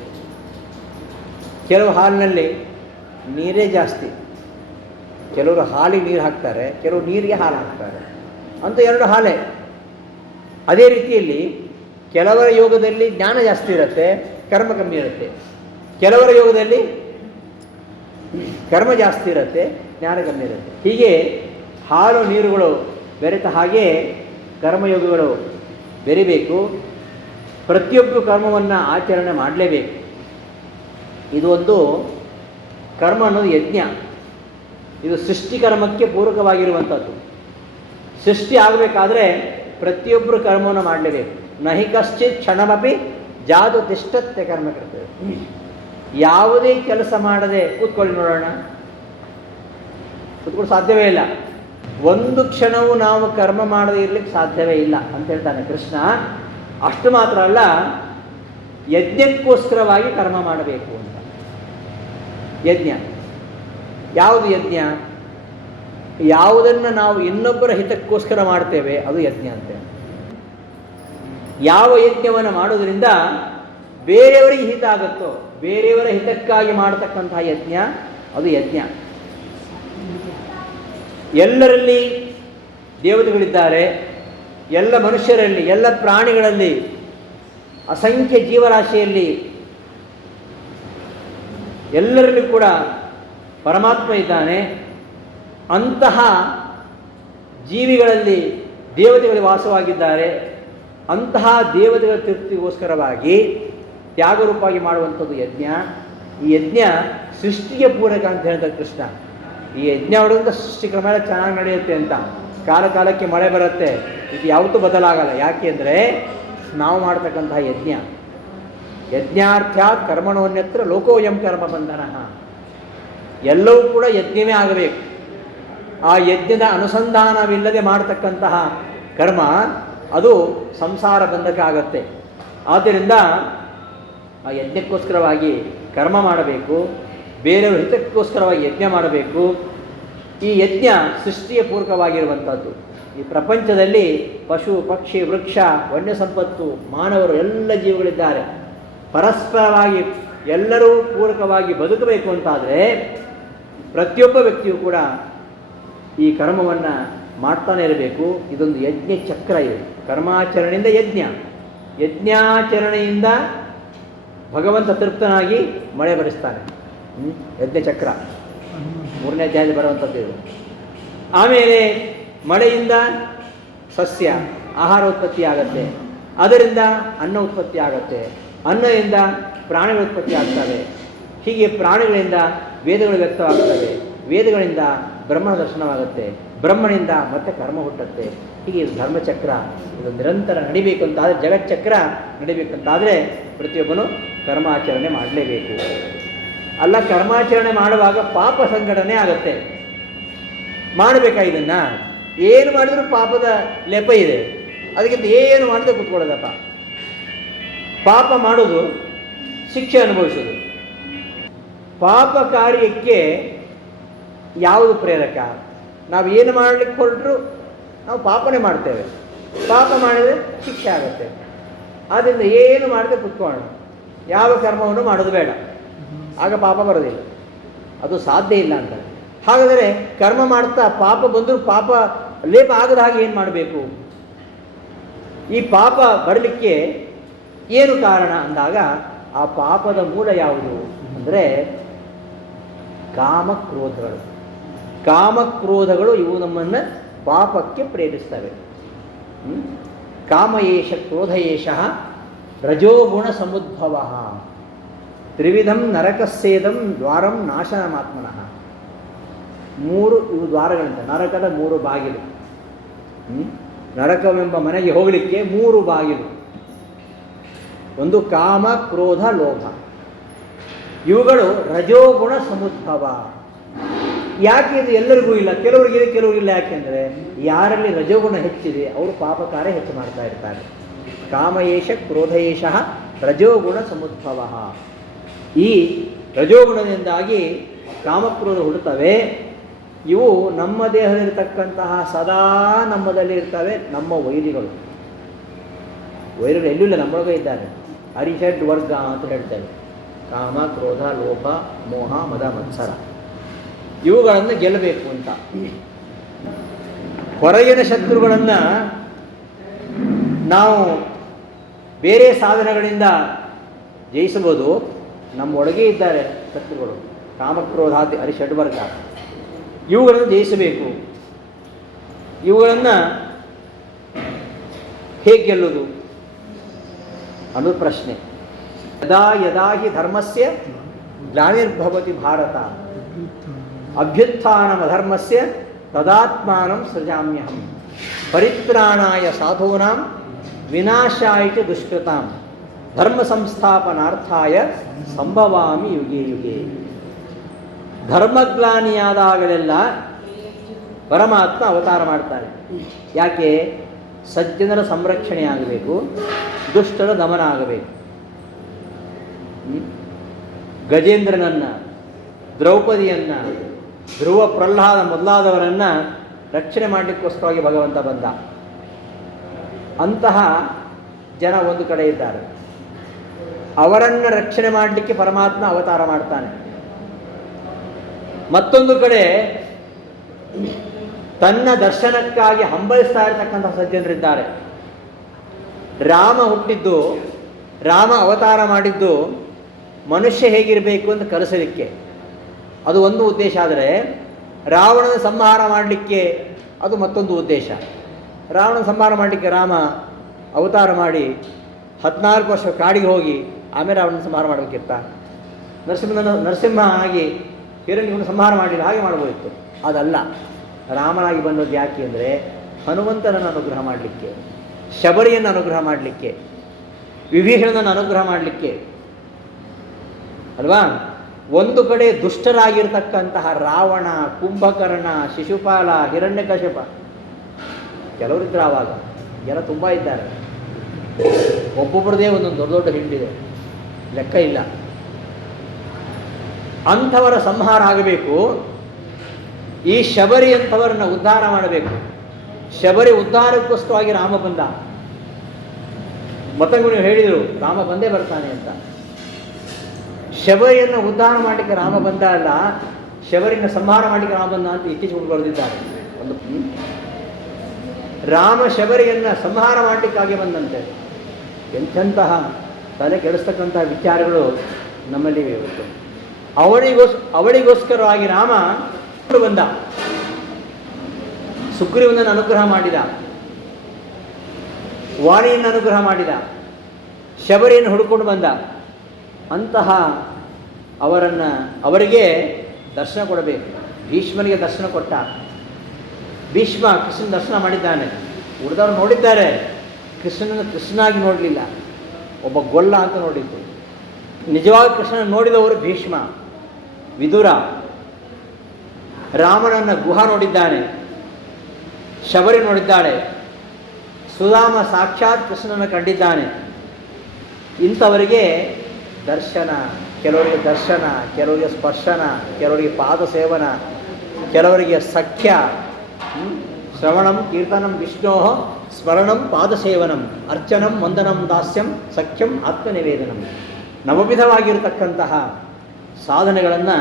ಕೆಲವು ಹಾಲಿನಲ್ಲಿ ನೀರೇ ಜಾಸ್ತಿ. ಕೆಲವರು ಹಾಲಿಗೆ ನೀರು ಹಾಕ್ತಾರೆ, ಕೆಲವರು ನೀರಿಗೆ ಹಾಲು ಹಾಕ್ತಾರೆ, ಅಂತ ಎರಡು ಹಾಲೇ. ಅದೇ ರೀತಿಯಲ್ಲಿ ಕೆಲವರ ಯೋಗದಲ್ಲಿ ಜ್ಞಾನ ಜಾಸ್ತಿ ಇರುತ್ತೆ, ಕರ್ಮ ಕಮ್ಮಿ ಇರುತ್ತೆ. ಕೆಲವರ ಯೋಗದಲ್ಲಿ ಕರ್ಮ ಜಾಸ್ತಿ ಇರುತ್ತೆ, ಜ್ಞಾನ ಕಮ್ಮಿ ಇರುತ್ತೆ. ಹೀಗೆ ಹಾಲು ನೀರುಗಳು ಬೆರೆತ ಹಾಗೆ ಕರ್ಮಯೋಗಗಳು ಬೆರಿಬೇಕು. ಪ್ರತಿಯೊಬ್ಬರು ಕರ್ಮವನ್ನು ಆಚರಣೆ ಮಾಡಲೇಬೇಕು. ಇದು ಒಂದು ಕರ್ಮ ಅನ್ನೋದು ಯಜ್ಞ. ಇದು ಸೃಷ್ಟಿಕರ್ಮಕ್ಕೆ ಪೂರಕವಾಗಿರುವಂಥದ್ದು. ಸೃಷ್ಟಿ ಆಗಬೇಕಾದ್ರೆ ಪ್ರತಿಯೊಬ್ಬರು ಕರ್ಮವನ್ನು ಮಾಡಲೇಬೇಕು. ನಹಿ ಕಶ್ಚಿತ್ ಕ್ಷಣಮಪಿ ಜಾದು ತಿಷ್ಟತ್ತೆ ಕರ್ಮ ಕರ್ತವ್ಯ. ಯಾವುದೇ ಕೆಲಸ ಮಾಡದೆ ಕೂತ್ಕೊಳ್ಳಿ ನೋಡೋಣ, ಕೂತ್ಕೊಳ್ಳಿ ಸಾಧ್ಯವೇ ಇಲ್ಲ. ಒಂದು ಕ್ಷಣವೂ ನಾವು ಕರ್ಮ ಮಾಡದೇ ಇರಲಿಕ್ಕೆ ಸಾಧ್ಯವೇ ಇಲ್ಲ ಅಂತ ಹೇಳ್ತಾನೆ ಕೃಷ್ಣ. ಅಷ್ಟು ಮಾತ್ರ ಅಲ್ಲ, ಯಜ್ಞಕ್ಕೋಸ್ಕರವಾಗಿ ಕರ್ಮ ಮಾಡಬೇಕು ಅಂತ. ಯಜ್ಞ ಯಾವುದು? ಯಜ್ಞ ಯಾವುದನ್ನು ನಾವು ಇನ್ನೊಬ್ಬರ ಹಿತಕ್ಕೋಸ್ಕರ ಮಾಡ್ತೇವೆ ಅದು ಯಜ್ಞ ಅಂತೆ. ಯಾವ ಯಜ್ಞವನ್ನು ಮಾಡೋದ್ರಿಂದ ಬೇರೆಯವರಿಗೆ ಹಿತ ಆಗುತ್ತೋ, ಬೇರೆಯವರ ಹಿತಕ್ಕಾಗಿ ಮಾಡತಕ್ಕಂತಹ ಯಜ್ಞ ಅದು ಯಜ್ಞ. ಎಲ್ಲರಲ್ಲಿ ದೇವತೆಗಳಿದ್ದಾರೆ, ಎಲ್ಲ ಮನುಷ್ಯರಲ್ಲಿ, ಎಲ್ಲ ಪ್ರಾಣಿಗಳಲ್ಲಿ, ಅಸಂಖ್ಯ ಜೀವರಾಶಿಯಲ್ಲಿ ಎಲ್ಲರಲ್ಲೂ ಕೂಡ ಪರಮಾತ್ಮ ಇದ್ದಾನೆ. ಅಂತಹ ಜೀವಿಗಳಲ್ಲಿ ದೇವತೆಗಳು ವಾಸವಾಗಿದ್ದಾರೆ. ಅಂತಹ ದೇವತೆಗಳ ತೃಪ್ತಿಗೋಸ್ಕರವಾಗಿ ತ್ಯಾಗರೂಪವಾಗಿ ಮಾಡುವಂಥದ್ದು ಯಜ್ಞ. ಈ ಯಜ್ಞ ಸೃಷ್ಟಿಗೆ ಪೂರಕ ಅಂತ ಹೇಳ್ತಾರೆ ಕೃಷ್ಣ. ಈ ಯಜ್ಞ ಹೊಡೆದ ಸೃಷ್ಟಿ ಕ್ರಮ ಚೆನ್ನಾಗಿ ನಡೆಯುತ್ತೆ ಅಂತ. ಕಾಲ ಕಾಲಕ್ಕೆ ಮಳೆ ಬರುತ್ತೆ, ಇದು ಯಾವತ್ತೂ ಬದಲಾಗಲ್ಲ. ಯಾಕೆ ಅಂದರೆ ನಾವು ಮಾಡ್ತಕ್ಕಂತಹ ಯಜ್ಞ. ಯಜ್ಞಾರ್ಥ್ಯಾತ್ ಕರ್ಮಣೋನ್ಯತ್ರ ಲೋಕೋಯಂ ಕರ್ಮ ಬಂಧನ. ಎಲ್ಲವೂ ಕೂಡ ಯಜ್ಞವೇ ಆಗಬೇಕು. ಆ ಯಜ್ಞದ ಅನುಸಂಧಾನವಿಲ್ಲದೆ ಮಾಡತಕ್ಕಂತಹ ಕರ್ಮ ಅದು ಸಂಸಾರ ಬಂಧಕ ಆಗತ್ತೆ. ಆದ್ದರಿಂದ ಆ ಯಜ್ಞಕ್ಕೋಸ್ಕರವಾಗಿ ಕರ್ಮ ಮಾಡಬೇಕು, ಬೇರೆಯವ್ರ ಹಿತಕ್ಕೋಸ್ಕರವಾಗಿ ಯಜ್ಞ ಮಾಡಬೇಕು. ಈ ಯಜ್ಞ ಸೃಷ್ಟಿಯ ಪೂರಕವಾಗಿರುವಂಥದ್ದು. ಈ ಪ್ರಪಂಚದಲ್ಲಿ ಪಶು ಪಕ್ಷಿ ವೃಕ್ಷ ವನ್ಯ ಸಂಪತ್ತು ಮಾನವರು ಎಲ್ಲ ಜೀವಗಳಿದ್ದಾರೆ. ಪರಸ್ಪರವಾಗಿ ಎಲ್ಲರೂ ಪೂರಕವಾಗಿ ಬದುಕಬೇಕು ಅಂತಾದರೆ ಪ್ರತಿಯೊಬ್ಬ ವ್ಯಕ್ತಿಯೂ ಕೂಡ ಈ ಕರ್ಮವನ್ನು ಮಾಡ್ತಾನೆ ಇರಬೇಕು. ಇದೊಂದು ಯಜ್ಞ ಚಕ್ರ. ಇದು ಕರ್ಮಾಚರಣೆಯಿಂದ ಯಜ್ಞ, ಯಜ್ಞಾಚರಣೆಯಿಂದ ಭಗವಂತ ತೃಪ್ತನಾಗಿ ಮಳೆ ಬರೆಸ್ತಾನೆ. ಯಜ್ಞಚಕ್ರ 3ನೇ ಅಧ್ಯಾಯದಲ್ಲಿ ಬರುವಂಥದ್ದು ಇದು. ಆಮೇಲೆ ಮಳೆಯಿಂದ ಸಸ್ಯ ಆಹಾರ ಉತ್ಪತ್ತಿ ಆಗುತ್ತೆ, ಅದರಿಂದ ಅನ್ನ ಉತ್ಪತ್ತಿ ಆಗುತ್ತೆ, ಅನ್ನದಿಂದ ಪ್ರಾಣಿಗಳ ಉತ್ಪತ್ತಿ ಆಗ್ತವೆ, ಹೀಗೆ ಪ್ರಾಣಿಗಳಿಂದ ವೇದಗಳು ವ್ಯಕ್ತವಾಗ್ತವೆ, ವೇದಗಳಿಂದ ಬ್ರಹ್ಮನ ದರ್ಶನವಾಗುತ್ತೆ, ಬ್ರಹ್ಮನಿಂದ ಮತ್ತೆ ಕರ್ಮ ಹುಟ್ಟುತ್ತೆ. ಹೀಗೆ ಇದು ಧರ್ಮಚಕ್ರ, ಇದು ನಿರಂತರ ನಡಿಬೇಕು ಅಂತಾದರೆ, ಜಗಚ್ಚಕ್ರ ನಡಿಬೇಕಂತಾದರೆ ಪ್ರತಿಯೊಬ್ಬನು ಕರ್ಮಾಚರಣೆ ಮಾಡಲೇಬೇಕು. ಅಲ್ಲ, ಕರ್ಮಾಚರಣೆ ಮಾಡುವಾಗ ಪಾಪ ಸಂಘಟನೆ ಆಗುತ್ತೆ. ಮಾಡಬೇಕಾ ಇದನ್ನು? ಏನು ಮಾಡಿದರೂ ಪಾಪದ ಲೆಪ ಇದೆ, ಅದಕ್ಕಿಂತ ಏನು ಮಾಡದೆ ಕೂತ್ಕೊಳ್ಳೋದಪ್ಪ. ಪಾಪ ಮಾಡೋದು, ಶಿಕ್ಷೆ ಅನುಭವಿಸೋದು. ಪಾಪ ಕಾರ್ಯಕ್ಕೆ ಯಾವುದು ಪ್ರೇರಕ? ನಾವು ಏನು ಮಾಡಲಿಕ್ಕೆ ಹೊರಟರು ನಾವು ಪಾಪನೇ ಮಾಡ್ತೇವೆ. ಪಾಪ ಮಾಡಿದರೆ ಶಿಕ್ಷೆ ಆಗುತ್ತೆ. ಆದ್ದರಿಂದ ಏನು ಮಾಡದೆ ಕೂತ್ಕೊಳ್ಳೋಣ, ಯಾವ ಕರ್ಮವನ್ನು ಮಾಡೋದು ಬೇಡ, ಆಗ ಪಾಪ ಬರೋದಿಲ್ಲ. ಅದು ಸಾಧ್ಯ ಇಲ್ಲ ಅಂತ. ಹಾಗಾದರೆ ಕರ್ಮ ಮಾಡ್ತಾ ಪಾಪ ಬಂದರೂ ಪಾಪ ಲೇಪ ಆಗದ ಹಾಗೆ ಏನು ಮಾಡಬೇಕು? ಈ ಪಾಪ ಬರಲಿಕ್ಕೆ ಏನು ಕಾರಣ ಅಂದಾಗ ಆ ಪಾಪದ ಮೂಲ ಯಾವುದು ಅಂದರೆ ಕಾಮಕ್ರೋಧಗಳು. ಕಾಮಕ್ರೋಧಗಳು ಇವು ನಮ್ಮನ್ನು ಪಾಪಕ್ಕೆ ಪ್ರೇರಿಸ್ತವೆ. ಕಾಮಯೇಷ ಕ್ರೋಧಯೇಷಃ ರಜೋಗುಣ ಸಮುದ್ಭವ ತ್ರಿವಿಧಂ ನರಕಸ್ಸೇದಂ ದ್ವಾರಂ ನಾಶನಮಾತ್ಮನಃ. 3 ಇವು ದ್ವಾರಗಳಿಂದ, ನರಕದ 3 ಬಾಗಿಲು. ನರಕವೆಂಬ ಮನೆಗೆ ಹೋಗಲಿಕ್ಕೆ 3 ಬಾಗಿಲು. ಒಂದು ಕಾಮ, ಕ್ರೋಧ, ಲೋಭ. ಇವುಗಳು ರಜೋಗುಣ ಸಮುದ್ಭವ. ಯಾಕೆ ಇದು ಎಲ್ಲರಿಗೂ ಇಲ್ಲ, ಕೆಲವರಿಗಿದೆ ಕೆಲವರಿಗಿಲ್ಲ? ಯಾಕೆಂದರೆ ಯಾರಲ್ಲಿ ರಜೋಗುಣ ಹೆಚ್ಚಿದೆ ಅವರು ಪಾಪ ಕಾರ್ಯ ಹೆಚ್ಚು ಮಾಡ್ತಾ ಇರ್ತಾರೆ. ಕಾಮಯೇಷ ಕ್ರೋಧಯೇಷಃ ರಜೋಗುಣ ಸಮುದ್ಭವ. ಈ ರಜೋಗುಣದಿಂದಾಗಿ ಕಾಮಕ್ರೋಧ ಹುಡುತ್ತವೆ. ಇವು ನಮ್ಮ ದೇಹದಲ್ಲಿರ್ತಕ್ಕಂತಹ ಸದಾ ನಮ್ಮದಲ್ಲಿ ಇರ್ತವೆ. ನಮ್ಮ ವೈರಿಗಳು ಎಲ್ಲೂ ಇಲ್ಲ, ನಮ್ಮೊಳಗೆ ಇದ್ದಾರೆ. ಅರಿಷಡ್ ವರ್ಗ ಅಂತ ಹೇಳ್ತೇವೆ. ಕಾಮ, ಕ್ರೋಧ, ಲೋಭ, ಮೋಹ, ಮದ, ಮತ್ಸರ. ಇವುಗಳನ್ನು ಗೆಲ್ಲಬೇಕು ಅಂತ. ಹೊರಗಿನ ಶತ್ರುಗಳನ್ನು ನಾವು ಬೇರೆ ಸಾಧನಗಳಿಂದ ಜಯಿಸಬಹುದು. ನಮ್ಮೊಳಗೆ ಇದ್ದಾರೆ ಶತ್ರುಗಳು, ಕಾಮಕ್ರೋಧಾದಿ ಅರಿಷಡ್ವರ್ಗ. ಇವುಗಳನ್ನು ಜಯಿಸಬೇಕು. ಇವುಗಳನ್ನು ಹೇಗೆ ಗೆಲ್ಲುವುದು ಅನ್ನೋದು ಪ್ರಶ್ನೆ. ಯದಾ ಯದಾ ಹಿ ಧರ್ಮಸ್ಯ ಗ್ಲಾನಿರ್ಭವತಿ ಭಾರತ ಅಭ್ಯುತ್ಥಾನಮಧರ್ಮಸ್ಯ ತದಾತ್ಮಾನಂ ಸೃಜಾಮ್ಯಹಂ ಪರಿತ್ರಾಣಾಯ ಸಾಧೂನಾಂ ವಿನಾಶಾಯ ಚ ದುಷ್ಕೃತಾಂ ಧರ್ಮ ಸಂಸ್ಥಾಪನಾರ್ಥಾಯ ಸಂಭವಾಮಿ ಯುಗೆ ಯುಗೆ. ಧರ್ಮಗ್ಲಾನಿಯಾದಾಗಲೆಲ್ಲ ಪರಮಾತ್ಮ ಅವತಾರ ಮಾಡ್ತಾನೆ. ಯಾಕೆ? ಸಜ್ಜನರ ಸಂರಕ್ಷಣೆ ಆಗಬೇಕು, ದುಷ್ಟರ ದಮನ ಆಗಬೇಕು. ಗಜೇಂದ್ರನನ್ನು, ದ್ರೌಪದಿಯನ್ನು, ಧ್ರುವ, ಪ್ರಹ್ಲಾದ ಮೊದಲಾದವರನ್ನು ರಕ್ಷಣೆ ಮಾಡಲಿಕ್ಕೋಸ್ಕರವಾಗಿ ಭಗವಂತ ಬಂದ. ಅಂತಹ ಜನ ಒಂದು ಕಡೆ ಇದ್ದಾರೆ. ಅವರನ್ನು ರಕ್ಷಣೆ ಮಾಡಲಿಕ್ಕೆ ಪರಮಾತ್ಮ ಅವತಾರ ಮಾಡ್ತಾನೆ. ಮತ್ತೊಂದು ಕಡೆ ತನ್ನ ದರ್ಶನಕ್ಕಾಗಿ ಹಂಬಲಿಸ್ತಾ ಇರತಕ್ಕಂತಹ ಸಜ್ಜನರಿದ್ದಾರೆ. ರಾಮ ಹುಟ್ಟಿದ್ದು, ರಾಮ ಅವತಾರ ಮಾಡಿದ್ದು ಮನುಷ್ಯ ಹೇಗಿರಬೇಕು ಅಂತ ಕಲಿಸಲಿಕ್ಕೆ, ಅದು ಒಂದು ಉದ್ದೇಶ. ಆದರೆ ರಾವಣನ ಸಂಹಾರ ಮಾಡಲಿಕ್ಕೆ ಅದು ಮತ್ತೊಂದು ಉದ್ದೇಶ. ರಾವಣನ ಸಂಹಾರ ಮಾಡಲಿಕ್ಕೆ ರಾಮ ಅವತಾರ ಮಾಡಿ 14 ವರ್ಷ ಕಾಡಿಗೆ ಹೋಗಿ ಆಮೇಲೆ ರಾವಣನ ಸಂಹಾರ ಮಾಡಬೇಕಿತ್ತ? ನರಸಿಂಹ ಆಗಿ ಹಿರಣ್ಯವನ್ನು ಸಂಹಾರ ಮಾಡಲಿಲ್ಲ, ಹಾಗೆ ಮಾಡ್ಬೋದಿತ್ತು. ಅದಲ್ಲ, ರಾಮನಾಗಿ ಬಂದದ್ದು ಯಾಕೆ ಅಂದರೆ ಹನುಮಂತನನ್ನು ಅನುಗ್ರಹ ಮಾಡಲಿಕ್ಕೆ, ಶಬರಿಯನ್ನು ಅನುಗ್ರಹ ಮಾಡಲಿಕ್ಕೆ, ವಿಭೀಷಣನನ್ನು ಅನುಗ್ರಹ ಮಾಡಲಿಕ್ಕೆ ಅಲ್ವಾ. ಒಂದು ಕಡೆ ದುಷ್ಟರಾಗಿರ್ತಕ್ಕಂತಹ ರಾವಣ, ಕುಂಭಕರ್ಣ, ಶಿಶುಪಾಲ, ಹಿರಣ್ಯಕಶ್ಯಪ ಕೆಲವರಿದ್ದರು. ಆವಾಗ ಎಲ್ಲ ತುಂಬ ಇದ್ದಾರೆ. ಒಬ್ಬೊಬ್ಬರದೇ ಒಂದೊಂದು ದೊಡ್ಡ ದೊಡ್ಡ ಹಿಂಡಿದೆ, ಲೆಕ್ಕ ಇಲ್ಲ. ಅಂಥವರ ಸಂಹಾರ ಆಗಬೇಕು. ಈ ಶಬರಿ ಅಂಥವರನ್ನು ಉದ್ಧಾರ ಮಾಡಬೇಕು. ಶಬರಿ ಉದ್ಧಾರಕ್ಕೋಸ್ಕರವಾಗಿ ರಾಮ ಬಂದ. ಮತಂಗುಣಿ ಹೇಳಿದರು ರಾಮ ಬಂದೇ ಬರ್ತಾನೆ ಅಂತ. ಶಬರಿಯನ್ನು ಉದ್ಧಾರ ಮಾಡಲಿಕ್ಕೆ ರಾಮ ಬಂದ ಅಲ್ಲ, ಶಬರಿಯನ್ನು ಸಂಹಾರ ಮಾಡಲಿಕ್ಕೆ ರಾಮ ಬಂದ ಅಂತ ಇತ್ತೀಚೆಗೆ ಬರೆದಿದ್ದಾರೆ. ಒಂದು ರಾಮ ಶಬರಿಯನ್ನು ಸಂಹಾರ ಮಾಡಲಿಕ್ಕಾಗಿ ಬಂದಂತೆ. ಎಂಥಂತಹ ತಲೆ ಕೆಡಿಸ್ತಕ್ಕಂತಹ ವಿಚಾರಗಳು ನಮ್ಮಲ್ಲಿವೆ ಇವತ್ತು. ಅವಳಿಗೋಸ್ಕರವಾಗಿ ರಾಮ ಬಂದ, ಸುಗ್ರೀವನನ್ನು ಅನುಗ್ರಹ ಮಾಡಿದ, ವಾಣಿಯನ್ನು ಅನುಗ್ರಹ ಮಾಡಿದ, ಶಬರಿಯನ್ನು ಹುಡುಕೊಂಡು ಬಂದ. ಅಂತಹ ಅವರಿಗೆ ದರ್ಶನ ಕೊಡಬೇಕು. ಭೀಷ್ಮನಿಗೆ ದರ್ಶನ ಕೊಟ್ಟ. ಭೀಷ್ಮ ಕೃಷ್ಣನ ದರ್ಶನ ಮಾಡಿದ್ದಾನೆ. ಉಳಿದವರು ನೋಡಿದ್ದಾರೆ, ಕೃಷ್ಣನನ್ನು ಕೃಷ್ಣನಾಗಿ ನೋಡಲಿಲ್ಲ, ಒಬ್ಬ ಗೊಲ್ಲ ಅಂತ ನೋಡಿದ್ದು. ನಿಜವಾಗಿ ಕೃಷ್ಣನ ನೋಡಿದವರು ಭೀಷ್ಮ, ವಿದುರ. ರಾಮನನ್ನು ಗುಹ ನೋಡಿದ್ದಾನೆ, ಶಬರಿ ನೋಡಿದ್ದಾಳೆ, ಸುಧಾಮ ಸಾಕ್ಷಾತ್ ಕೃಷ್ಣನನ್ನು ಕಂಡಿದ್ದಾನೆ. ಇಂಥವರಿಗೆ ದರ್ಶನ, ಕೆಲವರಿಗೆ ದರ್ಶನ, ಕೆಲವರಿಗೆ ಸ್ಪರ್ಶನ, ಕೆಲವರಿಗೆ ಪಾದ ಸೇವನ, ಕೆಲವರಿಗೆ ಸಖ್ಯ. ಶ್ರವಣಂ ಕೀರ್ತನಂ ವಿಷ್ಣೋ ಸ್ಮರಣಂ ಪಾದಸೇವನಂ ಅರ್ಚನಂ ವಂದನಂ ದಾಸ್ಯಂ ಸಖ್ಯಂ ಆತ್ಮನಿವೇದನಂ. ನವವಿಧವಾಗಿರತಕ್ಕಂತಹ ಸಾಧನೆಗಳನ್ನು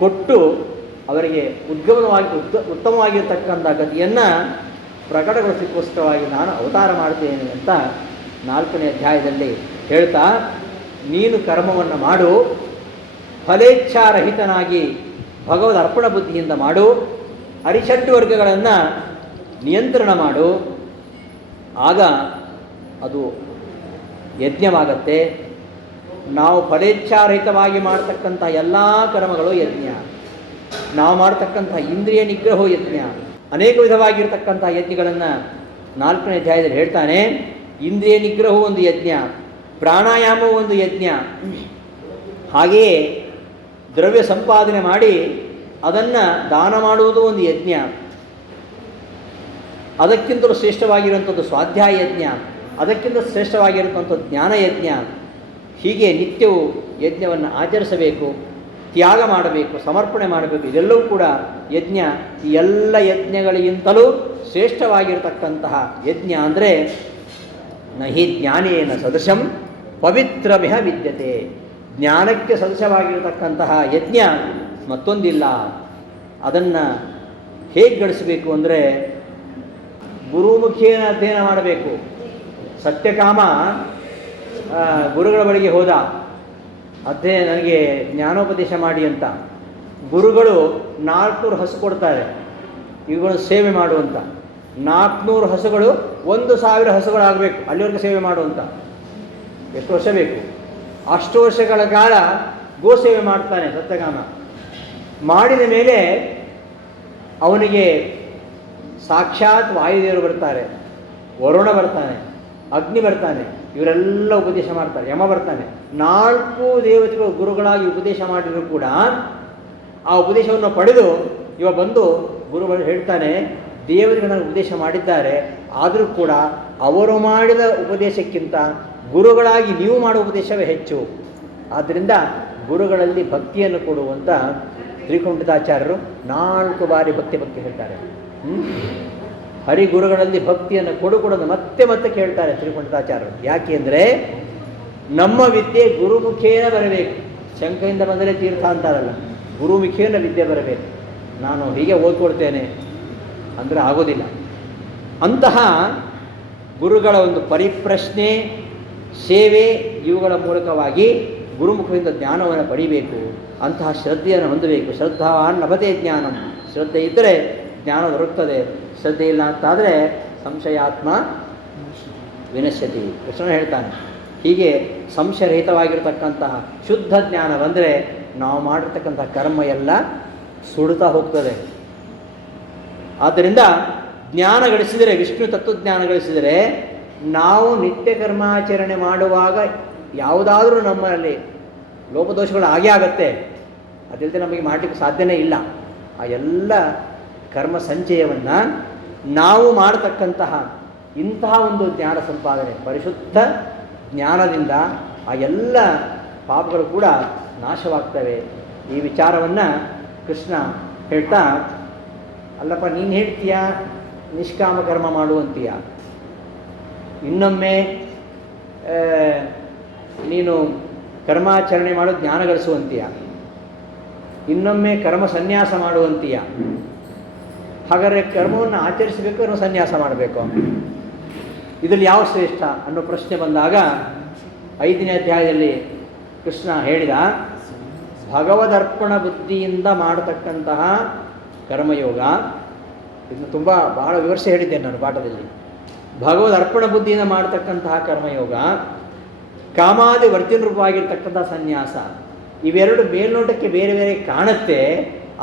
ಕೊಟ್ಟು ಅವರಿಗೆ ಉತ್ತಮವಾಗಿರ್ತಕ್ಕಂಥ ಗತಿಯನ್ನು ಪ್ರಕಟಗೊಳಿಸಲಿಕ್ಕೋಸ್ಕರವಾಗಿ ನಾನು ಅವತಾರ ಮಾಡ್ತೇನೆ ಅಂತ 4ನೇ ಅಧ್ಯಾಯದಲ್ಲಿ ಹೇಳ್ತಾ, ನೀನು ಕರ್ಮವನ್ನು ಮಾಡು, ಫಲೇಚ್ಛಾರಹಿತನಾಗಿ ಭಗವದ್ ಅರ್ಪಣ ಬುದ್ಧಿಯಿಂದ ಮಾಡು, ಅರಿಷಡ್ ವರ್ಗಗಳನ್ನು ನಿಯಂತ್ರಣ ಮಾಡು, ಆಗ ಅದು ಯಜ್ಞವಾಗತ್ತೆ. ನಾವು ಫಲೇಚ್ಛಾರಹಿತವಾಗಿ ಮಾಡ್ತಕ್ಕಂಥ ಎಲ್ಲ ಕರ್ಮಗಳು ಯಜ್ಞ. ನಾವು ಮಾಡ್ತಕ್ಕಂಥ ಇಂದ್ರಿಯ ನಿಗ್ರಹವು ಯಜ್ಞ. ಅನೇಕ ವಿಧವಾಗಿರ್ತಕ್ಕಂಥ ಯಜ್ಞಗಳನ್ನು 4ನೇ ಅಧ್ಯಾಯದಲ್ಲಿ ಹೇಳ್ತಾನೆ. ಇಂದ್ರಿಯ ನಿಗ್ರಹವು ಒಂದು ಯಜ್ಞ, ಪ್ರಾಣಾಯಾಮವು ಒಂದು ಯಜ್ಞ, ಹಾಗೆಯೇ ದ್ರವ್ಯ ಸಂಪಾದನೆ ಮಾಡಿ ಅದನ್ನು ದಾನ ಮಾಡುವುದು ಒಂದು ಯಜ್ಞ, ಅದಕ್ಕಿಂತಲೂ ಶ್ರೇಷ್ಠವಾಗಿರುವಂಥದ್ದು ಸ್ವಾಧ್ಯಾಯ ಯಜ್ಞ, ಅದಕ್ಕಿಂತ ಶ್ರೇಷ್ಠವಾಗಿರುವಂಥದ್ದು ಜ್ಞಾನಯಜ್ಞ. ಹೀಗೆ ನಿತ್ಯವೂ ಯಜ್ಞವನ್ನು ಆಚರಿಸಬೇಕು, ತ್ಯಾಗ ಮಾಡಬೇಕು, ಸಮರ್ಪಣೆ ಮಾಡಬೇಕು. ಇದೆಲ್ಲವೂ ಕೂಡ ಯಜ್ಞ. ಈ ಎಲ್ಲ ಯಜ್ಞಗಳಿಗಿಂತಲೂ ಶ್ರೇಷ್ಠವಾಗಿರತಕ್ಕಂತಹ ಯಜ್ಞ ಅಂದರೆ ನಹಿ ಜ್ಞಾನೇನ ಸದೃಶಂ ಪವಿತ್ರಮಿಹ ವಿದ್ಯತೆ. ಜ್ಞಾನಕ್ಕೆ ಸದೃಶವಾಗಿರತಕ್ಕಂತಹ ಯಜ್ಞ ಮತ್ತೊಂದಿಲ್ಲ. ಅದನ್ನು ಹೇಗೆ ಗಳಿಸಬೇಕು ಅಂದರೆ ಗುರುಮುಖೇನ ಅಧ್ಯಯನ ಮಾಡಬೇಕು. ಸತ್ಯಕಾಮ ಗುರುಗಳ ಬಳಿಗೆ ಹೋದ, ನನಗೆ ಜ್ಞಾನೋಪದೇಶ ಮಾಡಿ ಅಂತ. ಗುರುಗಳು 400 ಹಸು ಕೊಡ್ತಾರೆ, ಇವುಗಳು ಸೇವೆ ಮಾಡುವಂಥ. 400 ಹಸುಗಳು 1000 ಹಸುಗಳಾಗಬೇಕು, ಅಲ್ಲಿವರೆಗೆ ಸೇವೆ ಮಾಡುವಂಥ. ಎಷ್ಟು ವರ್ಷ ಬೇಕು? ಅಷ್ಟು ವರ್ಷಗಳ ಕಾಲ ಗೋಸೇವೆ ಮಾಡ್ತಾನೆ ಸತ್ಯಕಾಮ. ಮಾಡಿದ ಮೇಲೆ ಅವನಿಗೆ ಸಾಕ್ಷಾತ್ ವಾಯುದೇವರು ಬರ್ತಾರೆ, ವರುಣ ಬರ್ತಾನೆ, ಅಗ್ನಿ ಬರ್ತಾನೆ, ಇವರೆಲ್ಲ ಉಪದೇಶ ಮಾಡ್ತಾರೆ, ಯಮ ಬರ್ತಾನೆ. 4 ದೇವತೆಗಳು ಗುರುಗಳಾಗಿ ಉಪದೇಶ ಮಾಡಿದರೂ ಕೂಡ ಆ ಉಪದೇಶವನ್ನು ಪಡೆದು ಇವ ಬಂದು ಗುರುಗಳು ಹೇಳ್ತಾನೆ, ದೇವರಿಗೆ ನನಗೆ ಉಪದೇಶ ಮಾಡಿದ್ದಾರೆ, ಆದರೂ ಕೂಡ ಅವರು ಮಾಡಿದ ಉಪದೇಶಕ್ಕಿಂತ ಗುರುಗಳಾಗಿ ನೀವು ಮಾಡುವ ಉಪದೇಶವೇ ಹೆಚ್ಚು. ಆದ್ದರಿಂದ ಗುರುಗಳಲ್ಲಿ ಭಕ್ತಿಯನ್ನು ಕೊಡುವಂಥ ತ್ರಿಕುಂಡಿತಾಚಾರ್ಯರು 4 ಬಾರಿ ಭಕ್ತಿ ಹೇಳ್ತಾರೆ. ಹರಿಗುರುಗಳಲ್ಲಿ ಭಕ್ತಿಯನ್ನು ಕೊಡೋದು ಮತ್ತೆ ಕೇಳ್ತಾರೆ ತ್ರಿಕುಂಡಿತಾಚಾರ್ಯರು. ಯಾಕೆ ಅಂದರೆ ನಮ್ಮ ವಿದ್ಯೆ ಗುರುಮುಖೇನ ಬರಬೇಕು. ಶಂಖೆಯಿಂದ ಬಂದರೆ ತೀರ್ಥ ಅಂತಾರಲ್ಲ, ಗುರುಮುಖೇನ ವಿದ್ಯೆ ಬರಬೇಕು. ನಾನು ಹೀಗೆ ಓದ್ಕೊಳ್ತೇನೆ ಅಂದರೆ ಆಗೋದಿಲ್ಲ. ಅಂತಹ ಗುರುಗಳ ಒಂದು ಪರಿಪ್ರಶ್ನೆ, ಸೇವೆ, ಇವುಗಳ ಮೂಲಕವಾಗಿ ಗುರುಮುಖದಿಂದ ಜ್ಞಾನವನ್ನು ಪಡಿಬೇಕು. ಅಂತಹ ಶ್ರದ್ಧೆಯನ್ನು ಹೊಂದಬೇಕು. ಶ್ರದ್ಧಾವಾನ್ ಲಭತೆ ಜ್ಞಾನಂ. ಶ್ರದ್ಧೆ ಇದ್ದರೆ ಜ್ಞಾನ ದೊರಕ್ತದೆ. ಶ್ರದ್ಧೆ ಇಲ್ಲ ಅಂತಾದರೆ ಸಂಶಯಾತ್ಮ ವಿನಶ್ಯತಿ. ಕೃಷ್ಣ ಹೇಳ್ತಾನೆ. ಹೀಗೆ ಸಂಶಯರಹಿತವಾಗಿರ್ತಕ್ಕಂತಹ ಶುದ್ಧ ಜ್ಞಾನ ಬಂದರೆ ನಾವು ಮಾಡಿರ್ತಕ್ಕಂಥ ಕರ್ಮ ಎಲ್ಲ ಸುಡುತ್ತಾ ಹೋಗ್ತದೆ. ಆದ್ದರಿಂದ ಜ್ಞಾನ ಗಳಿಸಿದರೆ, ವಿಷ್ಣು ತತ್ವಜ್ಞಾನ ಗಳಿಸಿದರೆ, ನಾವು ನಿತ್ಯ ಕರ್ಮಾಚರಣೆ ಮಾಡುವಾಗ ಯಾವುದಾದ್ರೂ ನಮ್ಮಲ್ಲಿ ಲೋಪದೋಷಗಳು ಆಗೇ ಆಗತ್ತೆ. ಅದಿಲ್ಲದೆ ನಮಗೆ ಮಾಡಲಿಕ್ಕೆ ಸಾಧ್ಯನೇ ಇಲ್ಲ. ಆ ಎಲ್ಲ ಕರ್ಮ ಸಂಚಯವನ್ನು ನಾವು ಮಾಡತಕ್ಕಂತಹ ಇಂತಹ ಒಂದು ಜ್ಞಾನ ಸಂಪಾದನೆ, ಪರಿಶುದ್ಧ ಜ್ಞಾನದಿಂದ ಆ ಎಲ್ಲ ಪಾಪಗಳು ಕೂಡ ನಾಶವಾಗ್ತವೆ. ಈ ವಿಚಾರವನ್ನು ಕೃಷ್ಣ ಹೇಳ್ತಾ, ಅಲ್ಲಪ್ಪ ನೀನು ಹೇಳ್ತೀಯ ನಿಷ್ಕಾಮ ಕರ್ಮ ಮಾಡುವಂತೀಯ, ಇನ್ನೊಮ್ಮೆ ನೀನು ಕರ್ಮಾಚರಣೆ ಮಾಡು ಜ್ಞಾನ ಗಳಿಸುವಂತೀಯ, ಇನ್ನೊಮ್ಮೆ ಕರ್ಮ ಸನ್ಯಾಸ ಮಾಡುವಂತೀಯ. ಹಾಗಾದರೆ ಕರ್ಮವನ್ನು ಆಚರಿಸಬೇಕು, ಕರ್ಮ ಸನ್ಯಾಸ ಮಾಡಬೇಕು, ಇದರಲ್ಲಿ ಯಾವ ಶ್ರೇಷ್ಠ ಅನ್ನೋ ಪ್ರಶ್ನೆ ಬಂದಾಗ 5ನೇ ಅಧ್ಯಾಯದಲ್ಲಿ ಕೃಷ್ಣ ಹೇಳಿದ, ಭಗವದರ್ಪಣ ಬುದ್ಧಿಯಿಂದ ಮಾಡತಕ್ಕಂತಹ ಕರ್ಮಯೋಗ, ಇದನ್ನು ತುಂಬ ಬಹಳ ವಿವರಿಸಿ ಹೇಳಿದ್ದೇನೆ ನಾನು ಪಾಠದಲ್ಲಿ. ಭಗವದರ್ಪಣ ಬುದ್ಧಿಯಿಂದ ಮಾಡತಕ್ಕಂತಹ ಕರ್ಮಯೋಗ, ಕಾಮಾದಿ ವರ್ತಿನರೂಪವಾಗಿರ್ತಕ್ಕಂತಹ ಸನ್ಯಾಸ, ಇವೆರಡು ಮೇಲ್ನೋಟಕ್ಕೆ ಬೇರೆ ಬೇರೆ ಕಾಣುತ್ತೆ,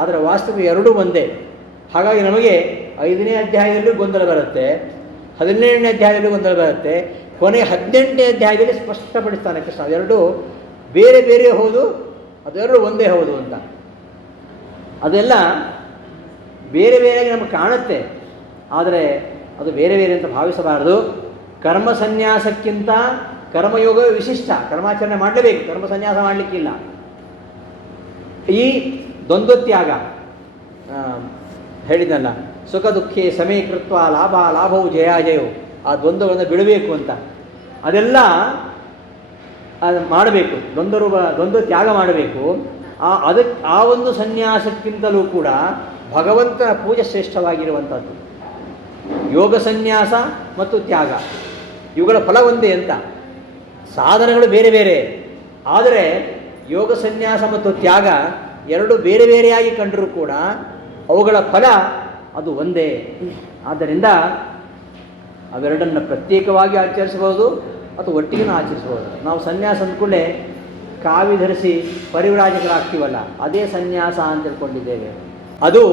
ಆದರೆ ವಾಸ್ತವ ಎರಡೂ ಒಂದೇ. ಹಾಗಾಗಿ ನಮಗೆ 5ನೇ ಅಧ್ಯಾಯದಲ್ಲೂ ಗೊಂದಲ ಬರುತ್ತೆ, 17ನೇ ಅಧ್ಯಾಯದಲ್ಲೂ ಗೊಂದಲ ಬರುತ್ತೆ, ಕೊನೆಗೆ 18ನೇ ಅಧ್ಯಾಯದಲ್ಲಿ ಸ್ಪಷ್ಟಪಡಿಸ್ತಾನೆ ಕೃಷ್ಣ. ಅದೆರಡು ಬೇರೆ ಬೇರೆ ಹೌದು, ಅದೆರಡು ಒಂದೇ ಹೌದು ಅಂತ. ಅದೆಲ್ಲ ಬೇರೆ ಬೇರೆಯಾಗಿ ನಮಗೆ ಕಾಣುತ್ತೆ, ಆದರೆ ಅದು ಬೇರೆ ಬೇರೆ ಅಂತ ಭಾವಿಸಬಾರದು. ಕರ್ಮ ಸನ್ಯಾಸಕ್ಕಿಂತ ಕರ್ಮಯೋಗವೇ ವಿಶಿಷ್ಟ. ಕರ್ಮಾಚರಣೆ ಮಾಡಲೇಬೇಕು, ಕರ್ಮ ಸನ್ಯಾಸ ಮಾಡಲಿಕ್ಕಿಲ್ಲ. ಈ ದ್ವಂದ್ವತ್ಯಾಗ ಹೇಳಿದ್ನಲ್ಲ, ಸುಖ ದುಃಖೇ ಸಮೀಕೃತ್ವ ಲಾಭವು ಜಯಾಜಯವು, ಆ ದ್ವಂದ್ವಗಳನ್ನು ಬಿಡಬೇಕು ಅಂತ, ಅದೆಲ್ಲ ಮಾಡಬೇಕು. ದ್ವಂದ್ವ ತ್ಯಾಗ ಮಾಡಬೇಕು. ಆ ಒಂದು ಸನ್ಯಾಸಕ್ಕಿಂತಲೂ ಕೂಡ ಭಗವಂತನ ಪೂಜೆ ಶ್ರೇಷ್ಠವಾಗಿರುವಂಥದ್ದು. ಯೋಗ ಸನ್ಯಾಸ ಮತ್ತು ತ್ಯಾಗ ಇವುಗಳ ಫಲ ಒಂದೇ ಅಂತ. ಸಾಧನಗಳು ಬೇರೆ ಬೇರೆ, ಆದರೆ ಯೋಗ ಸನ್ಯಾಸ ಮತ್ತು ತ್ಯಾಗ ಎರಡು ಬೇರೆ ಬೇರೆಯಾಗಿ ಕಂಡರೂ ಕೂಡ ಅವುಗಳ ಫಲ ಅದು ಒಂದೇ. ಆದ್ದರಿಂದ ಅವೆರಡನ್ನು ಪ್ರತ್ಯೇಕವಾಗಿ ಆಚರಿಸಬಹುದು ಅಥವಾ ಒಟ್ಟಿಗೆ ಆಚರಿಸಬಹುದು. ನಾವು ಸನ್ಯಾಸ ಅಂದ್ಕೊಳ್ಳೆ ಕಾವಿ ಧರಿಸಿ ಪರಿವ್ರಾಜಕರಾಗ್ತೀವಲ್ಲ, ಅದೇ ಸನ್ಯಾಸ ಅಂತ ತಿಳ್ಕೊಂಡಿದ್ದೇವೆ. ಅದು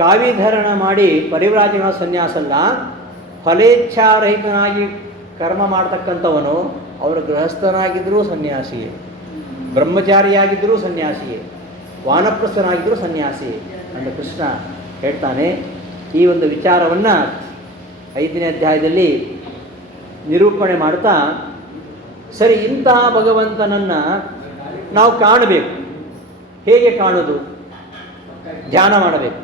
ಕಾವಿಧರಣ ಮಾಡಿ ಪರಿವ್ರಾಜಕನ ಸನ್ಯಾಸ ಅಲ್ಲ. ಫಲೇಚ್ಛಾರಹಿತನಾಗಿ ಕರ್ಮ ಮಾಡ್ತಕ್ಕಂಥವನು ಅವರ ಗೃಹಸ್ಥನಾಗಿದ್ದರೂ ಸನ್ಯಾಸಿಯೇ, ಬ್ರಹ್ಮಚಾರಿಯಾಗಿದ್ದರೂ ಸನ್ಯಾಸಿಯೇ, ವಾನಪ್ರಸ್ಥನಾಗಿದ್ದರೂ ಸನ್ಯಾಸಿಯೇ ಅಂತ ಕೃಷ್ಣ ಹೇಳ್ತಾನೆ. ಈ ಒಂದು ವಿಚಾರವನ್ನು 5ನೇ ಅಧ್ಯಾಯದಲ್ಲಿ ನಿರೂಪಣೆ ಮಾಡ್ತಾ, ಸರಿ, ಇಂತಹ ಭಗವಂತನನ್ನು ನಾವು ಕಾಣಬೇಕು. ಹೇಗೆ ಕಾಣೋದು? ಧ್ಯಾನ ಮಾಡಬೇಕು.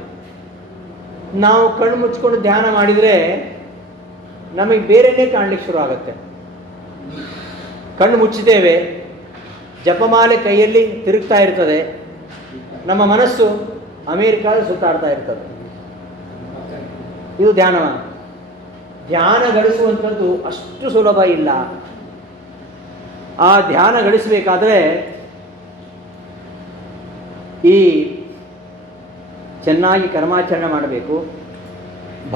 ನಾವು ಕಣ್ಣು ಮುಚ್ಕೊಂಡು ಧ್ಯಾನ ಮಾಡಿದರೆ ನಮಗೆ ಬೇರೆಯೇ ಕಾಣಲಿಕ್ಕೆ ಶುರು ಆಗುತ್ತೆ. ಕಣ್ಣು ಮುಚ್ಚಿದ್ದೇವೆ, ಜಪಮಾಲೆ ಕೈಯಲ್ಲಿ ತಿರುಗ್ತಾ ಇರ್ತದೆ, ನಮ್ಮ ಮನಸ್ಸು ಅಮೇರಿಕಾದಲ್ಲಿ ಸುತ್ತಾಡ್ತಾ ಇರ್ತದೆ. ಇದು ಧ್ಯಾನ. ಧ್ಯಾನ ಗಳಿಸುವಂಥದ್ದು ಅಷ್ಟು ಸುಲಭ ಇಲ್ಲ. ಆ ಧ್ಯಾನ ಗಳಿಸಬೇಕಾದ್ರೆ ಈ ಚೆನ್ನಾಗಿ ಕರ್ಮಾಚರಣೆ ಮಾಡಬೇಕು.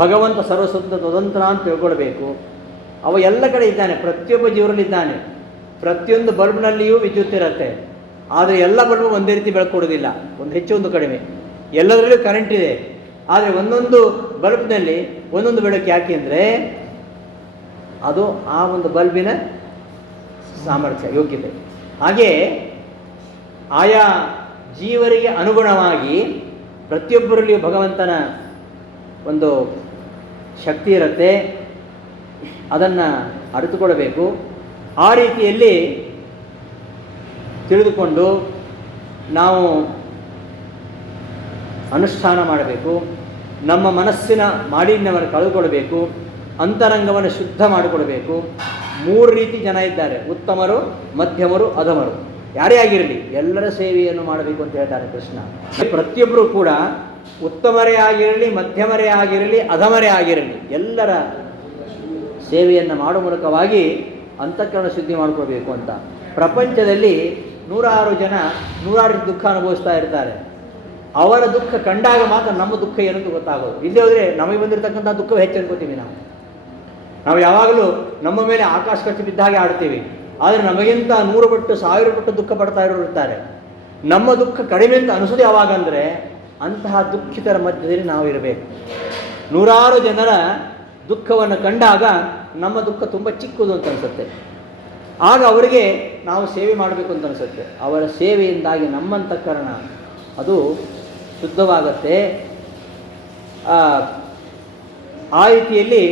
ಭಗವಂತ ಸ್ವತಂತ್ರ ಅಂತ ತಿಳ್ಕೊಳ್ಬೇಕು. ಅವ ಎಲ್ಲ ಕಡೆ ಇದ್ದಾನೆ, ಪ್ರತಿಯೊಬ್ಬ ಜೀವರಲ್ಲಿದ್ದಾನೆ. ಪ್ರತಿಯೊಂದು ಬಲ್ಬ್ನಲ್ಲಿಯೂ ವಿದ್ಯುತ್ ಇರುತ್ತೆ, ಆದರೆ ಎಲ್ಲ ಬಲ್ಬು ಒಂದೇ ರೀತಿ ಬೆಳಕೊಡೋದಿಲ್ಲ, ಒಂದು ಹೆಚ್ಚು ಒಂದು ಕಡಿಮೆ. ಎಲ್ಲದರಲ್ಲೂ ಕರೆಂಟ್ ಇದೆ, ಆದರೆ ಒಂದೊಂದು ಬಲ್ಬ್ನಲ್ಲಿ ಒಂದೊಂದು ಬೆಳಕು. ಯಾಕೆ ಅಂದರೆ ಅದು ಆ ಒಂದು ಬಲ್ಬಿನ ಸಾಮರ್ಥ್ಯ, ಯೋಗ್ಯತೆ. ಹಾಗೆ ಆಯಾ ಜೀವರಿಗೆ ಅನುಗುಣವಾಗಿ ಪ್ರತಿಯೊಬ್ಬರಲ್ಲಿಯೂ ಭಗವಂತನ ಒಂದು ಶಕ್ತಿ ಇರುತ್ತೆ, ಅದನ್ನು ಅರಿತುಕೊಳ್ಳಬೇಕು. ಆ ರೀತಿಯಲ್ಲಿ ತಿಳಿದುಕೊಂಡು ನಾವು ಅನುಷ್ಠಾನ ಮಾಡಬೇಕು. ನಮ್ಮ ಮನಸ್ಸಿನ ಮಾಲಿನ್ಯವನ್ನು ಕಳೆದುಕೊಳ್ಬೇಕು, ಅಂತರಂಗವನ್ನು ಶುದ್ಧ ಮಾಡಿಕೊಡಬೇಕು. 3 ರೀತಿ ಜನ ಇದ್ದಾರೆ, ಉತ್ತಮರು, ಮಧ್ಯಮರು, ಅಧಮರು. ಯಾರೇ ಆಗಿರಲಿ ಎಲ್ಲರ ಸೇವೆಯನ್ನು ಮಾಡಬೇಕು ಅಂತ ಹೇಳ್ತಾರೆ ಕೃಷ್ಣ. ಪ್ರತಿಯೊಬ್ಬರೂ ಕೂಡ ಉತ್ತಮರೇ ಆಗಿರಲಿ, ಮಧ್ಯಮರೇ ಆಗಿರಲಿ, ಅಧಮರೇ ಆಗಿರಲಿ, ಎಲ್ಲರ ಸೇವೆಯನ್ನು ಮಾಡುವ ಮೂಲಕವಾಗಿ ಅಂತಃಕರಣ ಶುದ್ಧಿ ಮಾಡಿಕೊಳ್ಬೇಕು ಅಂತ. ಪ್ರಪಂಚದಲ್ಲಿ 106 ಜನ 106 ದುಃಖ ಅನುಭವಿಸ್ತಾ ಇರ್ತಾರೆ. ಅವರ ದುಃಖ ಕಂಡಾಗ ಮಾತ್ರ ನಮ್ಮ ದುಃಖ ಏನಂತ ಗೊತ್ತಾಗೋದು. ಇಲ್ಲೇ ಹೋದರೆ ನಮಗೆ ಬಂದಿರತಕ್ಕಂಥ ದುಃಖವೇ ಹೆಚ್ಚು ಅನ್ಕೋತೀವಿ. ನಾವು ಯಾವಾಗಲೂ ನಮ್ಮ ಮೇಲೆ ಆಕಾಶ ಕಚ್ಚಿ ಬಿದ್ದ ಹಾಗೆ ಆಡ್ತೀವಿ, ಆದರೆ ನಮಗಿಂತ 100 ಪಟ್ಟು 1000 ಪಟ್ಟು ದುಃಖ ಪಡ್ತಾ ಇರೋರು ಇರ್ತಾರೆ. ನಮ್ಮ ದುಃಖ ಕಡಿಮೆ ಅಂತ ಅನಿಸೋದು ಯಾವಾಗ ಅಂದರೆ ಅಂತಹ ದುಃಖಿತರ ಮಧ್ಯದಲ್ಲಿ ನಾವು ಇರಬೇಕು. 106 ಜನರ ದುಃಖವನ್ನು ಕಂಡಾಗ ನಮ್ಮ ದುಃಖ ತುಂಬ ಚಿಕ್ಕದು ಅಂತ ಅನಿಸುತ್ತೆ. ಆಗ ಅವರಿಗೆ ನಾವು ಸೇವೆ ಮಾಡಬೇಕು ಅಂತ ಅನಿಸುತ್ತೆ. ಅವರ ಸೇವೆಯಿಂದಾಗಿ ನಮ್ಮಂತಃಕರಣ ಅದು ಶುದ್ಧವಾಗತ್ತೆ. ಆ ರೀತಿಯಲ್ಲಿ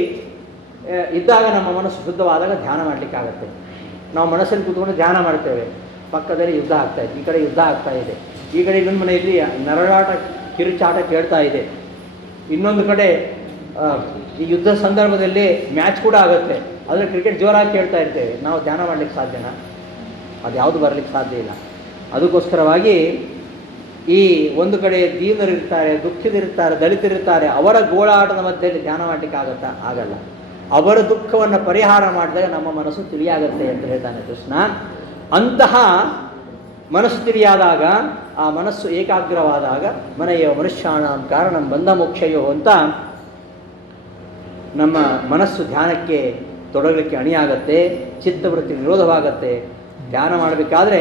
ಇದ್ದಾಗ ನಮ್ಮ ಮನಸ್ಸು ಶುದ್ಧವಾದಾಗ ಧ್ಯಾನ ಮಾಡಲಿಕ್ಕಾಗತ್ತೆ. ನಾವು ಮನಸ್ಸಲ್ಲಿ ಕೂತ್ಕೊಂಡು ಧ್ಯಾನ ಮಾಡ್ತೇವೆ, ಪಕ್ಕದಲ್ಲಿ ಯುದ್ಧ ಆಗ್ತಾ ಇದೆ, ಈ ಕಡೆ ಯುದ್ಧ ಆಗ್ತಾ ಇದೆ, ಈ ಕಡೆ ಇನ್ನೊಂದು ಮನೆಯಲ್ಲಿ ನರಳಾಟ ಕಿರುಚಾಟ ಕೇಳ್ತಾ ಇದೆ, ಇನ್ನೊಂದು ಕಡೆ ಈ ಯುದ್ಧ ಸಂದರ್ಭದಲ್ಲಿ ಮ್ಯಾಚ್ ಕೂಡ ಆಗುತ್ತೆ, ಆದರೆ ಕ್ರಿಕೆಟ್ ಜೋರಾಗಿ ಕೇಳ್ತಾ ಇರ್ತೇವೆ. ನಾವು ಧ್ಯಾನ ಮಾಡಲಿಕ್ಕೆ ಸಾಧ್ಯನಾ? ಅದು ಯಾವುದು ಬರಲಿಕ್ಕೆ ಸಾಧ್ಯ ಇಲ್ಲ. ಅದಕ್ಕೋಸ್ಕರವಾಗಿ ಈ ಒಂದು ಕಡೆ ದೀನರಿರ್ತಾರೆ, ದುಃಖಿತರಿರ್ತಾರೆ, ದಲಿತರಿರ್ತಾರೆ, ಅವರ ಗೋಳಾಟದ ಮಧ್ಯದಲ್ಲಿ ಧ್ಯಾನ ಮಾಡಲಿಕ್ಕೆ ಆಗಲ್ಲ. ಅವರ ದುಃಖವನ್ನು ಪರಿಹಾರ ಮಾಡಿದಾಗ ನಮ್ಮ ಮನಸ್ಸು ತಿಳಿಯಾಗತ್ತೆ ಅಂತ ಹೇಳ್ತಾನೆ ಕೃಷ್ಣ. ಅಂತಹ ಮನಸ್ಸು ತಿಳಿಯಾದಾಗ, ಆ ಮನಸ್ಸು ಏಕಾಗ್ರವಾದಾಗ ಮನೆಯ ಮನುಷ್ಯಾಣಂ ಕಾರಣಂ ಬಂಧ ಮೋಕ್ಷಯೋ ಅಂತ ನಮ್ಮ ಮನಸ್ಸು ಧ್ಯಾನಕ್ಕೆ ತೊಡಗಲಿಕ್ಕೆ ಅಣಿಯಾಗತ್ತೆ, ಚಿತ್ತವೃತ್ತಿ ನಿರೋಧವಾಗತ್ತೆ. ಧ್ಯಾನ ಮಾಡಬೇಕಾದ್ರೆ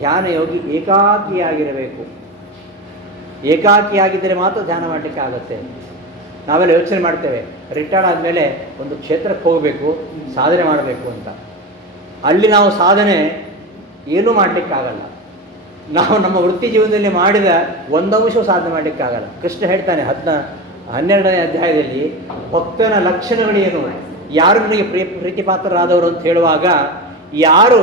ಧ್ಯಾನ ಯೋಗಿ ಏಕಾಕಿಯಾಗಿರಬೇಕು. ಏಕಾಕಿಯಾಗಿದ್ದರೆ ಮಾತ್ರ ಧ್ಯಾನ ಮಾಡಲಿಕ್ಕೆ ಆಗುತ್ತೆ. ನಾವೆಲ್ಲ ಯೋಚನೆ ಮಾಡ್ತೇವೆ, ರಿಟೈರ್ಡ್ ಆದಮೇಲೆ ಒಂದು ಕ್ಷೇತ್ರಕ್ಕೆ ಹೋಗಬೇಕು, ಸಾಧನೆ ಮಾಡಬೇಕು ಅಂತ. ಅಲ್ಲಿ ನಾವು ಸಾಧನೆ ಏನೂ ಮಾಡಲಿಕ್ಕಾಗಲ್ಲ. ನಾವು ನಮ್ಮ ವೃತ್ತಿ ಜೀವನದಲ್ಲಿ ಮಾಡಿದ ಒಂದಂಶವೂ ಸಾಧನೆ ಮಾಡಲಿಕ್ಕಾಗಲ್ಲ. ಕೃಷ್ಣ ಹೇಳ್ತಾನೆ 12ನೇ ಅಧ್ಯಾಯದಲ್ಲಿ, ಭಕ್ತನ ಲಕ್ಷಣಗಳೇನು, ಯಾರು ನನಗೆ ಪ್ರೀತಿಪಾತ್ರರಾದವರು ಅಂತ ಹೇಳುವಾಗ, ಯಾರು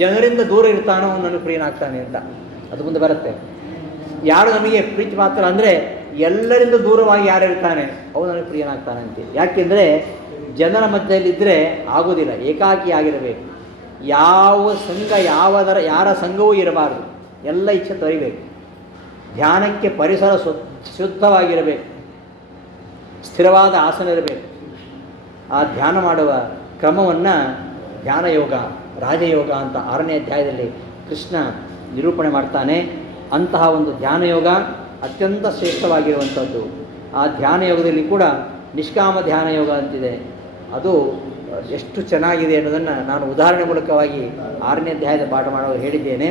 ಜನರಿಂದ ದೂರ ಇರ್ತಾನೋ ಅವನು ನನಗೆ ಪ್ರಿಯನಾಗ್ತಾನೆ ಅಂತ ಅದು ಮುಂದೆ ಬರುತ್ತೆ. ಯಾರು ನಮಗೆ ಪ್ರೀತಿ ಪಾತ್ರ ಅಂದರೆ ಎಲ್ಲರಿಂದ ದೂರವಾಗಿ ಯಾರು ಇರ್ತಾನೆ ಅವನು ನನಗೆ ಪ್ರಿಯನಾಗ್ತಾನೆ ಅಂತ. ಯಾಕೆಂದರೆ ಜನರ ಮಧ್ಯದಲ್ಲಿದ್ದರೆ ಆಗೋದಿಲ್ಲ, ಏಕಾಕಿ ಆಗಿರಬೇಕು. ಯಾವ ಸಂಘ ಯಾರ ಸಂಘವೂ ಇರಬಾರ್ದು, ಎಲ್ಲ ಇಚ್ಛೆ ತೊರಿಬೇಕು. ಧ್ಯಾನಕ್ಕೆ ಪರಿಸರ ಶುದ್ಧವಾಗಿರಬೇಕು, ಸ್ಥಿರವಾದ ಆಸನ ಇರಬೇಕು. ಆ ಧ್ಯಾನ ಮಾಡುವ ಕ್ರಮವನ್ನು ಧ್ಯಾನ ಯೋಗ, ರಾಜಯೋಗ ಅಂತ 6ನೇ ಅಧ್ಯಾಯದಲ್ಲಿ ಕೃಷ್ಣ ನಿರೂಪಣೆ ಮಾಡ್ತಾನೆ. ಅಂತಹ ಒಂದು ಧ್ಯಾನ ಯೋಗ ಅತ್ಯಂತ ಶ್ರೇಷ್ಠವಾಗಿರುವಂಥದ್ದು. ಆ ಧ್ಯಾನ ಯೋಗದಲ್ಲಿ ಕೂಡ ನಿಷ್ಕಾಮ ಧ್ಯಾನ ಯೋಗ ಅಂತಿದೆ. ಅದು ಎಷ್ಟು ಚೆನ್ನಾಗಿದೆ ಅನ್ನೋದನ್ನು ನಾನು ಉದಾಹರಣೆ ಮೂಲಕವಾಗಿ 6ನೇ ಅಧ್ಯಾಯದ ಪಾಠ ಮಾಡುವಾಗ ಹೇಳಿದ್ದೇನೆ.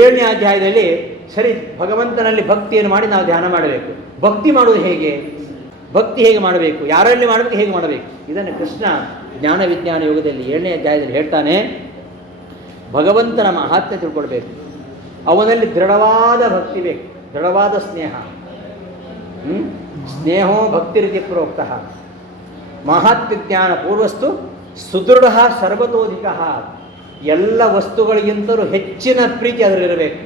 7ನೇ ಅಧ್ಯಾಯದಲ್ಲಿ ಸರಿ ಭಗವಂತನಲ್ಲಿ ಭಕ್ತಿಯನ್ನು ಮಾಡಿ ನಾವು ಧ್ಯಾನ ಮಾಡಬೇಕು. ಭಕ್ತಿ ಮಾಡುವುದು ಹೇಗೆ, ಭಕ್ತಿ ಹೇಗೆ ಮಾಡಬೇಕು, ಯಾರಲ್ಲಿ ಮಾಡಬೇಕು, ಹೇಗೆ ಮಾಡಬೇಕು, ಇದನ್ನು ಕೃಷ್ಣ ಜ್ಞಾನ ವಿಜ್ಞಾನ ಯೋಗದಲ್ಲಿ 7ನೇ ಅಧ್ಯಾಯದಲ್ಲಿ ಹೇಳ್ತಾನೆ. ಭಗವಂತನ ಮಹಾತ್ಮೆ ತಿಳ್ಕೊಳ್ಬೇಕು, ಅವನಲ್ಲಿ ದೃಢವಾದ ಭಕ್ತಿ ಬೇಕು, ದೃಢವಾದ ಸ್ನೇಹ. ಸ್ನೇಹೋ ಭಕ್ತಿರಿತಿ ಪ್ರೋಕ್ತಃ ಮಹಾತ್ಮ ಜ್ಞಾನ ಪೂರ್ವಸ್ತು ಸುದೃಢ ಸರ್ವತೋಧಿಕ. ಎಲ್ಲ ವಸ್ತುಗಳಿಗಿಂತಲೂ ಹೆಚ್ಚಿನ ಪ್ರೀತಿ ಅದರಲ್ಲಿರಬೇಕು.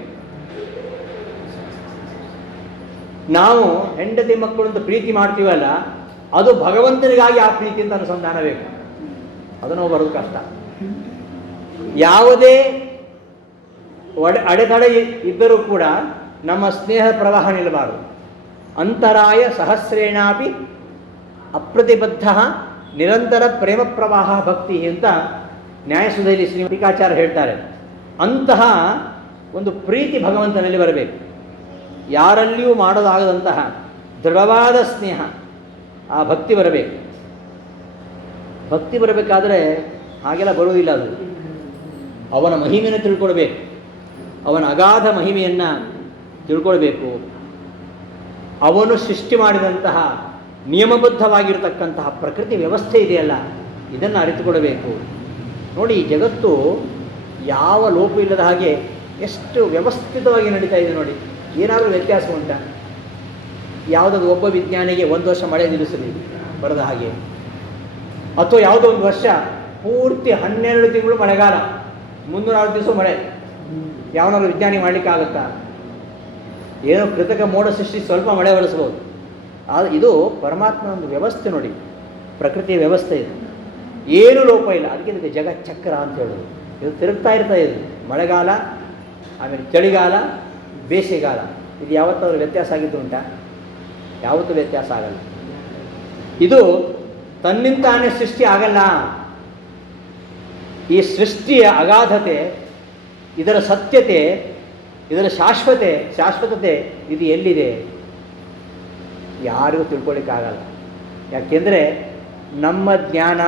ನಾವು ಹೆಂಡತಿ ಮಕ್ಕಳು ಅಂತ ಪ್ರೀತಿ ಮಾಡ್ತೀವಲ್ಲ, ಅದು ಭಗವಂತನಿಗಾಗಿ ಆ ಪ್ರೀತಿ ಅಂತ ಅನುಸಂಧಾನ ಬೇಕು. ಅದನ್ನು ಬರೋದು ಕಷ್ಟ. ಯಾವುದೇ ಅಡೆತಡೆ ಇದ್ದರೂ ಕೂಡ ನಮ್ಮ ಸ್ನೇಹ ಪ್ರವಾಹ ನಿಲ್ಲಬಾರದು. ಅಂತರಾಯ ಸಹಸ್ರೇಣಾಪಿ ಅಪ್ರತಿಬದ್ಧ ನಿರಂತರ ಪ್ರೇಮ ಪ್ರವಾಹ ಭಕ್ತಿ ಅಂತ ನ್ಯಾಯಸುಧೆಯಲ್ಲಿ ಶ್ರೀ ಟೀಕಾಚಾರ್ಯ ಹೇಳ್ತಾರೆ. ಅಂತಹ ಒಂದು ಪ್ರೀತಿ ಭಗವಂತನಲ್ಲಿ ಬರಬೇಕು. ಯಾರಲ್ಲಿಯೂ ಮಾಡೋದಾಗದಂತಹ ದೃಢವಾದ ಸ್ನೇಹ, ಆ ಭಕ್ತಿ ಬರಬೇಕು. ಭಕ್ತಿ ಬರಬೇಕಾದ್ರೆ ಹಾಗೆಲ್ಲ ಬರುವುದಿಲ್ಲ. ಅದು ಅವನ ಮಹಿಮೆಯನ್ನು ತಿಳ್ಕೊಳ್ಬೇಕು, ಅವನ ಅಗಾಧ ಮಹಿಮೆಯನ್ನು ತಿಳ್ಕೊಳ್ಬೇಕು. ಅವನು ಸೃಷ್ಟಿ ಮಾಡಿದಂತಹ ನಿಯಮಬದ್ಧವಾಗಿರತಕ್ಕಂತಹ ಪ್ರಕೃತಿ ವ್ಯವಸ್ಥೆ ಇದೆಯಲ್ಲ, ಇದನ್ನು ಅರಿತುಕೊಳ್ಬೇಕು. ನೋಡಿ, ಈ ಜಗತ್ತು ಯಾವ ಲೋಪ ಇಲ್ಲದ ಹಾಗೆ ಎಷ್ಟು ವ್ಯವಸ್ಥಿತವಾಗಿ ನಡೀತಾ ಇದೆ ನೋಡಿ. ಏನಾದರೂ ವ್ಯತ್ಯಾಸ ಉಂಟಾ? ಯಾವುದಾದ್ರು ಒಬ್ಬ ವಿಜ್ಞಾನಿಗೆ 1 ವರ್ಷ ಮಳೆ ನಿಲ್ಲಿಸಲಿ ಬರದ ಹಾಗೆ, ಅಥವಾ ಯಾವುದೋ ಒಂದು ವರ್ಷ ಪೂರ್ತಿ 12 ತಿಂಗಳು ಮಳೆಗಾಲ, 360 ದಿವಸ ಮಳೆ, ಯಾವನಾದ್ರು ವಿಜ್ಞಾನಿ ಮಾಡಲಿಕ್ಕಾಗುತ್ತಾ? ಏನೋ ಕೃತಕ ಮೋಡ ಸೃಷ್ಟಿ ಸ್ವಲ್ಪ ಮಳೆ ಬರೆಸ್ಬೋದು. ಆದರೆ ಇದು ಪರಮಾತ್ಮನ ಒಂದು ವ್ಯವಸ್ಥೆ ನೋಡಿ, ಪ್ರಕೃತಿಯ ವ್ಯವಸ್ಥೆ ಇದು, ಏನೂ ಲೋಪ ಇಲ್ಲ. ಅದಕ್ಕೆ ಇದಕ್ಕೆ ಜಗಚ್ಚಕ್ರ ಅಂತ ಹೇಳೋದು. ಇದು ತಿರುಗ್ತಾ ಇರ್ತಾ ಇದೆ. ಮಳೆಗಾಲ, ಆಮೇಲೆ ಚಳಿಗಾಲ, ಬೇಸಿಗೆಗಾಲ, ಇದು ಯಾವತ್ತಾದ್ರೂ ವ್ಯತ್ಯಾಸ ಆಗಿದ್ದು ಉಂಟಾ? ಯಾವತ್ತೂ ವ್ಯತ್ಯಾಸ ಆಗಲ್ಲ. ಇದು ತನ್ನಿಂತಾನೇ ಸೃಷ್ಟಿ ಆಗಲ್ಲ. ಈ ಸೃಷ್ಟಿಯ ಅಗಾಧತೆ, ಇದರ ಸತ್ಯತೆ, ಇದರ ಶಾಶ್ವತತೆ ಇದು ಎಲ್ಲಿದೆ? ಯಾರಿಗೂ ತಿಳ್ಕೊಳ್ಳಿಕ್ಕಾಗಲ್ಲ. ಯಾಕೆಂದರೆ ನಮ್ಮ ಜ್ಞಾನ,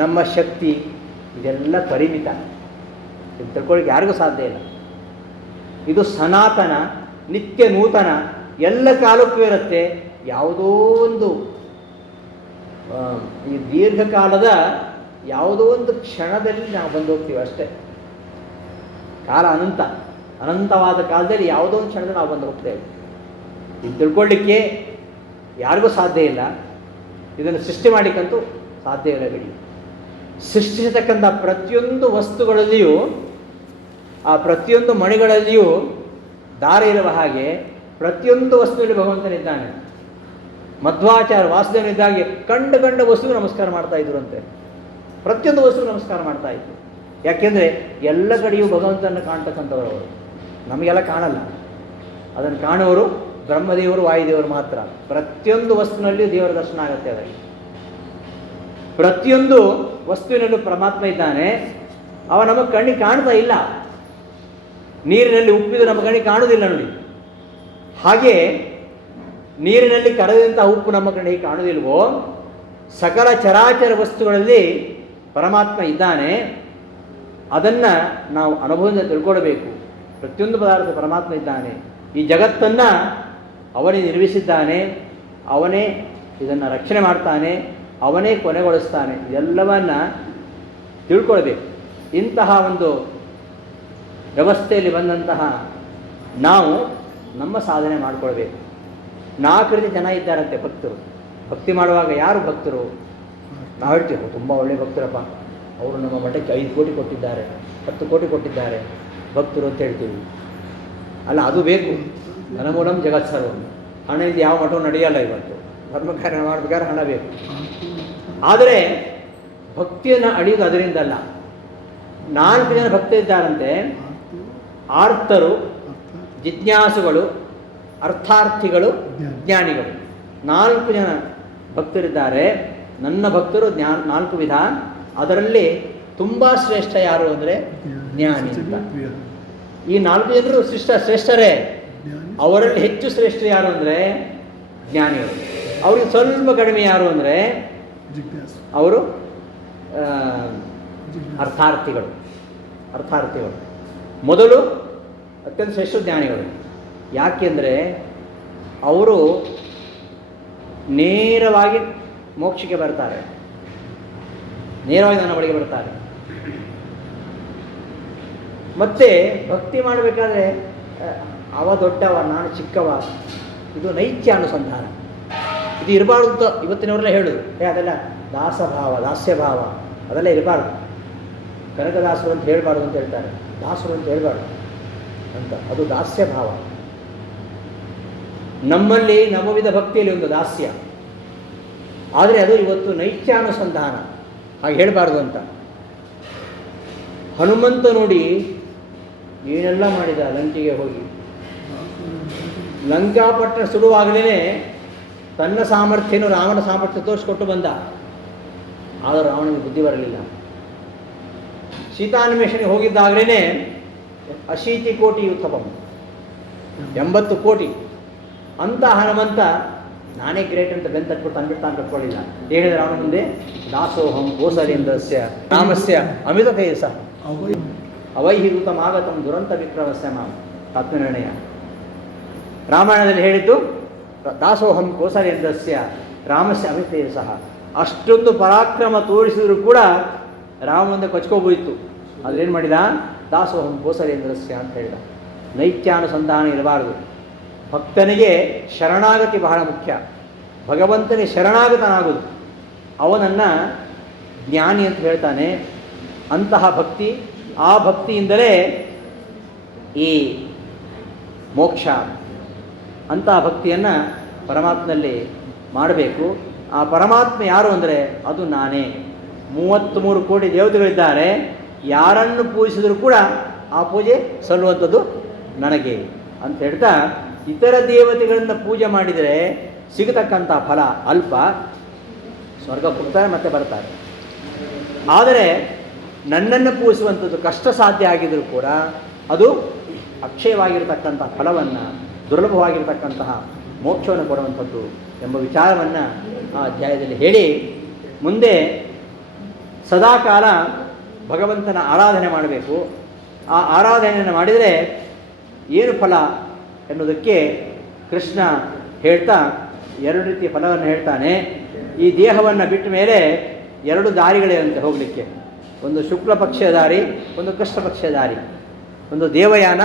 ನಮ್ಮ ಶಕ್ತಿ ಇದೆಲ್ಲ ಪರಿಮಿತ. ಇದು ತಿಳ್ಕೊಳ್ಳಿಕ್ಕೆ ಯಾರಿಗೂ ಸಾಧ್ಯ ಇಲ್ಲ. ಇದು ಸನಾತನ, ನಿತ್ಯ ನೂತನ, ಎಲ್ಲ ಕಾಲಕ್ಕೂ ಇರುತ್ತೆ. ಯಾವುದೋ ಒಂದು ಈ ದೀರ್ಘಕಾಲದ ಯಾವುದೋ ಒಂದು ಕ್ಷಣದಲ್ಲಿ ನಾವು ಬಂದು ಹೋಗ್ತೀವಿ ಅಷ್ಟೇ. ಕಾಲ ಅನಂತವಾದ ಕಾಲದಲ್ಲಿ ಯಾವುದೋ ಒಂದು ಕ್ಷಣದಲ್ಲಿ ನಾವು ಬಂದು ಹೋಗ್ತೇವೆ. ಇದು ತಿಳ್ಕೊಳ್ಳಿಕ್ಕೆ ಯಾರಿಗೂ ಸಾಧ್ಯ ಇಲ್ಲ. ಇದನ್ನು ಸೃಷ್ಟಿ ಮಾಡಲಿಕ್ಕಂತೂ ಸಾಧ್ಯ ಇಲ್ಲ. ಬಿಡಿ, ಸೃಷ್ಟಿಸತಕ್ಕಂಥ ಪ್ರತಿಯೊಂದು ವಸ್ತುಗಳಲ್ಲಿಯೂ, ಆ ಪ್ರತಿಯೊಂದು ಮಣಿಗಳಲ್ಲಿಯೂ ದಾರ ಇರುವ ಹಾಗೆ ಪ್ರತಿಯೊಂದು ವಸ್ತುವಿನಲ್ಲಿ ಭಗವಂತನಿದ್ದಾನೆ. ಮಧ್ವಾಚಾರ್ಯ ವಾಸುದೇವನಿದ್ದಾಗೆ ಕಂಡ ವಸ್ತುವಿಗೆ ನಮಸ್ಕಾರ ಮಾಡ್ತಾ ಇದ್ರಂತೆ. ಪ್ರತಿಯೊಂದು ವಸ್ತುವಿಗೆ ನಮಸ್ಕಾರ ಮಾಡ್ತಾ ಇದ್ರು. ಯಾಕೆಂದರೆ ಎಲ್ಲ ಕಡೆಯೂ ಭಗವಂತನ ಕಾಣ್ತಕ್ಕಂಥವ್ರು ಅವರು. ನಮಗೆಲ್ಲ ಕಾಣಲ್ಲ. ಅದನ್ನು ಕಾಣುವವರು ಬ್ರಹ್ಮದೇವರು, ವಾಯುದೇವರು ಮಾತ್ರ. ಪ್ರತಿಯೊಂದು ವಸ್ತುವಿನಲ್ಲಿಯೂ ದೇವರ ದರ್ಶನ ಆಗುತ್ತೆ. ಅದರಲ್ಲಿ ಪ್ರತಿಯೊಂದು ವಸ್ತುವಿನಲ್ಲೂ ಪರಮಾತ್ಮ ಇದ್ದಾನೆ. ಅವ ನಮಗೆ ಕಣ್ಣಿಗೆ ಕಾಣ್ತಾ ಇಲ್ಲ. ನೀರಿನಲ್ಲಿ ಉಪ್ಪಿದು ನಮ್ಮ ಕಣ್ಣಿಗೆ ಕಾಣುವುದಿಲ್ಲ ನೋಡಿ. ಹಾಗೆ ನೀರಿನಲ್ಲಿ ಕರದಂತಹ ಉಪ್ಪು ನಮ್ಮ ಕಣ್ಣಿಗೆ ಕಾಣುವುದಿಲ್ವೋ, ಸಕಲ ಚರಾಚರ ವಸ್ತುಗಳಲ್ಲಿ ಪರಮಾತ್ಮ ಇದ್ದಾನೆ. ಅದನ್ನು ನಾವು ಅನುಭವದಿಂದ ತಿಳ್ಕೊಳ್ಬೇಕು. ಪ್ರತಿಯೊಂದು ಪದಾರ್ಥ ಪರಮಾತ್ಮ ಇದ್ದಾನೆ. ಈ ಜಗತ್ತನ್ನು ಅವನೇ ನಿರ್ಮಿಸಿದ್ದಾನೆ, ಅವನೇ ಇದನ್ನು ರಕ್ಷಣೆ ಮಾಡ್ತಾನೆ, ಅವನೇ ಕೊನೆಗೊಳಿಸ್ತಾನೆ. ಇದೆಲ್ಲವನ್ನು ತಿಳ್ಕೊಳ್ಬೇಕು. ಇಂತಹ ಒಂದು ವ್ಯವಸ್ಥೆಯಲ್ಲಿ ಬಂದಂತಹ ನಾವು ನಮ್ಮ ಸಾಧನೆ ಮಾಡಿಕೊಳ್ಬೇಕು. 4 ರೀತಿ ಜನ ಇದ್ದಾರಂತೆ ಭಕ್ತರು. ಭಕ್ತಿ ಮಾಡುವಾಗ ಯಾರು ಭಕ್ತರು? ನಾವು ಹೇಳ್ತೀವಿ ತುಂಬ ಒಳ್ಳೆಯ ಭಕ್ತರಪ್ಪ, ಅವರು ನಮ್ಮ ಮಠಕ್ಕೆ 5 ಕೋಟಿ ಕೊಟ್ಟಿದ್ದಾರೆ, 10 ಕೋಟಿ ಕೊಟ್ಟಿದ್ದಾರೆ, ಭಕ್ತರು ಅಂತ ಹೇಳ್ತೀವಿ. ಅಲ್ಲ, ಅದು ಬೇಕು. ಧನಮೂಲಂ ಜಗತ್ಸರ್ವಂ. ಹಣ ಇದು ಯಾವ ಮಠವೂ ನಡೆಯಲ್ಲ. ಇವತ್ತು ಧರ್ಮ ಕಾರ್ಯ ಮಾಡಬೇಕಾದ್ರೆ ಹಣ ಬೇಕು. ಆದರೆ ಭಕ್ತಿಯನ್ನು ಅಡಿಯೋದು ಅದರಿಂದಲ್ಲ. 4 ಜನ ಭಕ್ತರಿದ್ದಾರಂತೆ: ಆರ್ತರು, ಜಿಜ್ಞಾಸುಗಳು, ಅರ್ಥಾರ್ಥಿಗಳು, ಜ್ಞಾನಿಗಳು. 4 ಜನ ಭಕ್ತರಿದ್ದಾರೆ. ನನ್ನ ಭಕ್ತರು 4 ವಿಧ. ಅದರಲ್ಲಿ ತುಂಬ ಶ್ರೇಷ್ಠ ಯಾರು ಅಂದರೆ ಜ್ಞಾನಿ ಅಂತ. ಈ 4 ಜನರು ಶ್ರೇಷ್ಠರೇ. ಅವರಲ್ಲಿ ಹೆಚ್ಚು ಶ್ರೇಷ್ಠ ಯಾರು ಅಂದರೆ ಜ್ಞಾನಿಗಳು. ಅವ್ರಿಗೆ ಸ್ವಲ್ಪ ಕಡಿಮೆ ಯಾರು ಅಂದರೆ ಅವರು ಅರ್ಥಾರ್ಥಿಗಳು. ಮೊದಲು ಅತ್ಯಂತ ಶ್ರೇಷ್ಠ ಜ್ಞಾನಿಗಳು. ಯಾಕೆಂದರೆ ಅವರು ನೇರವಾಗಿ ಮೋಕ್ಷಕ್ಕೆ ಬರ್ತಾರೆ, ನೇರವಾಗಿ ನನ್ನ ಬಳಿಗೆ ಬರ್ತಾರೆ. ಮತ್ತೆ ಭಕ್ತಿ ಮಾಡಬೇಕಾದ್ರೆ ಅವ ದೊಡ್ಡವ, ನಾನು ಚಿಕ್ಕವ, ಇದು ನೈತ್ಯ ಅನುಸಂಧಾನ. ಇದು ಇರಬಾರ್ದು ಅಂತ ಇವತ್ತಿನವರೆಲ್ಲ ಹೇಳೋದು. ಅದೆಲ್ಲ ದಾಸಭಾವ, ದಾಸ್ಯಭಾವ ಅದೆಲ್ಲ ಇರಬಾರ್ದು. ಕನಕದಾಸರು ಅಂತ ಹೇಳಬಾರ್ದು ಅಂತ ಹೇಳ್ತಾರೆ, ದಾಸರು ಅಂತ ಹೇಳಬಾರ್ದು ಅಂತ. ಅದು ದಾಸ್ಯಭಾವ. ನಮ್ಮಲ್ಲಿ ನವವಿಧ ಭಕ್ತಿಯಲ್ಲಿ ಒಂದು ದಾಸ್ಯ, ಆದರೆ ಅದು ಇವತ್ತು ನೈತ್ಯಾನುಸಂಧಾನ. ಹಾಗೆ ಹೇಳಬಾರ್ದು ಅಂತ. ಹನುಮಂತ ನೋಡಿ ಏನೆಲ್ಲ ಮಾಡಿದ. ಲಂಕೆಗೆ ಹೋಗಿ ಲಂಕಾಪಟ್ಟಣ ಸುಡುವಾಗಲೇ ತನ್ನ ಸಾಮರ್ಥ್ಯನು ರಾಮನ ಸಾಮರ್ಥ್ಯ ತೋರಿಸ್ಕೊಟ್ಟು ಬಂದ. ಆದರೂ ರಾವಣನಿಗೆ ಬುದ್ಧಿ ಬರಲಿಲ್ಲ. ಸೀತಾನ್ವೇಷಣೆಗೆ ಹೋಗಿದ್ದಾಗಲೇ 80 ಕೋಟಿ ಉತ್ತಪಂ, 80 ಕೋಟಿ ಅಂತ ಹನುಮಂತ ನಾನೇ ಗ್ರೇಟ್ ಅಂತ ಬೆನ್ ತಟ್ಬಿಟ್ಟು ಅಂದ್ಬಿಟ್ಟು ತಾನು ಕಟ್ಕೊಳ್ಳಿಲ್ಲ. ಹೇಳಿದ್ರೆ ಅವನ ಮುಂದೆ ದಾಸೋಹಂ ಕೋಸಲೇಂದ್ರಸ್ಯ ರಾಮಸ್ಯ ಅಮಿತ ತೇಜಸ ಅವೈಹಿತಮಾಗತಂ ದುರಂತ ವಿಕ್ರಮಸ್ಯ ಮಾಂ. ತತ್ವನಿರ್ಣಯ ರಾಮಾಯಣದಲ್ಲಿ ಹೇಳಿದ್ದು ದಾಸೋಹಂ ಕೋಸಲೇಂದ್ರಸ್ಯ ರಾಮಸ್ಯ ಅಮಿತ ತೇಜಸ. ಅಷ್ಟೊಂದು ಪರಾಕ್ರಮ ತೋರಿಸಿದ್ರು ಕೂಡ ರಾಮ ಮುಂದೆ ಕೊಚ್ಕೋಬೋಯಿತು. ಅದ್ರೇನು ಮಾಡಿದ? ದಾಸೋಹಂ ಕೋಸಲೇಂದ್ರಸ್ಯ ಅಂತ ಹೇಳಿದ. ನೈತ್ಯಾನುಸಂಧಾನ ಇರಬಾರದು. ಭಕ್ತನಿಗೆ ಶರಣಾಗತಿ ಬಹಳ ಮುಖ್ಯ. ಭಗವಂತನಿಗೆ ಶರಣಾಗತನಾಗುವುದು. ಅವನನ್ನು ಜ್ಞಾನಿ ಅಂತ ಹೇಳ್ತಾನೆ. ಅಂತಹ ಭಕ್ತಿ, ಆ ಭಕ್ತಿಯಿಂದಲೇ ಈ ಮೋಕ್ಷ. ಅಂತಹ ಭಕ್ತಿಯನ್ನು ಪರಮಾತ್ಮನಲ್ಲಿ ಮಾಡಬೇಕು. ಆ ಪರಮಾತ್ಮ ಯಾರು ಅಂದರೆ ಅದು ನಾನೇ. 33 ಕೋಟಿ ದೇವತೆಗಳಿದ್ದಾರೆ. ಯಾರನ್ನು ಪೂಜಿಸಿದರೂ ಕೂಡ ಆ ಪೂಜೆ ಸಲ್ಲುವಂಥದ್ದು ನನಗೆ ಅಂತ ಹೇಳ್ತಾ, ಇತರ ದೇವತೆಗಳನ್ನು ಪೂಜೆ ಮಾಡಿದರೆ ಸಿಗತಕ್ಕಂಥ ಫಲ ಅಲ್ಪ. ಸ್ವರ್ಗಕ್ಕೆ ಹೋಗ್ತಾರೆ ಮತ್ತೆ ಬರ್ತಾರೆ. ಆದರೆ ನನ್ನನ್ನು ಪೂಜಿಸುವಂಥದ್ದು ಕಷ್ಟ ಸಾಧ್ಯ ಆಗಿದ್ದರೂ ಕೂಡ ಅದು ಅಕ್ಷಯವಾಗಿರತಕ್ಕಂಥ ಫಲವನ್ನು, ದುರ್ಲಭವಾಗಿರತಕ್ಕಂತಹ ಮೋಕ್ಷವನ್ನು ಕೊಡುವಂಥದ್ದು ಎಂಬ ವಿಚಾರವನ್ನು ಆ ಅಧ್ಯಾಯದಲ್ಲಿ ಹೇಳಿ, ಮುಂದೆ ಸದಾಕಾಲ ಭಗವಂತನ ಆರಾಧನೆ ಮಾಡಬೇಕು. ಆ ಆರಾಧನೆಯನ್ನು ಮಾಡಿದರೆ ಏನು ಫಲ ಎನ್ನುವುದಕ್ಕೆ ಕೃಷ್ಣ ಹೇಳ್ತಾ 2 ರೀತಿಯ ಫಲವನ್ನು ಹೇಳ್ತಾನೆ. ಈ ದೇಹವನ್ನು ಬಿಟ್ಟ ಮೇಲೆ 2 ದಾರಿಗಳೇ ಅಂತ ಹೋಗಲಿಕ್ಕೆ. ಒಂದು ಶುಕ್ಲ ಪಕ್ಷದ ದಾರಿ, ಒಂದು ಕೃಷ್ಣ ಪಕ್ಷದ ದಾರಿ. ಒಂದು ದೇವಯಾನ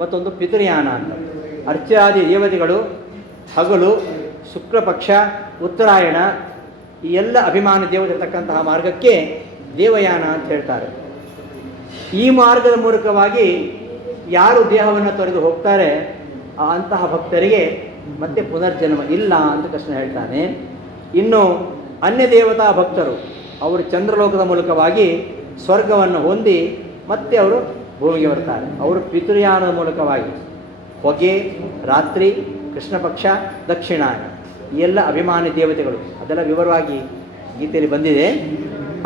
ಮತ್ತೊಂದು ಪಿತೃಯಾನ ಅಂತ. ಅರ್ಚಾದಿ ದೇವತೆಗಳು ಹಗಲು, ಶುಕ್ಲ ಪಕ್ಷ, ಉತ್ತರಾಯಣ, ಈ ಎಲ್ಲ ಅಭಿಮಾನಿ ದೇವತಿರ್ತಕ್ಕಂತಹ ಮಾರ್ಗಕ್ಕೆ ದೇವಯಾನ ಅಂತ ಹೇಳ್ತಾರೆ. ಈ ಮಾರ್ಗದ ಮೂಲಕವಾಗಿ ಯಾರು ದೇಹವನ್ನು ತೊರೆದು ಹೋಗ್ತಾರೆ ಅಂತಹ ಭಕ್ತರಿಗೆ ಮತ್ತೆ ಪುನರ್ಜನ್ಮ ಇಲ್ಲ ಅಂತ ಕೃಷ್ಣ ಹೇಳ್ತಾನೆ. ಇನ್ನು ಅನ್ಯ ದೇವತಾ ಭಕ್ತರು ಅವರು ಚಂದ್ರಲೋಕದ ಮೂಲಕವಾಗಿ ಸ್ವರ್ಗವನ್ನು ಹೊಂದಿ ಮತ್ತೆ ಅವರು ಭೂಮಿಗೆ ಬರ್ತಾರೆ. ಅವರು ಪಿತೃಯಾನದ ಮೂಲಕವಾಗಿ ಹೊಗೆ, ರಾತ್ರಿ, ಕೃಷ್ಣ ಪಕ್ಷ, ದಕ್ಷಿಣಾಯನ, ಈ ಎಲ್ಲ ಅಭಿಮಾನಿ ದೇವತೆಗಳು. ಅದೆಲ್ಲ ವಿವರವಾಗಿ ಗೀತೆಯಲ್ಲಿ ಬಂದಿದೆ.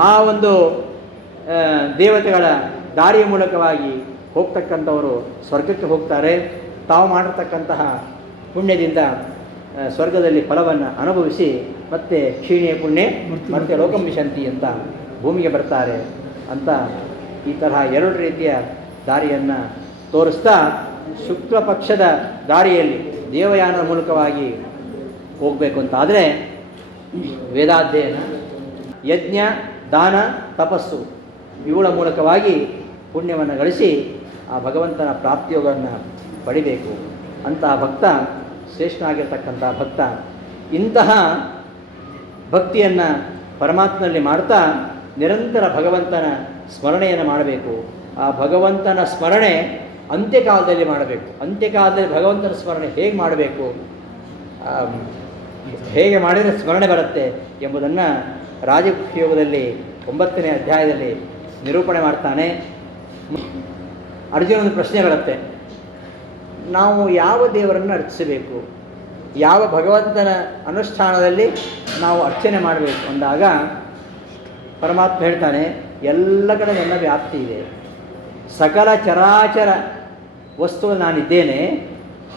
ಆ ಒಂದು ದೇವತೆಗಳ ದಾರಿಯ ಮೂಲಕವಾಗಿ ಹೋಗ್ತಕ್ಕಂಥವರು ಸ್ವರ್ಗಕ್ಕೆ ಹೋಗ್ತಾರೆ. ತಾವು ಮಾಡಿರ್ತಕ್ಕಂತಹ ಪುಣ್ಯದಿಂದ ಸ್ವರ್ಗದಲ್ಲಿ ಫಲವನ್ನು ಅನುಭವಿಸಿ ಮತ್ತೆ ಕ್ಷೀಣಿಯ ಪುಣ್ಯ ಮತ್ತೆ ಲೋಕಂ ವಿಶಂತಿ ಅಂತ ಭೂಮಿಗೆ ಬರ್ತಾರೆ ಅಂತ ಈ ತರಹ ಎರಡು ರೀತಿಯ ದಾರಿಯನ್ನು ತೋರಿಸ್ತಾ ಶುಕ್ಲ ಪಕ್ಷದ ದಾರಿಯಲ್ಲಿ ದೇವಯಾನದ ಮೂಲಕವಾಗಿ ಹೋಗಬೇಕು ಅಂತಾದರೆ ವೇದಾಧ್ಯಯನ, ಯಜ್ಞ, ದಾನ, ತಪಸ್ಸು ಇವುಗಳ ಮೂಲಕವಾಗಿ ಪುಣ್ಯವನ್ನು ಗಳಿಸಿ ಆ ಭಗವಂತನ ಪ್ರಾಪ್ತಿಯೋಗವನ್ನು ಪಡಿಬೇಕು. ಅಂತಹ ಭಕ್ತ ಶ್ರೇಷ್ಠನಾಗಿರ್ತಕ್ಕಂಥ ಭಕ್ತ. ಇಂತಹ ಭಕ್ತಿಯನ್ನು ಪರಮಾತ್ಮನಲ್ಲಿ ಮಾಡ್ತಾ ನಿರಂತರ ಭಗವಂತನ ಸ್ಮರಣೆಯನ್ನು ಮಾಡಬೇಕು. ಆ ಭಗವಂತನ ಸ್ಮರಣೆ ಅಂತ್ಯಕಾಲದಲ್ಲಿ ಮಾಡಬೇಕು. ಅಂತ್ಯಕಾಲದಲ್ಲಿ ಭಗವಂತನ ಸ್ಮರಣೆ ಹೇಗೆ ಮಾಡಬೇಕು, ಹೇಗೆ ಮಾಡಿದರೆ ಸ್ಮರಣೆ ಬರುತ್ತೆ ಎಂಬುದನ್ನು ರಾಜಯೋಗದಲ್ಲಿ 9ನೇ ಅಧ್ಯಾಯದಲ್ಲಿ ನಿರೂಪಣೆ ಮಾಡ್ತಾನೆ. ಅರ್ಜುನ ಒಂದು ಪ್ರಶ್ನೆ ಬರುತ್ತೆ, ನಾವು ಯಾವ ದೇವರನ್ನು ಅರ್ಚಿಸಬೇಕು, ಯಾವ ಭಗವಂತನ ಅನುಷ್ಠಾನದಲ್ಲಿ ನಾವು ಅರ್ಚನೆ ಮಾಡಬೇಕು ಅಂದಾಗ ಪರಮಾತ್ಮ ಹೇಳ್ತಾನೆ, ಎಲ್ಲ ಕಡೆ ನನ್ನ ವ್ಯಾಪ್ತಿ ಇದೆ, ಸಕಲ ಚರಾಚರ ವಸ್ತು ನಾನಿದ್ದೇನೆ,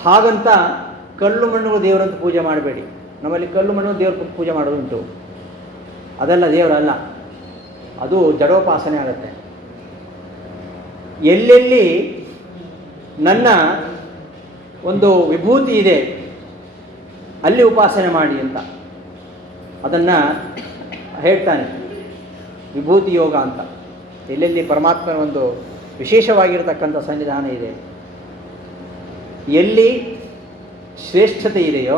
ಹಾಗಂತ ಕಲ್ಲು ಮಣ್ಣು ದೇವರಂತ ಪೂಜೆ ಮಾಡಬೇಡಿ. ನಮ್ಮಲ್ಲಿ ಕಲ್ಲು ಮಣ್ಣು ದೇವ್ರ ಪೂಜೆ ಮಾಡೋದುಂಟು, ಅದೆಲ್ಲ ದೇವರಲ್ಲ, ಅದು ಜಡೋಪಾಸನೆ ಆಗುತ್ತೆ. ಎಲ್ಲೆಲ್ಲಿ ನನ್ನ ಒಂದು ವಿಭೂತಿ ಇದೆ ಅಲ್ಲಿ ಉಪಾಸನೆ ಮಾಡಿ ಅಂತ ಅದನ್ನು ಹೇಳ್ತಾನೆ. ವಿಭೂತಿ ಯೋಗ ಅಂತ ಎಲ್ಲೆಲ್ಲಿ ಪರಮಾತ್ಮನ ಒಂದು ವಿಶೇಷವಾಗಿರತಕ್ಕಂಥ ಸನ್ನಿಧಾನ ಇದೆ, ಎಲ್ಲಿ ಶ್ರೇಷ್ಠತೆ ಇದೆಯೋ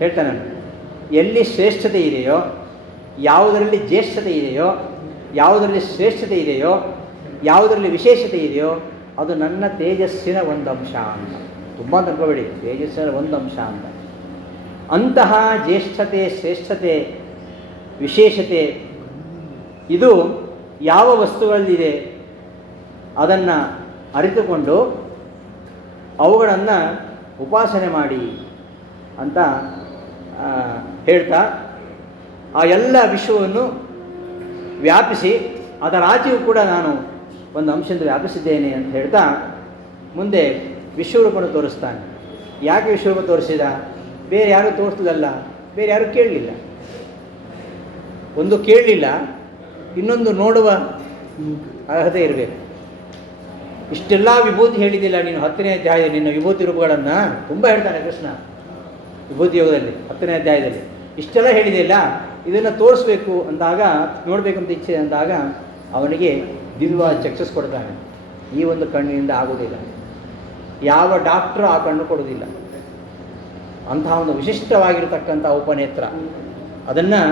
ಹೇಳ್ತಾನೆ. ಎಲ್ಲಿ ಶ್ರೇಷ್ಠತೆ ಇದೆಯೋ, ಯಾವುದರಲ್ಲಿ ಜ್ಯೇಷ್ಠತೆ ಇದೆಯೋ, ಯಾವುದರಲ್ಲಿ ಶ್ರೇಷ್ಠತೆ ಇದೆಯೋ, ಯಾವುದರಲ್ಲಿ ವಿಶೇಷತೆ ಇದೆಯೋ ಅದು ನನ್ನ ತೇಜಸ್ಸಿನ ಒಂದು ಅಂಶ ಅಂತ. ತುಂಬ ತಿಳ್ಕೊಬೇಡಿ, ತೇಜಸ್ಸಿನ ಒಂದು ಅಂಶ ಅಂತ. ಅಂತಹ ಜ್ಯೇಷ್ಠತೆ, ಶ್ರೇಷ್ಠತೆ, ವಿಶೇಷತೆ ಇದು ಯಾವ ವಸ್ತುಗಳಲ್ಲಿದೆ ಅದನ್ನು ಅರಿತುಕೊಂಡು ಅವುಗಳನ್ನು ಉಪಾಸನೆ ಮಾಡಿ ಅಂತ ಹೇಳ್ತಾ ಆ ಎಲ್ಲ ವಿಶ್ವವನ್ನು ವ್ಯಾಪಿಸಿ ಅದರಾಚೆಯೂ ಕೂಡ ನಾನು ಒಂದು ಅಂಶದಿಂದ ವ್ಯಾಪಿಸಿದ್ದೇನೆ ಅಂತ ಹೇಳ್ತಾ ಮುಂದೆ ವಿಶ್ವರೂಪವನ್ನು ತೋರಿಸ್ತಾನೆ. ಯಾಕೆ ವಿಶ್ವರೂಪ ತೋರಿಸಿದ? ಬೇರೆ ಯಾರೂ ತೋರಿಸಲಿಲ್ಲ, ಬೇರೆ ಯಾರೂ ಕೇಳಲಿಲ್ಲ. ಒಂದು ಕೇಳಲಿಲ್ಲ, ಇನ್ನೊಂದು ನೋಡುವ ಅರ್ಹತೆ ಇರಬೇಕು. ಇಷ್ಟೆಲ್ಲ ವಿಭೂತಿ ಹೇಳಿದ್ದಿಲ್ಲ ನೀನು 10ನೇ ಅಧ್ಯಾಯದಲ್ಲಿ, ನಿನ್ನ ವಿಭೂತಿ ರೂಪಗಳನ್ನು ತುಂಬ ಹೇಳ್ತಾನೆ ಕೃಷ್ಣ ವಿಭೂತಿ ಯೋಗದಲ್ಲಿ 10ನೇ ಅಧ್ಯಾಯದಲ್ಲಿ. ಇಷ್ಟೆಲ್ಲ ಹೇಳಿದೆಯಲ್ಲ, ಇದನ್ನು ತೋರಿಸ್ಬೇಕು ಅಂದಾಗ, ನೋಡಬೇಕಂತ ಇಚ್ಛೆ ಅಂದಾಗ ಅವನಿಗೆ ದಿವ್ಯವಾದ ಚಕ್ಷಸ್ ಕೊಡ್ತಾನೆ. ಈ ಒಂದು ಕಣ್ಣಿನಿಂದ ಆಗೋದಿಲ್ಲ, ಯಾವ ಡಾಕ್ಟ್ರು ಆ ಕಣ್ಣು ಕೊಡೋದಿಲ್ಲ. ಅಂತಹ ಒಂದು ವಿಶಿಷ್ಟವಾಗಿರತಕ್ಕಂಥ ಉಪನೇತ್ರ, ಅದನ್ನು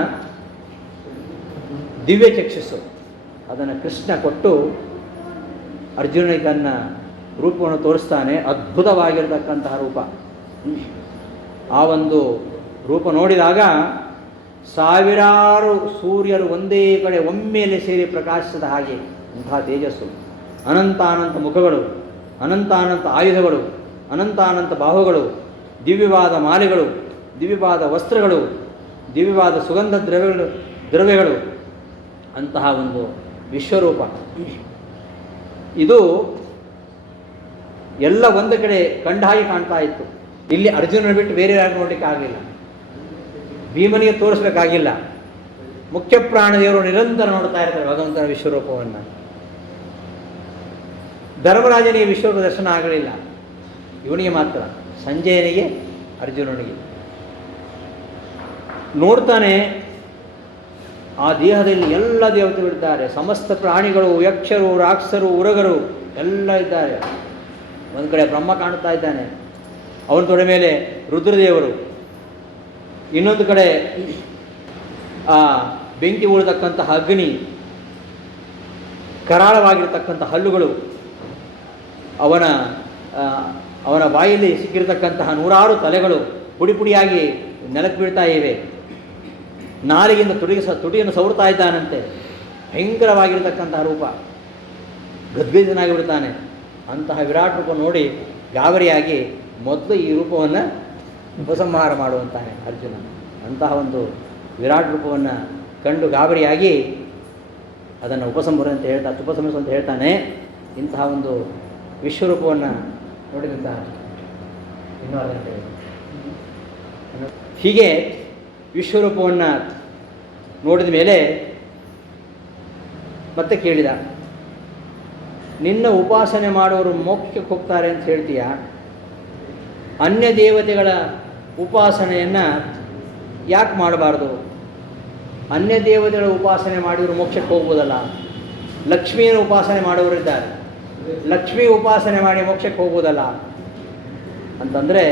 ದಿವ್ಯ ಚಕ್ಷಸ್ಸು, ಅದನ್ನು ಕೃಷ್ಣ ಕೊಟ್ಟು ಅರ್ಜುನಿಗೆ ತನ್ನ ರೂಪವನ್ನು ತೋರಿಸ್ತಾನೆ. ಅದ್ಭುತವಾಗಿರತಕ್ಕಂತಹ ರೂಪ. ಆ ಒಂದು ರೂಪ ನೋಡಿದಾಗ ಸಾವಿರಾರು ಸೂರ್ಯರು ಒಂದೇ ಕಡೆ ಒಮ್ಮೆಲೆ ಸೇರಿ ಪ್ರಕಾಶಿಸಿದ ಹಾಗೆ ಅಂತಹ ತೇಜಸ್ಸು. ಅನಂತಾನಂತ ಮುಖಗಳು, ಅನಂತಾನಂತ ಆಯುಧಗಳು, ಅನಂತಾನಂತ ಬಾಹುಗಳು, ದಿವ್ಯವಾದ ಮಾಲೆಗಳು, ದಿವ್ಯವಾದ ವಸ್ತ್ರಗಳು, ದಿವ್ಯವಾದ ಸುಗಂಧ ದ್ರವ್ಯಗಳು ಅಂತಹ ಒಂದು ವಿಶ್ವರೂಪ. ಇದು ಎಲ್ಲ ಒಂದು ಕಡೆ ಕಂಡ ಹಾಗೆ ಕಾಣ್ತಾ ಇತ್ತು. ಇಲ್ಲಿ ಅರ್ಜುನನ ಬಿಟ್ಟು ಬೇರೆ ಯಾರು ನೋಡಲಿಕ್ಕೆ ಆಗಲಿಲ್ಲ, ಭೀಮನಿಗೆ ತೋರಿಸ್ಬೇಕಾಗಿಲ್ಲ. ಮುಖ್ಯ ಪ್ರಾಣದೇವರು ನಿರಂತರ ನೋಡ್ತಾ ಇರ್ತಾರೆ ಭಗವಂತನ ವಿಶ್ವರೂಪವನ್ನು. ಧರ್ಮರಾಜನಿಗೆ ವಿಶ್ವರೂಪ ದರ್ಶನ ಆಗಲಿಲ್ಲ, ಇವನಿಗೆ ಮಾತ್ರ, ಸಂಜಯನಿಗೆ, ಅರ್ಜುನನಿಗೆ. ನೋಡ್ತಾನೆ ಆ ದೇಹದಲ್ಲಿ ಎಲ್ಲ ದೇವತೆಗಳಿದ್ದಾರೆ, ಸಮಸ್ತ ಪ್ರಾಣಿಗಳು, ಯಕ್ಷರು, ರಾಕ್ಷಸರು, ಉರಗರು ಎಲ್ಲ ಇದ್ದಾರೆ. ಒಂದು ಕಡೆ ಬ್ರಹ್ಮ ಕಾಣುತ್ತಾ ಇದ್ದಾನೆ, ಅವನ ತೊಡೆ ಮೇಲೆ ರುದ್ರದೇವರು, ಇನ್ನೊಂದು ಕಡೆ ಆ ಬೆಂಕಿ ಉಳಿದಕ್ಕಂತಹ ಅಗ್ನಿ, ಕರಾಳವಾಗಿರತಕ್ಕಂಥ ಹಲ್ಲುಗಳು, ಅವನ ಬಾಯಲ್ಲಿ ಸಿಕ್ಕಿರತಕ್ಕಂತಹ 100 ತಲೆಗಳು ಪುಡಿ ಪುಡಿಯಾಗಿ ನೆಲಕ್ಕೆ ಬೀಳ್ತಾ ಇವೆ. ನಾಲಿಗೆಯಿಂದ ತುಟಿಯನ್ನು ಸವರ್ತಾ ಇದ್ದಾನಂತೆ. ಭಯಂಕರವಾಗಿರತಕ್ಕಂತಹ ರೂಪ, ಗದ್ಗದನಾಗಿ ಬಿಡ್ತಾನೆ. ಅಂತಹ ವಿರಾಟ್ ರೂಪ ನೋಡಿ ಗಾಬರಿಯಾಗಿ ಮೊದಲು ಈ ರೂಪವನ್ನು ಉಪಸಂಹಾರ ಮಾಡುವಂತಾನೆ ಅರ್ಜುನ. ಅಂತಹ ಒಂದು ವಿರಾಟ್ ರೂಪವನ್ನು ಕಂಡು ಗಾಬರಿಯಾಗಿ ಅದನ್ನು ಉಪಸಂಹರಿಸು ಅಂತ ಹೇಳ್ತಾನೆ. ಇಂತಹ ಒಂದು ವಿಶ್ವರೂಪವನ್ನು ನೋಡಿದಂತಹ ಇನ್ನೂ ಅರ್ಧ ಹೀಗೆ ವಿಶ್ವರೂಪವನ್ನು ನೋಡಿದ ಮೇಲೆ ಮತ್ತೆ ಕೇಳಿದ, ನಿನ್ನ ಉಪಾಸನೆ ಮಾಡುವವರು ಮೋಕ್ಷಕ್ಕೆ ಹೋಗ್ತಾರೆ ಅಂತ ಹೇಳ್ತೀಯ, ಅನ್ಯ ದೇವತೆಗಳ ಉಪಾಸನೆಯನ್ನು ಯಾಕೆ ಮಾಡಬಾರ್ದು? ಅನ್ಯ ದೇವತೆಗಳ ಉಪಾಸನೆ ಮಾಡಿದ್ರು ಮೋಕ್ಷಕ್ಕೆ ಹೋಗ್ಬೋದಲ್ಲ. ಲಕ್ಷ್ಮಿಯನ್ನು ಉಪಾಸನೆ ಮಾಡೋರಿದ್ದಾರೆ, ಲಕ್ಷ್ಮೀ ಉಪಾಸನೆ ಮಾಡಿ ಮೋಕ್ಷಕ್ಕೆ ಹೋಗ್ಬೋದಲ್ಲ ಅಂತಂದರೆ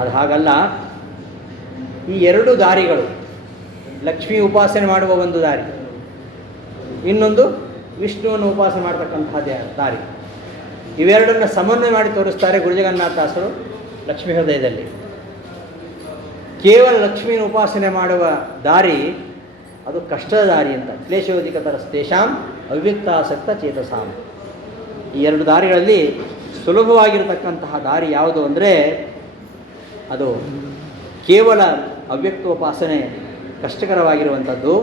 ಅದು ಹಾಗಲ್ಲ. ಈ ಎರಡು ದಾರಿಗಳು, ಲಕ್ಷ್ಮೀ ಉಪಾಸನೆ ಮಾಡುವ ಒಂದು ದಾರಿ, ಇನ್ನೊಂದು ವಿಷ್ಣುವನ್ನು ಉಪಾಸನೆ ಮಾಡ್ತಕ್ಕಂತಹ ದಾರಿ. ಇವೆರಡನ್ನು ಸಮನ್ವಯ ಮಾಡಿ ತೋರಿಸ್ತಾರೆ ಗುರುಜಗನ್ನಾಥದಾಸರು ಲಕ್ಷ್ಮೀ ಹೃದಯದಲ್ಲಿ. ಕೇವಲ ಲಕ್ಷ್ಮೀನ ಉಪಾಸನೆ ಮಾಡುವ ದಾರಿ ಅದು ಕಷ್ಟದ ದಾರಿ ಅಂತ. ಕ್ಲೇಶೋಧಿಕತರ ತೇಷಾಂ ಅವ್ಯಕ್ತಾಸಕ್ತ ಚೇತಸಾಂ. ಈ ಎರಡು ದಾರಿಗಳಲ್ಲಿ ಸುಲಭವಾಗಿರತಕ್ಕಂತಹ ದಾರಿ ಯಾವುದು ಅಂದರೆ ಅದು ಕೇವಲ ಅವ್ಯಕ್ತೋಪಾಸನೆ ಕಷ್ಟಕರವಾಗಿರುವಂಥದ್ದು.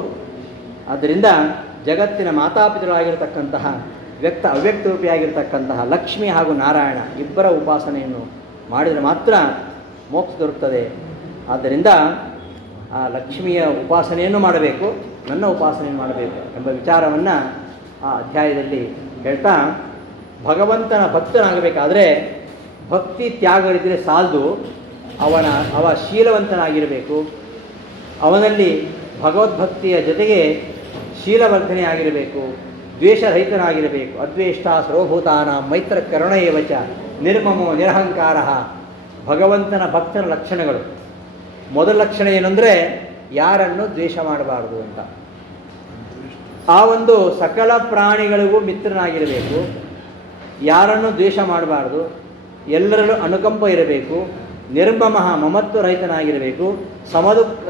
ಆದ್ದರಿಂದ ಜಗತ್ತಿನ ಮಾತಾಪಿತರಾಗಿರತಕ್ಕಂತಹ ಅವ್ಯಕ್ತರೂಪಿಯಾಗಿರ್ತಕ್ಕಂತಹ ಲಕ್ಷ್ಮಿ ಹಾಗೂ ನಾರಾಯಣ ಇಬ್ಬರ ಉಪಾಸನೆಯನ್ನು ಮಾಡಿದರೆ ಮಾತ್ರ ಮೋಕ್ಷ ದೊರಕುತ್ತದೆ. ಆದ್ದರಿಂದ ಆ ಲಕ್ಷ್ಮಿಯ ಉಪಾಸನೆಯನ್ನು ಮಾಡಬೇಕು, ನನ್ನ ಉಪಾಸನೆಯನ್ನು ಮಾಡಬೇಕು ಎಂಬ ವಿಚಾರವನ್ನು ಆ ಅಧ್ಯಾಯದಲ್ಲಿ ಹೇಳ್ತಾ, ಭಗವಂತನ ಭಕ್ತನಾಗಬೇಕಾದ್ರೆ ಭಕ್ತಿ ತ್ಯಾಗಗಳಿದ್ದರೆ ಸಾಲದು, ಅವ ಶೀಲವಂತನಾಗಿರಬೇಕು. ಅವನಲ್ಲಿ ಭಗವದ್ಭಕ್ತಿಯ ಜೊತೆಗೆ ಶೀಲವರ್ಧನೆ ಆಗಿರಬೇಕು, ದ್ವೇಷರಹಿತನಾಗಿರಬೇಕು. ಅದ್ವೇಷ್ಟ ಸರ್ವಭೂತಾನ ಮೈತ್ರ ಕರುಣ ಏವಚ ನಿರ್ಮಮೋ ನಿರಹಂಕಾರ. ಭಗವಂತನ ಭಕ್ತನ ಲಕ್ಷಣಗಳು. ಮೊದಲ ಲಕ್ಷಣ ಏನಂದರೆ ಯಾರನ್ನು ದ್ವೇಷ ಮಾಡಬಾರದು ಅಂತ. ಆ ಒಂದು ಸಕಲ ಪ್ರಾಣಿಗಳಿಗೂ ಮಿತ್ರನಾಗಿರಬೇಕು, ಯಾರನ್ನು ದ್ವೇಷ ಮಾಡಬಾರ್ದು, ಎಲ್ಲರಲ್ಲೂ ಅನುಕಂಪ ಇರಬೇಕು, ನಿರ್ಮಮಃ ಮಮತ್ವರಹಿತನಾಗಿರಬೇಕು,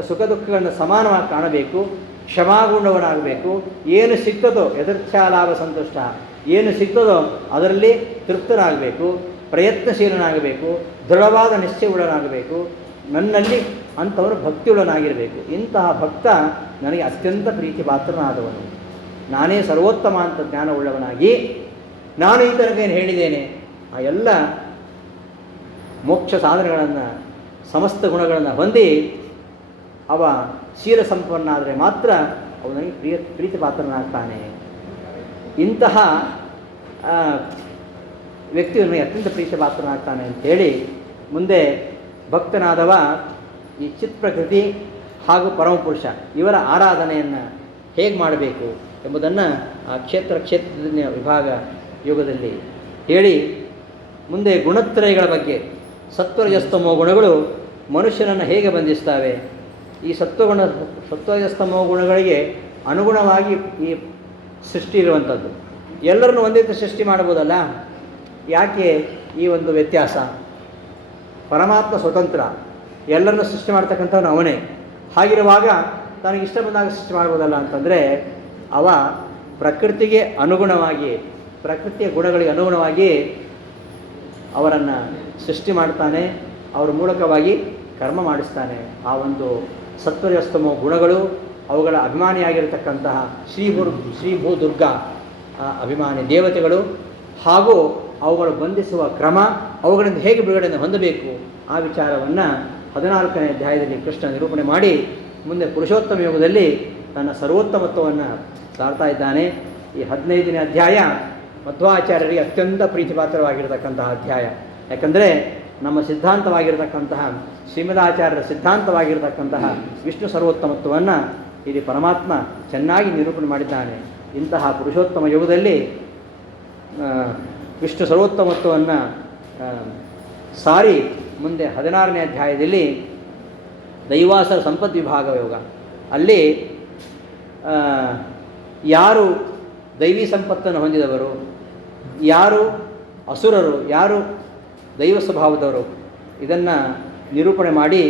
ಸುಖ ದುಃಖಗಳನ್ನು ಸಮಾನವಾಗಿ ಕಾಣಬೇಕು, ಕ್ಷಮಾಗುಣವನಾಗಬೇಕು. ಏನು ಸಿಗ್ತದೋ ಯಥಾಲಾಭ ಸಂತುಷ್ಟ, ಏನು ಸಿಗ್ತದೋ ಅದರಲ್ಲಿ ತೃಪ್ತನಾಗಬೇಕು, ಪ್ರಯತ್ನಶೀಲನಾಗಬೇಕು, ದೃಢವಾದ ನಿಶ್ಚಯವುಳ್ಳನಾಗಬೇಕು, ನನ್ನಲ್ಲಿ ಅಂಥವರು ಭಕ್ತಿಯುಳ್ಳನಾಗಿರಬೇಕು. ಇಂತಹ ಭಕ್ತ ನನಗೆ ಅತ್ಯಂತ ಪ್ರೀತಿ ಪಾತ್ರನಾದವನು, ನಾನೇ ಸರ್ವೋತ್ತಮ ಅಂತ ಜ್ಞಾನವುಳ್ಳವನಾಗಿ ನಾನು ಈ ತನಕ ಏನು ಹೇಳಿದ್ದೇನೆ ಆ ಎಲ್ಲ ಮೋಕ್ಷ ಸಾಧನೆಗಳನ್ನು ಸಮಸ್ತ ಗುಣಗಳನ್ನು ಹೊಂದಿ ಅವ ಶೀಲ ಸಂಪನ್ನ ಆದರೆ ಮಾತ್ರ ಅವನಿಗೆ ಪ್ರೀತಿ ಪಾತ್ರನಾಗ್ತಾನೆ. ಇಂತಹ ವ್ಯಕ್ತಿಯನ್ನು ಅತ್ಯಂತ ಪ್ರೀತಿ ಪಾತ್ರನಾಗ್ತಾನೆ ಅಂಥೇಳಿ ಮುಂದೆ ಭಕ್ತನಾದವ ಈ ಚಿತ್ ಪ್ರಕೃತಿ ಹಾಗೂ ಪರಮಪುರುಷ ಇವರ ಆರಾಧನೆಯನ್ನು ಹೇಗೆ ಮಾಡಬೇಕು ಎಂಬುದನ್ನು ಆ ಕ್ಷೇತ್ರ ವಿಭಾಗ ಯೋಗದಲ್ಲಿ ಹೇಳಿ ಮುಂದೆ ಗುಣತ್ರಯಗಳ ಬಗ್ಗೆ, ಸತ್ವರಜಸ್ತಮೋ ಗುಣಗಳು ಮನುಷ್ಯನನ್ನು ಹೇಗೆ ಬಂಧಿಸ್ತವೆ, ಈ ಸತ್ವರಜಸ್ತಮೋ ಗುಣಗಳಿಗೆ ಅನುಗುಣವಾಗಿ ಈ ಸೃಷ್ಟಿ ಇರುವಂಥದ್ದು. ಎಲ್ಲರನ್ನು ಒಂದೇ ಸೃಷ್ಟಿ ಮಾಡ್ಬೋದಲ್ಲ, ಯಾಕೆ ಈ ಒಂದು ವ್ಯತ್ಯಾಸ? ಪರಮಾತ್ಮ ಸ್ವತಂತ್ರ, ಎಲ್ಲರನ್ನು ಸೃಷ್ಟಿ ಮಾಡ್ತಕ್ಕಂಥವನು ಅವನೇ. ಹಾಗಿರುವಾಗ ತನಗೆ ಇಷ್ಟ ಬಂದಾಗ ಸೃಷ್ಟಿ ಮಾಡ್ಬೋದಲ್ಲ ಅಂತಂದರೆ ಅವ ಪ್ರಕೃತಿಗೆ ಅನುಗುಣವಾಗಿ, ಪ್ರಕೃತಿಯ ಗುಣಗಳಿಗೆ ಅನುಗುಣವಾಗಿ ಅವರನ್ನು ಸೃಷ್ಟಿ ಮಾಡ್ತಾನೆ, ಅವರ ಮೂಲಕವಾಗಿ ಕರ್ಮ ಮಾಡಿಸ್ತಾನೆ. ಆ ಒಂದು ಸತ್ವರಜಸ್ತಮೋ ಗುಣಗಳು ಅವುಗಳ ಅಭಿಮಾನಿಯಾಗಿರತಕ್ಕಂತಹ ಶ್ರೀಭೂ ದುರ್ಗಾ ಅಭಿಮಾನಿ ದೇವತೆಗಳು ಹಾಗೂ ಅವುಗಳು ಬಂಧಿಸುವ ಕ್ರಮ, ಅವುಗಳಿಂದ ಹೇಗೆ ಬಿಡುಗಡೆಯನ್ನು ಹೊಂದಬೇಕು ಆ ವಿಚಾರವನ್ನು 14ನೇ ಅಧ್ಯಾಯದಲ್ಲಿ ಕೃಷ್ಣ ನಿರೂಪಣೆ ಮಾಡಿ ಮುಂದೆ ಪುರುಷೋತ್ತಮ ಯೋಗದಲ್ಲಿ ತನ್ನ ಸರ್ವೋತ್ತಮತ್ವವನ್ನು ಸಾರ್ತಾ ಇದ್ದಾನೆ. ಈ 15ನೇ ಅಧ್ಯಾಯ ಮಧ್ವಾಚಾರ್ಯರಿಗೆ ಅತ್ಯಂತ ಪ್ರೀತಿಪಾತ್ರವಾಗಿರತಕ್ಕಂತಹ ಅಧ್ಯಾಯ. ಯಾಕಂದರೆ ನಮ್ಮ ಸಿದ್ಧಾಂತವಾಗಿರತಕ್ಕಂತಹ ಶ್ರೀಮದಾಚಾರ್ಯರ ಸಿದ್ಧಾಂತವಾಗಿರತಕ್ಕಂತಹ ವಿಷ್ಣು ಸರ್ವೋತ್ತಮತ್ವವನ್ನು ಇಲ್ಲಿ ಪರಮಾತ್ಮ ಚೆನ್ನಾಗಿ ನಿರೂಪಣೆ ಮಾಡಿದ್ದಾನೆ. ಇಂತಹ ಪುರುಷೋತ್ತಮ ಯುಗದಲ್ಲಿ ವಿಷ್ಣು ಸರ್ವೋತ್ತಮತ್ವವನ್ನು ಸಾರಿ ಮುಂದೆ 16ನೇ ಅಧ್ಯಾಯದಲ್ಲಿ ದೈವಾಸರ ಸಂಪತ್ ವಿಭಾಗ ಯೋಗ, ಅಲ್ಲಿ ಯಾರು ದೈವಿ ಸಂಪತ್ತನ್ನು ಹೊಂದಿದವರು, ಯಾರು ಅಸುರರು, ಯಾರು ದೈವ ಸ್ವಭಾವದವರು, ಇದನ್ನು ನಿರೂಪಣೆ ಮಾಡಿ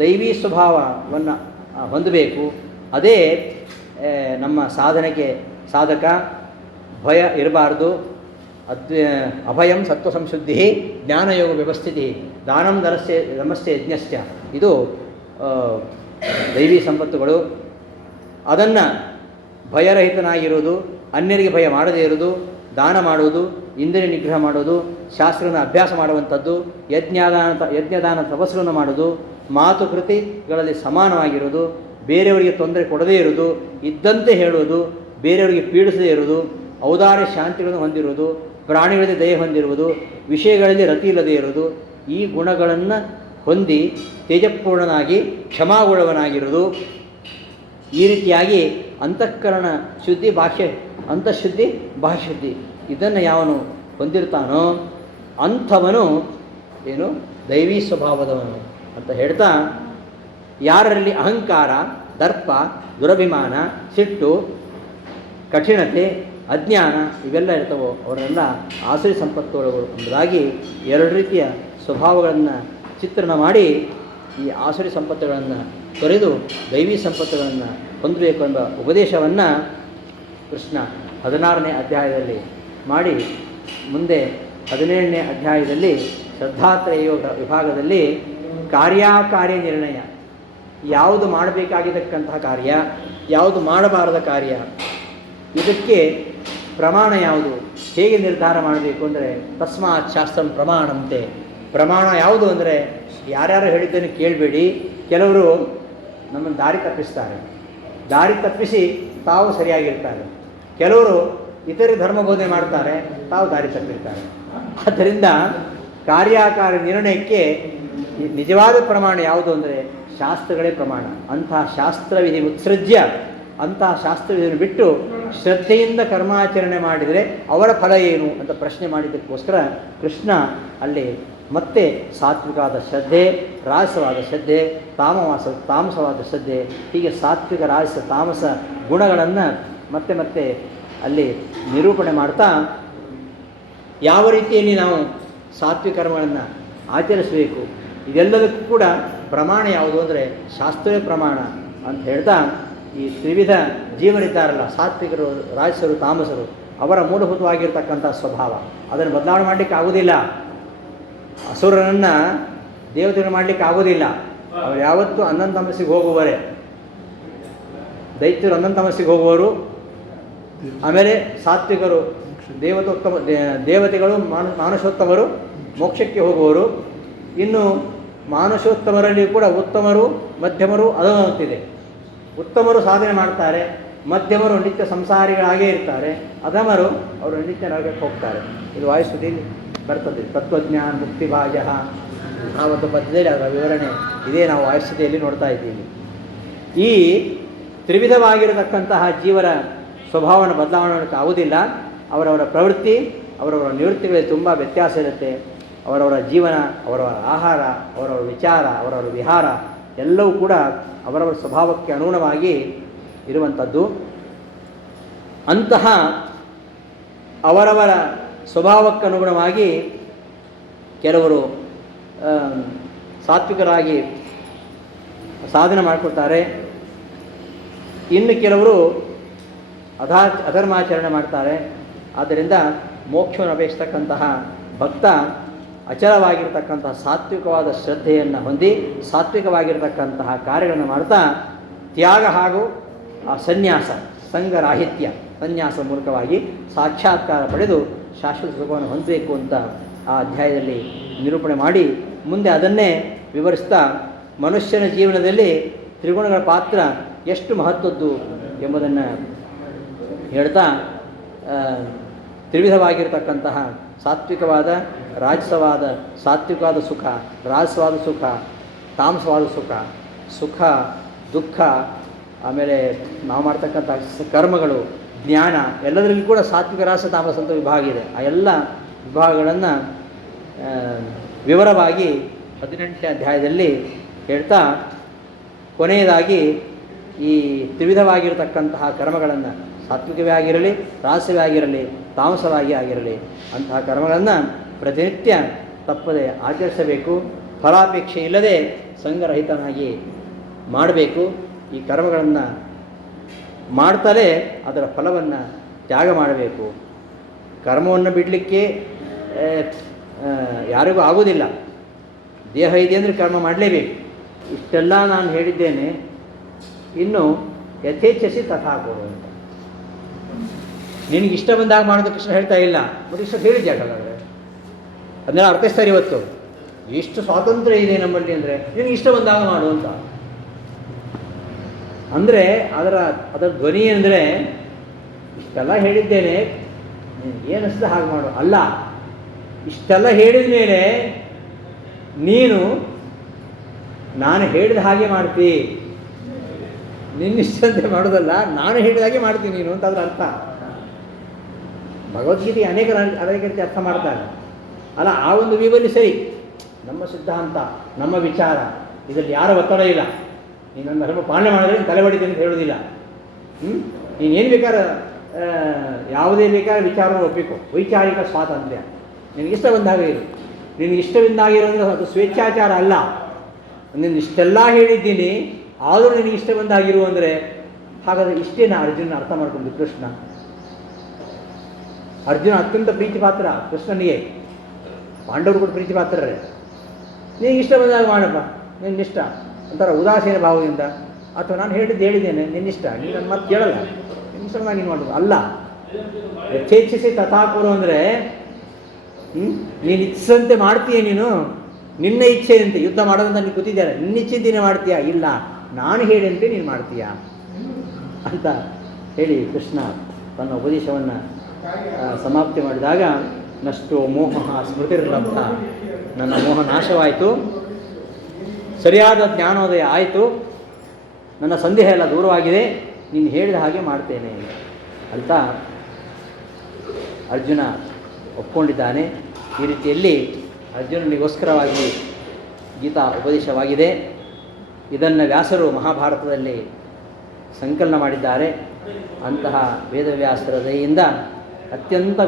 ದೈವಿ ಸ್ವಭಾವವನ್ನು ಹೊಂದಬೇಕು. ಅದೇ ನಮ್ಮ ಸಾಧನೆಗೆ ಸಾಧಕ. ಭಯ ಇರಬಾರ್ದು. ಅಭಯಂ ಸತ್ವ ಸಂಶುದ್ಧಿ ಜ್ಞಾನಯೋಗ ವ್ಯವಸ್ಥಿತಿ ದಾನಂ ಧರ್ಮಸ್ಯ ಯಜ್ಞಶ್ಚ. ಇದು ದೈವಿ ಸಂಪತ್ತುಗಳು. ಅದನ್ನು ಭಯರಹಿತನಾಗಿರುವುದು, ಅನ್ಯರಿಗೆ ಭಯ ಮಾಡದೇ ಇರುವುದು, ದಾನ ಮಾಡುವುದು, ಇಂದ್ರಿಯ ನಿಗ್ರಹ ಮಾಡುವುದು, ಶಾಸ್ತ್ರನ ಅಭ್ಯಾಸ ಮಾಡುವಂಥದ್ದು, ಯಜ್ಞದಾನ ತಪಸ್ಸನ್ನು ಮಾಡುವುದು, ಮಾತುಕೃತಿಗಳಲ್ಲಿ ಸಮಾನವಾಗಿರುವುದು, ಬೇರೆಯವರಿಗೆ ತೊಂದರೆ ಕೊಡದೇ ಇರುವುದು, ಇದ್ದಂತೆ ಹೇಳುವುದು, ಬೇರೆಯವರಿಗೆ ಪೀಡಿಸದೇ ಇರುವುದು, ಔದಾರ್ಯ ಶಾಂತಿಗಳನ್ನು ಹೊಂದಿರುವುದು, ಪ್ರಾಣಿಗಳಲ್ಲಿ ದಯೆ ಹೊಂದಿರುವುದು, ವಿಷಯಗಳಲ್ಲಿ ರತಿ ಇಲ್ಲದೇ ಇರುವುದು, ಈ ಗುಣಗಳನ್ನು ಹೊಂದಿ ತೇಜಪೂರ್ಣನಾಗಿ ಕ್ಷಮಾಗುಣವನಾಗಿರುವುದು. ಈ ರೀತಿಯಾಗಿ ಅಂತಃಕರಣ ಶುದ್ಧಿ ಅಂತಃಶುದ್ಧಿ ಬಾಹ್ಯಶುದ್ಧಿ ಇದನ್ನು ಯಾವನು ಹೊಂದಿರ್ತಾನೋ ಅಂಥವನು ಏನು ದೈವೀ ಸ್ವಭಾವದವನು ಅಂತ ಹೇಳ್ತಾ, ಯಾರಲ್ಲಿ ಅಹಂಕಾರ, ದರ್ಪ, ದುರಭಿಮಾನ, ಸಿಟ್ಟು, ಕಠಿಣತೆ, ಅಜ್ಞಾನ ಇವೆಲ್ಲ ಇರ್ತವೋ ಅವರೆಲ್ಲ ಆಸುರಿ ಸಂಪತ್ತುಗಳು ಎಂಬುದಾಗಿ ಎರಡು ರೀತಿಯ ಸ್ವಭಾವಗಳನ್ನು ಚಿತ್ರಣ ಮಾಡಿ ಈ ಆಸುರಿ ಸಂಪತ್ತುಗಳನ್ನು ತೊರೆದು ದೈವೀ ಸಂಪತ್ತುಗಳನ್ನು ಹೊಂದಬೇಕು ಎಂಬ ಉಪದೇಶವನ್ನು ಕೃಷ್ಣ 16ನೇ ಅಧ್ಯಾಯದಲ್ಲಿ ಮಾಡಿ, ಮುಂದೆ 17ನೇ ಅಧ್ಯಾಯದಲ್ಲಿ ಶ್ರದ್ಧಾತ್ರಯ ವಿಭಾಗದಲ್ಲಿ ಕಾರ್ಯಕಾರ್ಯ ನಿರ್ಣಯ, ಯಾವುದು ಮಾಡಬೇಕಾಗಿದ್ದಕ್ಕಂತಹ ಕಾರ್ಯ, ಯಾವುದು ಮಾಡಬಾರದ ಕಾರ್ಯ, ಇದಕ್ಕೆ ಪ್ರಮಾಣ ಯಾವುದು, ಹೇಗೆ ನಿರ್ಧಾರ ಮಾಡಬೇಕು ಅಂದರೆ ತಸ್ಮಾತ್ ಶಾಸ್ತ್ರಂ ಪ್ರಮಾಣಂತೆ. ಪ್ರಮಾಣ ಯಾವುದು ಅಂದರೆ ಯಾರ್ಯಾರು ಹೇಳಿದ್ದನ್ನು ಕೇಳಬೇಡಿ. ಕೆಲವರು ನಮ್ಮನ್ನು ದಾರಿ ತಪ್ಪಿಸ್ತಾರೆ, ದಾರಿ ತಪ್ಪಿಸಿ ತಾವು ಸರಿಯಾಗಿರ್ತಾರೆ. ಕೆಲವರು ಇತರೆ ಧರ್ಮಬೋಧನೆ ಮಾಡ್ತಾರೆ, ತಾವು ದಾರಿ ತಪ್ಪಿರ್ತಾರೆ. ಆದ್ದರಿಂದ ಕಾರ್ಯಕಾರ್ಯ ನಿರ್ಣಯಕ್ಕೆ ನಿಜವಾದ ಪ್ರಮಾಣ ಯಾವುದು ಅಂದರೆ ಶಾಸ್ತ್ರಗಳೇ ಪ್ರಮಾಣ. ಅಂತಹ ಶಾಸ್ತ್ರವಿಧಿ ಉತ್ಸೃಜ್ಯ, ಅಂತಹ ಶಾಸ್ತ್ರವಿಧಿಯನ್ನು ಬಿಟ್ಟು ಶ್ರದ್ಧೆಯಿಂದ ಕರ್ಮಾಚರಣೆ ಮಾಡಿದರೆ ಅವರ ಫಲ ಏನು ಅಂತ ಪ್ರಶ್ನೆ ಮಾಡಿದ್ದಕ್ಕೋಸ್ಕರ ಕೃಷ್ಣ ಅಲ್ಲಿ ಮತ್ತೆ ಸಾತ್ವಿಕವಾದ ಶ್ರದ್ಧೆ, ರಾಜಸವಾದ ಶ್ರದ್ಧೆ, ತಾಮಸವಾದ ಶ್ರದ್ಧೆ, ಹೀಗೆ ಸಾತ್ವಿಕ, ರಾಜಸ, ತಾಮಸ ಗುಣಗಳನ್ನು ಮತ್ತೆ ಮತ್ತೆ ಅಲ್ಲಿ ನಿರೂಪಣೆ ಮಾಡ್ತಾ ಯಾವ ರೀತಿಯಲ್ಲಿ ನಾವು ಸಾತ್ವಿಕ ಕರ್ಮಗಳನ್ನು ಆಚರಿಸಬೇಕು ಇದೆಲ್ಲದಕ್ಕೂ ಕೂಡ ಪ್ರಮಾಣ ಯಾವುದು ಅಂದರೆ ಶಾಸ್ತ್ರವೇ ಪ್ರಮಾಣ ಅಂತ ಹೇಳ್ತಾ, ಈ ತ್ರಿವಿಧ ಜೀವರಿದ್ದಾರಲ್ಲ, ಸಾತ್ವಿಕರು, ರಾಜಸರು, ತಾಮಸರು, ಅವರ ಮೂಲಭೂತವಾಗಿರ್ತಕ್ಕಂಥ ಸ್ವಭಾವ ಅದನ್ನು ಬದಲಾವಣೆ ಮಾಡಲಿಕ್ಕೆ ಆಗೋದಿಲ್ಲ. ಅಸುರನನ್ನು ದೇವತೆಗಳು ಮಾಡಲಿಕ್ಕೆ ಆಗೋದಿಲ್ಲ. ಅವರು ಯಾವತ್ತೂ ಅನಂತ ತಮಸ್ಸಿಗೆ ಹೋಗುವವರೇ. ದೈತ್ಯರು ಅನಂತ ತಮಸ್ಸಿಗೆ ಹೋಗುವವರು, ಆಮೇಲೆ ಸಾತ್ವಿಕರು ದೇವತೆಗಳು ಮಾನುಷೋತ್ತಮರು ಮೋಕ್ಷಕ್ಕೆ ಹೋಗುವವರು. ಇನ್ನು ಮಾನುಷೋತ್ತಮರಲ್ಲಿ ಕೂಡ ಉತ್ತಮರು, ಮಧ್ಯಮರು ಅಧಮವಂತಿದೆ. ಉತ್ತಮರು ಸಾಧನೆ ಮಾಡ್ತಾರೆ, ಮಧ್ಯಮರು ನಿತ್ಯ ಸಂಸಾರಿಗಳಾಗೇ ಇರ್ತಾರೆ, ಅಧಮರು ಅವರು ನಿತ್ಯ ನರಕಕ್ಕೆ ಹೋಗ್ತಾರೆ. ಇದು ವಾಯುಸ್ತುತಿಯಲ್ಲಿ ಬರ್ತದೆ. ತತ್ವಜ್ಞಾನ ಮುಕ್ತಿಭಾಜ ಆ ಒಂದು ಪದ್ಯದಲ್ಲಿ ಅದರ ವಿವರಣೆ ಇದೇ ನಾವು ವಾಯುಸ್ತುತಿಯಲ್ಲಿ ನೋಡ್ತಾ ಇದ್ದೀವಿ. ಈ ತ್ರಿವಿಧವಾಗಿರತಕ್ಕಂತಹ ಜೀವರ ಸ್ವಭಾವವನ್ನು ಬದಲಾವಣೆ ಮಾಡೋಕ್ಕೆ ಆಗುವುದಿಲ್ಲ. ಅವರವರ ಪ್ರವೃತ್ತಿ, ಅವರವರ ನಿವೃತ್ತಿಗಳಲ್ಲಿ ತುಂಬ ವ್ಯತ್ಯಾಸ ಇರುತ್ತೆ. ಅವರವರ ಜೀವನ, ಅವರವರ ಆಹಾರ, ಅವರವರ ವಿಚಾರ, ಅವರವರ ವಿಹಾರ ಎಲ್ಲವೂ ಕೂಡ ಅವರವರ ಸ್ವಭಾವಕ್ಕೆ ಅನುಗುಣವಾಗಿ ಇರುವಂಥದ್ದು. ಅಂತಹ ಅವರವರ ಸ್ವಭಾವಕ್ಕೆ ಅನುಗುಣವಾಗಿ ಕೆಲವರು ಸಾತ್ವಿಕರಾಗಿ ಸಾಧನೆ ಮಾಡಿಕೊಳ್ತಾರೆ, ಇನ್ನು ಕೆಲವರು ಅಧರ್ಮಾಚರಣೆ ಮಾಡ್ತಾರೆ. ಆದ್ದರಿಂದ ಮೋಕ್ಷವನ್ನು ಅಪೇಕ್ಷಿಸ್ತಕ್ಕಂತಹ ಭಕ್ತ ಅಚಲವಾಗಿರ್ತಕ್ಕಂತಹ ಸಾತ್ವಿಕವಾದ ಶ್ರದ್ಧೆಯನ್ನು ಹೊಂದಿ ಸಾತ್ವಿಕವಾಗಿರ್ತಕ್ಕಂತಹ ಕಾರ್ಯಗಳನ್ನು ಮಾಡ್ತಾ ತ್ಯಾಗ ಹಾಗೂ ಸನ್ಯಾಸ, ಸಂಘರಾಹಿತ್ಯ, ಸನ್ಯಾಸ ಮೂಲಕವಾಗಿ ಸಾಕ್ಷಾತ್ಕಾರ ಪಡೆದು ಶಾಶ್ವತ ಸುಖವನ್ನು ಹೊಂದಬೇಕು ಅಂತ ಆ ಅಧ್ಯಾಯದಲ್ಲಿ ನಿರೂಪಣೆ ಮಾಡಿ ಮುಂದೆ ಅದನ್ನೇ ವಿವರಿಸ್ತಾ ಮನುಷ್ಯನ ಜೀವನದಲ್ಲಿ ತ್ರಿಗುಣಗಳ ಪಾತ್ರ ಎಷ್ಟು ಮಹತ್ವದ್ದು ಎಂಬುದನ್ನು ಹೇಳ್ತಾ ತ್ರಿವಿಧವಾಗಿರ್ತಕ್ಕಂತಹ ಸಾತ್ವಿಕವಾದ, ರಾಜಸವಾದ, ಸಾತ್ವಿಕವಾದ ಸುಖ, ರಾಜಸವಾದ ಸುಖ, ತಾಮಸವಾದ ಸುಖ, ಸುಖ ದುಃಖ, ಆಮೇಲೆ ನಾವು ಮಾಡ್ತಕ್ಕಂಥ ಕರ್ಮಗಳು, ಜ್ಞಾನ ಎಲ್ಲದರಲ್ಲಿ ಕೂಡ ಸಾತ್ವಿಕ, ರಾಜಸ, ತಾಮಸ ಅಂತ ವಿಭಾಗ ಇದೆ. ಆ ಎಲ್ಲ ವಿಭಾಗಗಳನ್ನು ವಿವರವಾಗಿ 18ನೇ ಅಧ್ಯಾಯದಲ್ಲಿ ಹೇಳ್ತಾ ಕೊನೆಯದಾಗಿ ಈ ತ್ರಿವಿಧವಾಗಿರತಕ್ಕಂತಹ ಕರ್ಮಗಳನ್ನು ಸಾತ್ವಿಕವೇ ಆಗಿರಲಿ, ರಾಜಸವೇ ಆಗಿರಲಿ, ತಾಮಸವಾಗಿ ಆಗಿರಲಿ ಅಂತಹ ಕರ್ಮಗಳನ್ನು ಪ್ರತಿನಿತ್ಯ ತಪ್ಪದೆ ಆಚರಿಸಬೇಕು. ಫಲಾಪೇಕ್ಷೆ ಇಲ್ಲದೆ ಸಂಘರಹಿತನಾಗಿ ಮಾಡಬೇಕು. ಈ ಕರ್ಮಗಳನ್ನು ಮಾಡ್ತಲೇ ಅದರ ಫಲವನ್ನು ತ್ಯಾಗ ಮಾಡಬೇಕು. ಕರ್ಮವನ್ನು ಬಿಡಲಿಕ್ಕೆ ಯಾರಿಗೂ ಆಗೋದಿಲ್ಲ. ದೇಹ ಇದೆ ಅಂದರೆ ಕರ್ಮ ಮಾಡಲೇಬೇಕು. ಇಷ್ಟೆಲ್ಲ ನಾನು ಹೇಳಿದ್ದೇನೆ. ಇನ್ನು ಯಥೇಚ್ಛಸಿ ತಥಾ ಕುರು ಅಂತ ನಿನಗೆ ಇಷ್ಟ ಬಂದಾಗ ಮಾಡೋದು ಕೃಷ್ಣ ಹೇಳ್ತಾ ಇಲ್ಲ. ಬಟ್ ಇಷ್ಟ ಹೇಳಿದ್ದೆ ಹಾಗಾದರೆ ಅದನ್ನೆಲ್ಲ ಅರ್ಥೈಸ್ತಾರೆ ಇವತ್ತು. ಎಷ್ಟು ಸ್ವಾತಂತ್ರ್ಯ ಇದೆ ನಮ್ಮಲ್ಲಿ ಅಂದರೆ ನಿನಗೆ ಇಷ್ಟ ಬಂದಾಗ ಮಾಡು ಅಂತ. ಅಂದರೆ ಅದರ ಧ್ವನಿ ಅಂದರೆ ಇಷ್ಟೆಲ್ಲ ಹೇಳಿದ್ದೇನೆ ಏನಿಸ್ತದೆ ಹಾಗೆ ಮಾಡು ಅಲ್ಲ. ಇಷ್ಟೆಲ್ಲ ಹೇಳಿದ ಮೇಲೆ ನೀನು ನಾನು ಹೇಳಿದ ಹಾಗೆ ಮಾಡ್ತೀ, ನಿನ್ನಿಷ್ಟಂತೆ ಮಾಡೋದಲ್ಲ, ನಾನು ಹೇಳಿದ ಹಾಗೆ ಮಾಡ್ತೀನಿ ನೀನು ಅಂತ ಅದರ ಅರ್ಥ. ಭಗವದ್ಗೀತೆ ಅನೇಕ ರೀತಿ ಅರ್ಥ ಮಾಡ್ತಾರೆ ಅಲ್ಲ. ಆ ಒಂದು ವಿವಲ್ಲಿ ಸರಿ, ನಮ್ಮ ಸಿದ್ಧಾಂತ ನಮ್ಮ ವಿಚಾರ ಇದರಲ್ಲಿ ಯಾರ ಒತ್ತಡ ಇಲ್ಲ. ನೀನು ನನ್ನ ಧರ್ಮ ಪಾಲನೆ ಮಾಡಿದ್ರೆ ನೀನು ತಲೆ ಹೊಡಿತೀನಿ ಅಂತ ಹೇಳೋದಿಲ್ಲ. ನೀನೇನು ಬೇಕಾದ್ರೆ ಯಾವುದೇ ಬೇಕಾದ್ರೆ ವಿಚಾರವನ್ನು ಒಪ್ಪಿಕೊ, ವೈಚಾರಿಕ ಸ್ವಾತಂತ್ರ್ಯ, ನಿನಗಿಷ್ಟ ಬಂದಾಗ ಇರು. ನಿನಗಿಷ್ಟ ಬಂದಾಗಿರೋ ಅಂದರೆ ಅದು ಸ್ವೇಚ್ಛಾಚಾರ ಅಲ್ಲ. ನೀನು ಇಷ್ಟೆಲ್ಲ ಹೇಳಿದ್ದೀನಿ ಆದರೂ ನಿನಗೆ ಇಷ್ಟ ಬಂದಾಗಿರು ಅಂದರೆ ಹಾಗಾದರೆ ಇಷ್ಟೇನ ಅರ್ಜುನ ಅರ್ಥ ಮಾಡ್ಕೊಂಡು ಕೃಷ್ಣ. ಅರ್ಜುನ ಅತ್ಯಂತ ಪ್ರೀತಿ ಪಾತ್ರ ಕೃಷ್ಣನಿಗೆ, ಪಾಂಡವರು ಕೂಡ ಪ್ರೀತಿ ಪಾತ್ರರೇ. ನಿನಗೆ ಇಷ್ಟ ಬಂದಾಗ ಮಾಡಪ್ಪ, ನಿನ್ನಿಷ್ಟ ಒಂಥರ ಉದಾಸೀನ ಭಾವದಿಂದ, ಅಥವಾ ನಾನು ಹೇಳಿದ್ದೇನೆ ನಿನ್ನಿಷ್ಟ, ನೀನು ನನ್ನ ಮತ್ತೆ ಕೇಳಲ್ಲ, ನಿನ್ನಿಷ್ಟ ಬಂದಾಗ ನೀನು ಮಾಡೋದು ಅಲ್ಲ. ಯಥೇಚ್ಛಿಸಿ ತಥಾಕುರು ಅಂದರೆ ನೀನು ಇಚ್ಛಂತೆ ಮಾಡ್ತೀಯ, ನೀನು ನಿನ್ನ ಇಚ್ಛೆಯಂತೆ ಯುದ್ಧ ಮಾಡೋದಂತ ನೀನು ಕೂತಿದ್ದಾರೆ, ನಿನ್ನ ಇಚ್ಛೆಂತೆಯೇ ಮಾಡ್ತೀಯಾ? ಇಲ್ಲ, ನಾನು ಹೇಳಿದಂತೆ ನೀನು ಮಾಡ್ತೀಯಾ ಅಂತ ಹೇಳಿ ಕೃಷ್ಣ ತನ್ನ ಉಪದೇಶವನ್ನು ಸಮಾಪ್ತಿ ಮಾಡಿದಾಗ ನಷ್ಟೋ ಮೋಹ ಸ್ಮೃತಿರ್ಲಬ್ಧ, ನನ್ನ ಮೋಹ ನಾಶವಾಯಿತು, ಸರಿಯಾದ ಜ್ಞಾನೋದಯ ಆಯಿತು, ನನ್ನ ಸಂದೇಹ ಎಲ್ಲ ದೂರವಾಗಿದೆ, ನೀನು ಹೇಳಿದ ಹಾಗೆ ಮಾಡ್ತೇನೆ ಅಂತ ಅರ್ಜುನ ಒಪ್ಕೊಂಡಿದ್ದಾನೆ. ಈ ರೀತಿಯಲ್ಲಿ ಅರ್ಜುನನಿಗೋಸ್ಕರವಾಗಿ ಗೀತಾ ಉಪದೇಶವಾಗಿದೆ. ಇದನ್ನು ವ್ಯಾಸರು ಮಹಾಭಾರತದಲ್ಲಿ ಸಂಕಲನ ಮಾಡಿದ್ದಾರೆ. ಅಂತಹ ವೇದವ್ಯಾಸರ ದಯೆಯಿಂದ ಅತ್ಯಂತ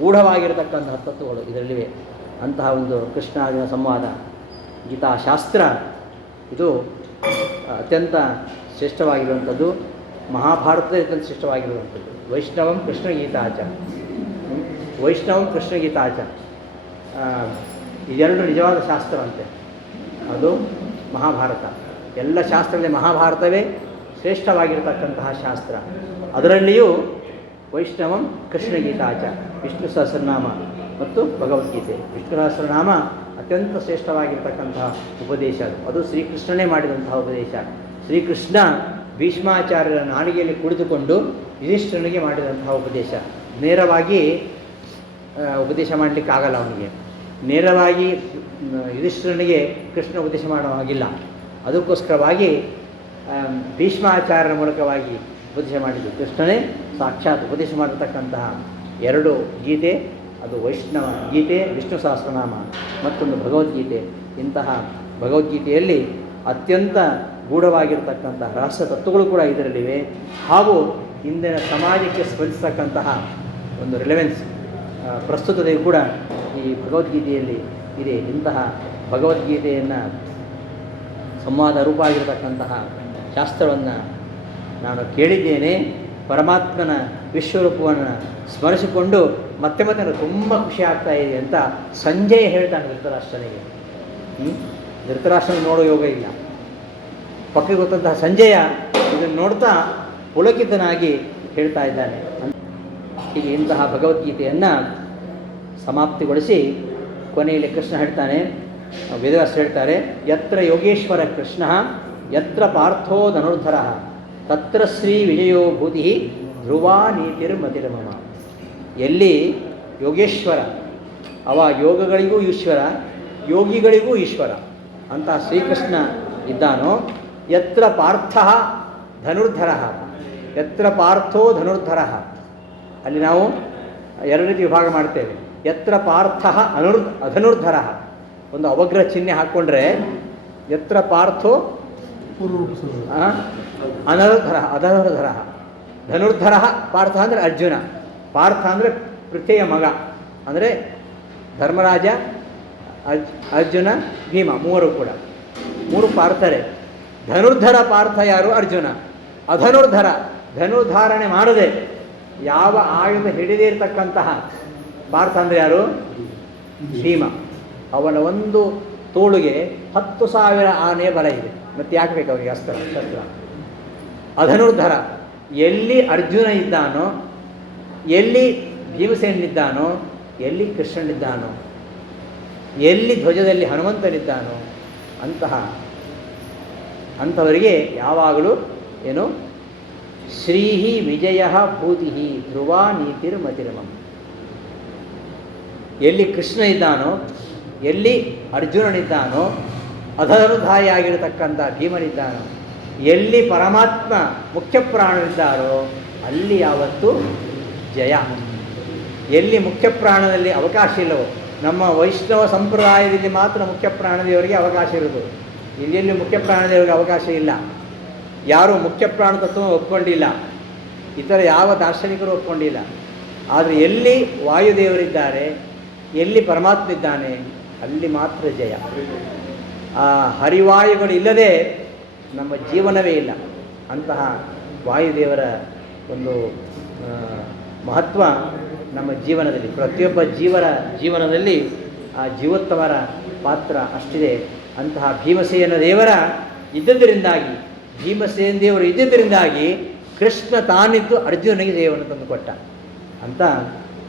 ಗೂಢವಾಗಿರತಕ್ಕಂತಹ ತತ್ವಗಳು ಇದರಲ್ಲಿವೆ. ಅಂತಹ ಒಂದು ಕೃಷ್ಣಾರ್ಜುನ ಸಂವಾದ ಗೀತಾಶಾಸ್ತ್ರ ಇದು ಅತ್ಯಂತ ಶ್ರೇಷ್ಠವಾಗಿರುವಂಥದ್ದು, ಮಹಾಭಾರತದಲ್ಲಿ ಅತ್ಯಂತ ಶ್ರೇಷ್ಠವಾಗಿರುವಂಥದ್ದು. ವೈಷ್ಣವಂ ಕೃಷ್ಣಗೀತಾಚ, ವೈಷ್ಣವಂ ಕೃಷ್ಣಗೀತಾಚ, ಇದೆರಡು ನಿಜವಾದ ಶಾಸ್ತ್ರ ಅಂತೆ. ಅದು ಮಹಾಭಾರತ, ಎಲ್ಲ ಶಾಸ್ತ್ರದಲ್ಲಿ ಮಹಾಭಾರತವೇ ಶ್ರೇಷ್ಠವಾಗಿರತಕ್ಕಂತಹ ಶಾಸ್ತ್ರ. ಅದರಲ್ಲಿಯೂ ವೈಷ್ಣವಂ ಕೃಷ್ಣಗೀತಾಚ, ವಿಷ್ಣು ಸಹಸ್ರನಾಮ ಮತ್ತು ಭಗವದ್ಗೀತೆ. ವಿಷ್ಣು ಸಹಸ್ರನಾಮ ಅತ್ಯಂತ ಶ್ರೇಷ್ಠವಾಗಿರ್ತಕ್ಕಂತಹ ಉಪದೇಶ, ಅದು ಶ್ರೀಕೃಷ್ಣನೇ ಮಾಡಿದಂತಹ ಉಪದೇಶ. ಶ್ರೀಕೃಷ್ಣ ಭೀಷ್ಮಾಚಾರ್ಯರ ನಾಲಿಗೆಯಲ್ಲಿ ಕುಳಿತುಕೊಂಡು ಯುಧಿಷ್ಠಿರನಿಗೆ ಮಾಡಿದಂತಹ ಉಪದೇಶ. ನೇರವಾಗಿ ಉಪದೇಶ ಮಾಡಲಿಕ್ಕಾಗಲ್ಲ ಅವನಿಗೆ, ನೇರವಾಗಿ ಯುಧಿಷ್ಠಿರನಿಗೆ ಕೃಷ್ಣ ಉಪದೇಶ ಮಾಡೋ ಹಾಗಿಲ್ಲ. ಅದಕ್ಕೋಸ್ಕರವಾಗಿ ಭೀಷ್ಮಾಚಾರ್ಯರ ಮೂಲಕವಾಗಿ ಉಪದೇಶ ಮಾಡಿದ್ದು. ಕೃಷ್ಣನೇ ಸಾಕ್ಷಾತ್ ಉಪದೇಶ ಮಾಡಿರ್ತಕ್ಕಂತಹ ಎರಡು ಗೀತೆ, ಅದು ವೈಷ್ಣವ ಗೀತೆ, ವಿಷ್ಣು ಸಹಸ್ರನಾಮ, ಮತ್ತೊಂದು ಭಗವದ್ಗೀತೆ. ಇಂತಹ ಭಗವದ್ಗೀತೆಯಲ್ಲಿ ಅತ್ಯಂತ ಗೂಢವಾಗಿರ್ತಕ್ಕಂತಹ ರಹಸ್ಯ ತತ್ವಗಳು ಕೂಡ ಇದರಲ್ಲಿವೆ. ಹಾಗೂ ಇಂದಿನ ಸಮಾಜಕ್ಕೆ ಸ್ಪಂದಿಸ್ತಕ್ಕಂತಹ ಒಂದು ರಿಲೆವೆನ್ಸ್, ಪ್ರಸ್ತುತತೆಯು ಕೂಡ ಈ ಭಗವದ್ಗೀತೆಯಲ್ಲಿ ಇದೆ. ಇಂತಹ ಭಗವದ್ಗೀತೆಯನ್ನು ಸಂವಾದ ರೂಪ ಆಗಿರತಕ್ಕಂತಹ ಶಾಸ್ತ್ರವನ್ನು ನಾನು ಕೇಳಿದ್ದೇನೆ. ಪರಮಾತ್ಮನ ವಿಶ್ವರೂಪವನ್ನು ಸ್ಮರಿಸಿಕೊಂಡು ಮತ್ತೆ ಮತ್ತೆ ನನಗೆ ತುಂಬ ಖುಷಿ ಆಗ್ತಾ ಇದೆ ಅಂತ ಸಂಜಯ್ ಹೇಳ್ತಾನೆ ಧೃತರಾಷ್ಟ್ರನಿಗೆ. ಧೃತರಾಷ್ಟ್ರನ ನೋಡೋ ಯೋಗ ಇಲ್ಲ, ಪಕ್ಕಕ್ಕೆ ಗೊತ್ತಂತಹ ಸಂಜಯ ಇದನ್ನು ನೋಡ್ತಾ ಪುಳಕಿತನಾಗಿ ಹೇಳ್ತಾ ಇದ್ದಾನೆ. ಹೀಗೆ ಇಂತಹ ಭಗವದ್ಗೀತೆಯನ್ನು ಸಮಾಪ್ತಿಗೊಳಿಸಿ ಕೊನೆಯಲ್ಲಿ ಕೃಷ್ಣ ಹೇಳ್ತಾನೆ, ವೇದವ್ಯಾಸರು ಹೇಳ್ತಾರೆ, ಯತ್ರ ಯೋಗೇಶ್ವರ ಕೃಷ್ಣ ಯತ್ರ ಪಾರ್ಥೋ ಧನುರ್ಧರ ತತ್ರ ಶ್ರೀ ವಿಜಯೋ ಭೂತಿ ಧ್ರುವ ನೀತಿರ್ಮತಿರ್ಮಮ. ಎಲ್ಲಿ ಯೋಗೇಶ್ವರ, ಅವ ಯೋಗಗಳಿಗೂ ಈಶ್ವರ, ಯೋಗಿಗಳಿಗೂ ಈಶ್ವರ ಅಂತ ಶ್ರೀಕೃಷ್ಣ ಇದ್ದಾನೋ, ಯತ್ರ ಪಾರ್ಥ ಧನುರ್ಧರ, ಯತ್ರ ಪಾರ್ಥೋ ಧನುರ್ಧರ, ಅಲ್ಲಿ ನಾವು ಎರಡು ರೀತಿ ವಿಭಾಗ ಮಾಡ್ತೇವೆ. ಯತ್ರ ಪಾರ್ಥ ಅಧನುರ್ಧರ, ಒಂದು ಅವಗ್ರ ಚಿಹ್ನೆ ಹಾಕ್ಕೊಂಡ್ರೆ ಯತ್ರ ಪಾರ್ಥೋ ಅನರ್ಧರ ಅಧನುರ್ಧರ, ಧನುರ್ಧರ ಪಾರ್ಥ ಅಂದರೆ ಅರ್ಜುನ, ಪಾರ್ಥ ಅಂದರೆ ಪೃಥ್ವಿಯ ಮಗ, ಅಂದರೆ ಧರ್ಮರಾಜ, ಅರ್ಜುನ, ಭೀಮ, ಮೂವರು ಕೂಡ ಮೂರು ಪಾರ್ಥರೇ. ಧನುರ್ಧರ ಪಾರ್ಥ ಯಾರು? ಅರ್ಜುನ. ಅಧನುರ್ಧರ, ಧನುರ್ಧಾರಣೆ ಮಾಡದೆ ಯಾವ ಆಯುಧ ಹಿಡಿದೇ ಇರತಕ್ಕಂತಹ ಪಾರ್ಥ ಅಂದರೆ ಯಾರು? ಭೀಮ. ಅವನ ಒಂದು ತೋಳುಗೆ 10,000 ಆನೆ ಬಲ ಇದೆ, ಮತ್ತೆ ಯಾಕೆ ಬೇಕು ಅವನಿಗೆ ಶಸ್ತ್ರ? ಅಧನುರ್ಧರ, ಎಲ್ಲಿ ಅರ್ಜುನ ಇದ್ದಾನೋ ಎಲ್ಲಿ ಭೀಮಸೇನಿದ್ದಾನೋ, ಎಲ್ಲಿ ಕೃಷ್ಣನಿದ್ದಾನೋ, ಎಲ್ಲಿ ಧ್ವಜದಲ್ಲಿ ಹನುಮಂತನಿದ್ದಾನೋ ಅಂಥವರಿಗೆ ಯಾವಾಗಲೂ ಏನು ಶ್ರೀಹಿ ವಿಜಯ ಭೂತಿ ಧ್ರುವ ನೀತಿರ್ಮತಿರ್ಮಂ. ಎಲ್ಲಿ ಕೃಷ್ಣ ಇದ್ದಾನೋ, ಎಲ್ಲಿ ಅರ್ಜುನನಿದ್ದಾನೋ, ಅಧನುಧಾಯಿಯಾಗಿರತಕ್ಕಂಥ ಭೀಮನಿದ್ದಾನೋ, ಎಲ್ಲಿ ಪರಮಾತ್ಮ ಮುಖ್ಯ ಪ್ರಾಣರಿದ್ದಾರೋ ಅಲ್ಲಿ ಯಾವತ್ತೂ ಜಯ. ಎಲ್ಲಿ ಮುಖ್ಯ ಪ್ರಾಣದಲ್ಲಿ ಅವಕಾಶ ಇಲ್ಲವೋ, ನಮ್ಮ ವೈಷ್ಣವ ಸಂಪ್ರದಾಯದಲ್ಲಿ ಮಾತ್ರ ಮುಖ್ಯ ಪ್ರಾಣದೇವರಿಗೆ ಅವಕಾಶ ಇರೋದು. ಇಲ್ಲಿ ಮುಖ್ಯ ಪ್ರಾಣದೇವರಿಗೆ ಅವಕಾಶ ಇಲ್ಲ. ಯಾರೂ ಮುಖ್ಯ ಪ್ರಾಣ ತತ್ವ ಒಪ್ಕೊಂಡಿಲ್ಲ, ಇತರ ಯಾವ ದಾರ್ಶನಿಕರು ಒಪ್ಕೊಂಡಿಲ್ಲ. ಆದರೆ ಎಲ್ಲಿ ವಾಯುದೇವರಿದ್ದಾರೆ, ಎಲ್ಲಿ ಪರಮಾತ್ಮ ಇದ್ದಾನೆ, ಅಲ್ಲಿ ಮಾತ್ರ ಜಯ. ಆ ಹರಿವಾಯುಗಳಿಲ್ಲದೆ ನಮ್ಮ ಜೀವನವೇ ಇಲ್ಲ. ಅಂತಹ ವಾಯುದೇವರ ಒಂದು ಮಹತ್ವ ನಮ್ಮ ಜೀವನದಲ್ಲಿ, ಪ್ರತಿಯೊಬ್ಬ ಜೀವನದಲ್ಲಿ ಆ ಜೀವೋತ್ತಮರ ಪಾತ್ರ ಅಷ್ಟಿದೆ. ಅಂತಹ ಭೀಮಸೇನ ದೇವರ ಇದ್ದದರಿಂದಾಗಿ, ಭೀಮಸೇನ ದೇವರು ಇದ್ದಿದ್ದರಿಂದಾಗಿ ಕೃಷ್ಣ ತಾನಿದ್ದು ಅರ್ಜುನನಿಗೆ ಜಯವನ್ನು ತಂದು ಕೊಟ್ಟ ಅಂತ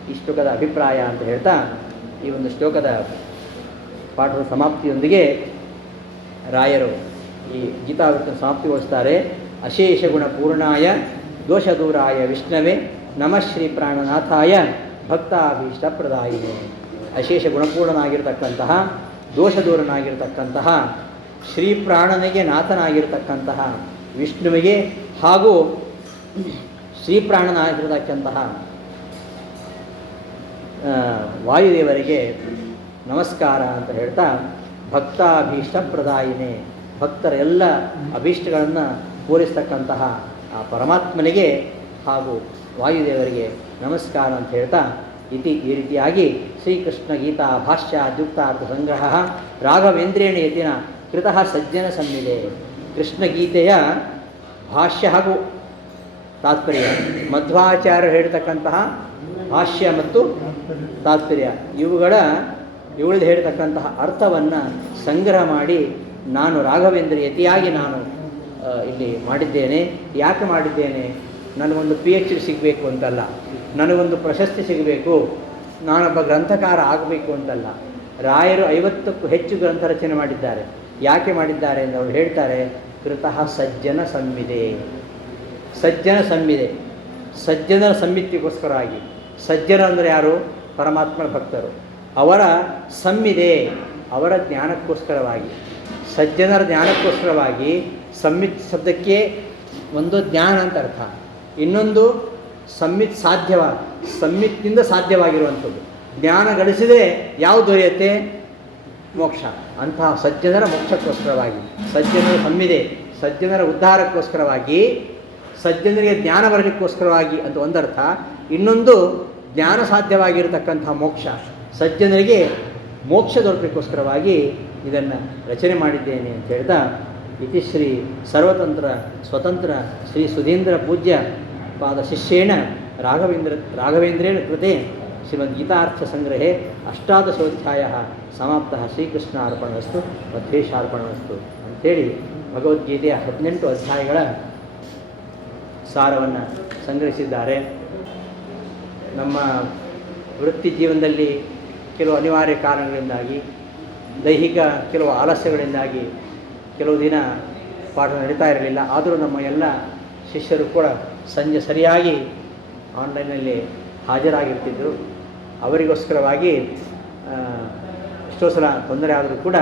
ಈ ಶ್ಲೋಕದ ಅಭಿಪ್ರಾಯ ಅಂತ ಹೇಳ್ತಾ, ಈ ಒಂದು ಶ್ಲೋಕದ ಪಾಠದ ಸಮಾಪ್ತಿಯೊಂದಿಗೆ ರಾಯರು ಈ ಗೀತಾವೃತ್ತ ಸಮಾಪ್ತಿಗೊಳಿಸ್ತಾರೆ. ಅಶೇಷ ಗುಣ ಪೂರ್ಣಾಯ ದೋಷದೂರಾಯ ವಿಷ್ಣವೇ ನಮಃ ಶ್ರೀ ಪ್ರಾಣನಾಥಾಯ ಭಕ್ತಾಭೀಷ್ಟಪ್ರದಾಯಿನೇ. ಅಶೇಷ ಗುಣಪೂರ್ಣನಾಗಿರ್ತಕ್ಕಂತಹ, ದೋಷದೂರನಾಗಿರ್ತಕ್ಕಂತಹ, ಶ್ರೀ ಪ್ರಾಣನಿಗೆ ನಾಥನಾಗಿರ್ತಕ್ಕಂತಹ ವಿಷ್ಣುವಿಗೆ ಹಾಗೂ ಶ್ರೀ ಪ್ರಾಣನಾಗಿರ್ತಕ್ಕಂತಹ ವಾಯುದೇವರಿಗೆ ನಮಸ್ಕಾರ ಅಂತ ಹೇಳ್ತಾ, ಭಕ್ತಾಭೀಷ್ಟಪ್ರದಾಯಿನೇ, ಭಕ್ತರ ಎಲ್ಲ ಅಭೀಷ್ಟಗಳನ್ನು ಪೂರೈಸ್ತಕ್ಕಂತಹ ಆ ಪರಮಾತ್ಮನಿಗೆ ಹಾಗೂ ವಾಯುದೇವರಿಗೆ ನಮಸ್ಕಾರ ಅಂತ ಹೇಳ್ತಾ, ಈ ರೀತಿಯಾಗಿ ಶ್ರೀಕೃಷ್ಣ ಗೀತಾ ಭಾಷ್ಯ ದ್ಯುಕ್ತಾರ್ಥ ಸಂಗ್ರಹ ರಾಘವೇಂದ್ರೇಣ ಯತಿನ ಕೃತಃ ಸಜ್ಜನ ಸನ್ನಿಧೆ. ಕೃಷ್ಣ ಗೀತೆಯ ಭಾಷ್ಯ ಹಾಗೂ ತಾತ್ಪರ್ಯ, ಮಧ್ವಾಚಾರ್ಯರು ಹೇಳ್ತಕ್ಕಂತಹ ಭಾಷ್ಯ ಮತ್ತು ತಾತ್ಪರ್ಯ, ಇವುಗಳದ್ದು ಹೇಳ್ತಕ್ಕಂತಹ ಅರ್ಥವನ್ನು ಸಂಗ್ರಹ ಮಾಡಿ ನಾನು ರಾಘವೇಂದ್ರ ಯತಿಯಾಗಿ ನಾನು ಇಲ್ಲಿ ಮಾಡಿದ್ದೇನೆ. ಯಾಕೆ ಮಾಡಿದ್ದೇನೆ? ನನಗೊಂದು PhD ಸಿಗಬೇಕು ಅಂತಲ್ಲ, ನನಗೊಂದು ಪ್ರಶಸ್ತಿ ಸಿಗಬೇಕು, ನಾನೊಬ್ಬ ಗ್ರಂಥಕಾರ ಆಗಬೇಕು ಅಂತಲ್ಲ. ರಾಯರು 50ಕ್ಕೂ ಹೆಚ್ಚು ಗ್ರಂಥ ರಚನೆ ಮಾಡಿದ್ದಾರೆ. ಯಾಕೆ ಮಾಡಿದ್ದಾರೆ ಎಂದು ಅವರು ಹೇಳ್ತಾರೆ, ಕೃತಃ ಸಜ್ಜನ ಸಂವಿದೆ. ಸಜ್ಜನ ಸಂವಿದೆ, ಸಜ್ಜನರ ಸಮ್ಮಿತಿಗೋಸ್ಕರವಾಗಿ. ಸಜ್ಜನ ಅಂದರೆ ಯಾರು? ಪರಮಾತ್ಮನ ಭಕ್ತರು. ಅವರ ಸಂವಿದೆ, ಅವರ ಜ್ಞಾನಕ್ಕೋಸ್ಕರವಾಗಿ, ಸಜ್ಜನರ ಜ್ಞಾನಕ್ಕೋಸ್ಕರವಾಗಿ. ಸಂಮಿತ್ ಶಬ್ದಕ್ಕೆ ಒಂದು ಜ್ಞಾನ ಅಂತ ಅರ್ಥ, ಇನ್ನೊಂದು ಸಂಮಿತ್ನಿಂದ ಸಾಧ್ಯವಾಗಿರುವಂಥದ್ದು. ಜ್ಞಾನ ಗಳಿಸಿದರೆ ಯಾವುದು ದೊರೆಯುತ್ತೆ? ಮೋಕ್ಷ. ಅಂತಹ ಸಜ್ಜನರ ಮೋಕ್ಷಕ್ಕೋಸ್ಕರವಾಗಿ, ಸಜ್ಜನರ ಸಂವಿದೆ, ಸಜ್ಜನರ ಉದ್ಧಾರಕ್ಕೋಸ್ಕರವಾಗಿ, ಸಜ್ಜನರಿಗೆ ಜ್ಞಾನ ಬರಲಿಕ್ಕೋಸ್ಕರವಾಗಿ ಅಂತ ಒಂದರ್ಥ. ಇನ್ನೊಂದು ಜ್ಞಾನ ಸಾಧ್ಯವಾಗಿರತಕ್ಕಂತಹ ಮೋಕ್ಷ, ಸಜ್ಜನರಿಗೆ ಮೋಕ್ಷ ದೊರಕಲಿಕ್ಕೋಸ್ಕರವಾಗಿ ಇದನ್ನು ರಚನೆ ಮಾಡಿದ್ದೇನೆ ಅಂತ ಹೇಳ್ತಾ, ಇತಿಶ್ರೀ ಸರ್ವತಂತ್ರ ಸ್ವತಂತ್ರ ಶ್ರೀ ಸುಧೀಂದ್ರ ಪೂಜ್ಯ ಪಾದ ಶಿಷ್ಯೇಣ ರಾಘವೇಂದ್ರೇಣ ಕೃತೆ ಶ್ರೀಮದ್ಗೀತಾರ್ಥ ಸಂಗ್ರಹೇ ಅಷ್ಟಾದಶೋಧ್ಯಾಯ ಸಮಾಪ್ತ. ಶ್ರೀಕೃಷ್ಣ ಅರ್ಪಣವಸ್ತು ಮಧ್ವೇಶಾರ್ಪಣವಸ್ತು ಅಂಥೇಳಿ ಭಗವದ್ಗೀತೆಯ 18 ಅಧ್ಯಾಯಗಳ ಸಾರವನ್ನು ಸಂಗ್ರಹಿಸಿದ್ದಾರೆ. ನಮ್ಮ ವೃತ್ತಿ ಜೀವನದಲ್ಲಿ ಕೆಲವು ಅನಿವಾರ್ಯ ಕಾರಣಗಳಿಂದಾಗಿ, ದೈಹಿಕ ಕೆಲವು ಆಲಸ್ಯಗಳಿಂದಾಗಿ ಕೆಲವು ದಿನ ಪಾಠ ನಡೀತಾ ಇರಲಿಲ್ಲ. ಆದರೂ ನಮ್ಮ ಎಲ್ಲ ಶಿಷ್ಯರು ಕೂಡ ಸಂಜೆ ಸರಿಯಾಗಿ ಆನ್ಲೈನಲ್ಲಿ ಹಾಜರಾಗಿರ್ತಿದ್ದರು. ಅವರಿಗೋಸ್ಕರವಾಗಿ ಎಷ್ಟೋ ಸಲ ತೊಂದರೆ ಆದರೂ ಕೂಡ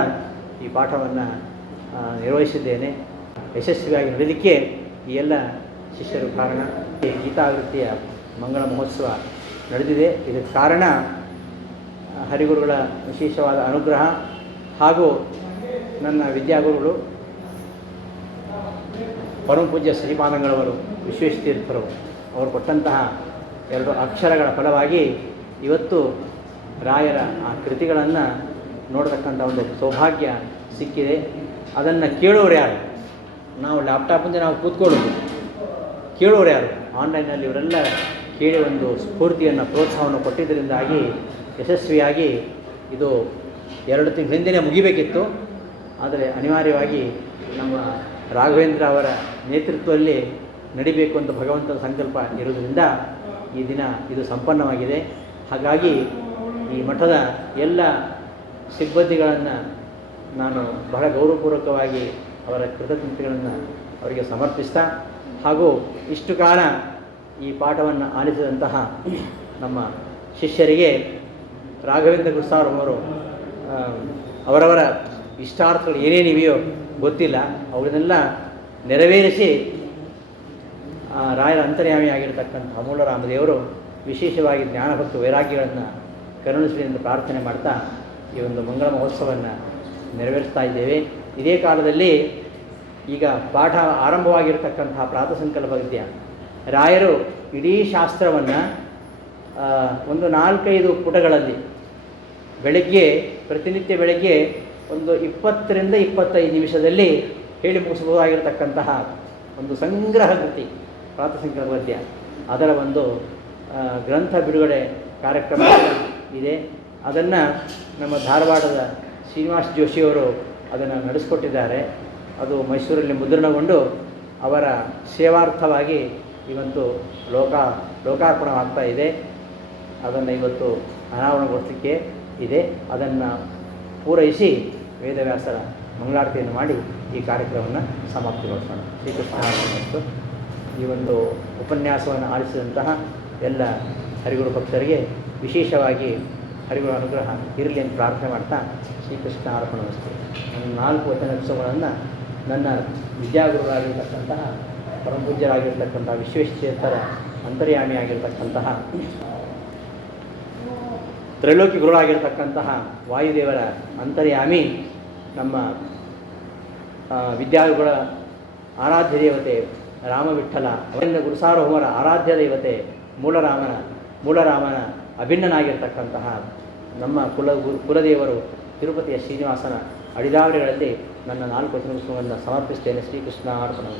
ಈ ಪಾಠವನ್ನು ನಿರ್ವಹಿಸಿದ್ದೇನೆ. ಯಶಸ್ವಿಯಾಗಿ ನಡೆಯಲಿಕ್ಕೆ ಈ ಎಲ್ಲ ಶಿಷ್ಯರು ಕಾರಣ. ಈ ಗೀತಾವೃತ್ತಿಯ ಮಂಗಳ ಮಹೋತ್ಸವ ನಡೆದಿದೆ. ಇದಕ್ಕೆ ಕಾರಣ ಹರಿಗುರುಗಳ ವಿಶೇಷವಾದ ಅನುಗ್ರಹ ಹಾಗೂ ನನ್ನ ವಿದ್ಯಾಗುರುಗಳು ಪರಮ ಪೂಜ್ಯ ಶ್ರೀಪಾದಂಗಳವರು, ವಿಶ್ವೇಶತೀರ್ಥರು ಅವರು ಕೊಟ್ಟಂತಹ 2 ಅಕ್ಷರಗಳ ಫಲವಾಗಿ ಇವತ್ತು ರಾಯರ ಆ ಕೃತಿಗಳನ್ನು ನೋಡತಕ್ಕಂಥ ಒಂದು ಸೌಭಾಗ್ಯ ಸಿಕ್ಕಿದೆ. ಅದನ್ನು ಕೇಳೋರು ಯಾರು? ನಾವು ಲ್ಯಾಪ್ಟಾಪ್ ಮುಂದೆ ನಾವು ಕೂತ್ಕೊಳ್ಳೋದು, ಕೇಳೋರು ಯಾರು? ಆನ್ಲೈನಲ್ಲಿ ಇವರೆಲ್ಲ ಕೇಳಿ ಒಂದು ಸ್ಫೂರ್ತಿಯನ್ನು, ಪ್ರೋತ್ಸಾಹವನ್ನು ಕೊಟ್ಟಿದ್ದರಿಂದಾಗಿ ಯಶಸ್ವಿಯಾಗಿ ಇದು 2 ತಿಂಗಳ ಹಿಂದೆಯೇ ಮುಗಿಬೇಕಿತ್ತು. ಆದರೆ ಅನಿವಾರ್ಯವಾಗಿ ನಮ್ಮ ರಾಘವೇಂದ್ರ ಅವರ ನೇತೃತ್ವದಲ್ಲಿ ನಡಿಬೇಕು ಅಂತ ಭಗವಂತನ ಸಂಕಲ್ಪ ಇರುವುದರಿಂದ ಈ ದಿನ ಇದು ಸಂಪನ್ನವಾಗಿದೆ. ಹಾಗಾಗಿ ಈ ಮಠದ ಎಲ್ಲ ಸಿಬ್ಬಂದಿಗಳನ್ನು ನಾನು ಬಹಳ ಗೌರವಪೂರ್ವಕವಾಗಿ ಅವರ ಕೃತಜ್ಞತೆಗಳನ್ನು ಅವರಿಗೆ ಸಮರ್ಪಿಸ್ತಾ, ಹಾಗೂ ಇಷ್ಟು ಕಾಲ ಈ ಪಾಠವನ್ನು ಆಲಿಸಿದಂತಹ ನಮ್ಮ ಶಿಷ್ಯರಿಗೆ ರಾಘವೇಂದ್ರ ಗುರುಸಾರ್ವವರು ಅವರವರ ಇಷ್ಟಾರ್ಥಗಳು ಏನೇನಿವೆಯೋ ಗೊತ್ತಿಲ್ಲ, ಅವುಗಳನ್ನೆಲ್ಲ ನೆರವೇರಿಸಿ ರಾಯರ ಅಂತರ್ಯಾಮಿಯಾಗಿರ್ತಕ್ಕಂಥ ಅಮೂಲರಾಮದೇವರು ವಿಶೇಷವಾಗಿ ಜ್ಞಾನಭಕ್ತ ವೈರಾಗ್ಯಗಳನ್ನು ಕರುಣಿಸಲಿ ಎಂದು ಪ್ರಾರ್ಥನೆ ಮಾಡ್ತಾ ಈ ಒಂದು ಮಂಗಳ ಮಹೋತ್ಸವವನ್ನು ನೆರವೇರಿಸ್ತಾ ಇದ್ದೇವೆ. ಇದೇ ಕಾಲದಲ್ಲಿ ಈಗ ಪಾಠ ಆರಂಭವಾಗಿರ್ತಕ್ಕಂತಹ ಪ್ರಾತಃಸಂಕಲ್ಪ ವಿದ್ಯ ರಾಯರು ಇಡೀ ಶಾಸ್ತ್ರವನ್ನು ಒಂದು 4-5 ಪುಟಗಳಲ್ಲಿ ಬೆಳಗ್ಗೆ ಪ್ರತಿನಿತ್ಯ ಬೆಳಗ್ಗೆ ಒಂದು 20 ರಿಂದ 25 ನಿಮಿಷದಲ್ಲಿ ಹೇಳಿ ಮುಗಿಸಬಹುದಾಗಿರ್ತಕ್ಕಂತಹ ಒಂದು ಸಂಗ್ರಹ ಕೃತಿ ಪ್ರಾತಃಸಂಕಲ್ಪ ಪದ್ಯ, ಅದರ ಒಂದು ಗ್ರಂಥ ಬಿಡುಗಡೆ ಕಾರ್ಯಕ್ರಮ ಇದೆ. ಅದನ್ನು ನಮ್ಮ ಧಾರವಾಡದ ಶ್ರೀನಿವಾಸ್ ಜೋಶಿಯವರು ಅದನ್ನು ನಡೆಸಿಕೊಟ್ಟಿದ್ದಾರೆ. ಅದು ಮೈಸೂರಲ್ಲಿ ಮುದ್ರಣಗೊಂಡು ಅವರ ಸೇವಾರ್ಥವಾಗಿ ಇವತ್ತು ಲೋಕಾರ್ಪಣವಾಗ್ತಾ ಇದೆ. ಅದನ್ನು ಇವತ್ತು ಅನಾವರಣಗೊಳಿಸಲಿಕ್ಕೆ ಇದೆ. ಅದನ್ನು ಪೂರೈಸಿ ವೇದವ್ಯಾಸರ ಮಂಗಳಾರತಿಯನ್ನು ಮಾಡಿ ಈ ಕಾರ್ಯಕ್ರಮವನ್ನು ಸಮಾಪ್ತಿಗೊಳಿಸೋಣ. ಶ್ರೀಕೃಷ್ಣ. ಈ ಒಂದು ಉಪನ್ಯಾಸವನ್ನು ಆಲಿಸಿದಂತಹ ಎಲ್ಲ ಹರಿಗುರು ಭಕ್ತರಿಗೆ ವಿಶೇಷವಾಗಿ ಹರಿಗುರು ಅನುಗ್ರಹ ಇರಲಿ ಅಂತ ಪ್ರಾರ್ಥನೆ ಮಾಡ್ತಾ ಶ್ರೀಕೃಷ್ಣ ಅರ್ಪಣವಸ್ತು. ನನ್ನ 4 ವಚನೋತ್ಸವಗಳನ್ನು ನನ್ನ ವಿದ್ಯಾಗುರುಗಳಾಗಿರ್ತಕ್ಕಂತಹ ಪರಮಪೂಜ್ಯರಾಗಿರ್ತಕ್ಕಂಥ ವಿಶ್ವೇಶ್ವರ ಅಂತರ್ಯಾಮಿಯಾಗಿರ್ತಕ್ಕಂತಹ ತ್ರೈಲೋಕಿ ಗುರುಗಳಾಗಿರ್ತಕ್ಕಂತಹ ವಾಯುದೇವರ ಅಂತರ್ಯಾಮಿ ನಮ್ಮ ವಿದ್ಯಾಗುರುಗಳ ಆರಾಧ್ಯ ದೇವತೆ ರಾಮವಿಠಲ ಅವರಿಂದ ಗುರುಸಾರ್ವಭೌಮರ ಆರಾಧ್ಯ ದೇವತೆ ಮೂಲರಾಮನ ಅಭಿನ್ನನಾಗಿರ್ತಕ್ಕಂತಹ ನಮ್ಮ ಕುಲದೇವರು ತಿರುಪತಿಯ ಶ್ರೀನಿವಾಸನ ಅಡಿದಾವಳಿಗಳಲ್ಲಿ ನನ್ನ 4 ವಚನೋತ್ಸವವನ್ನು ಸಮರ್ಪಿಸ್ತೇನೆ. ಶ್ರೀಕೃಷ್ಣ ಅರ್ಪಣೆ.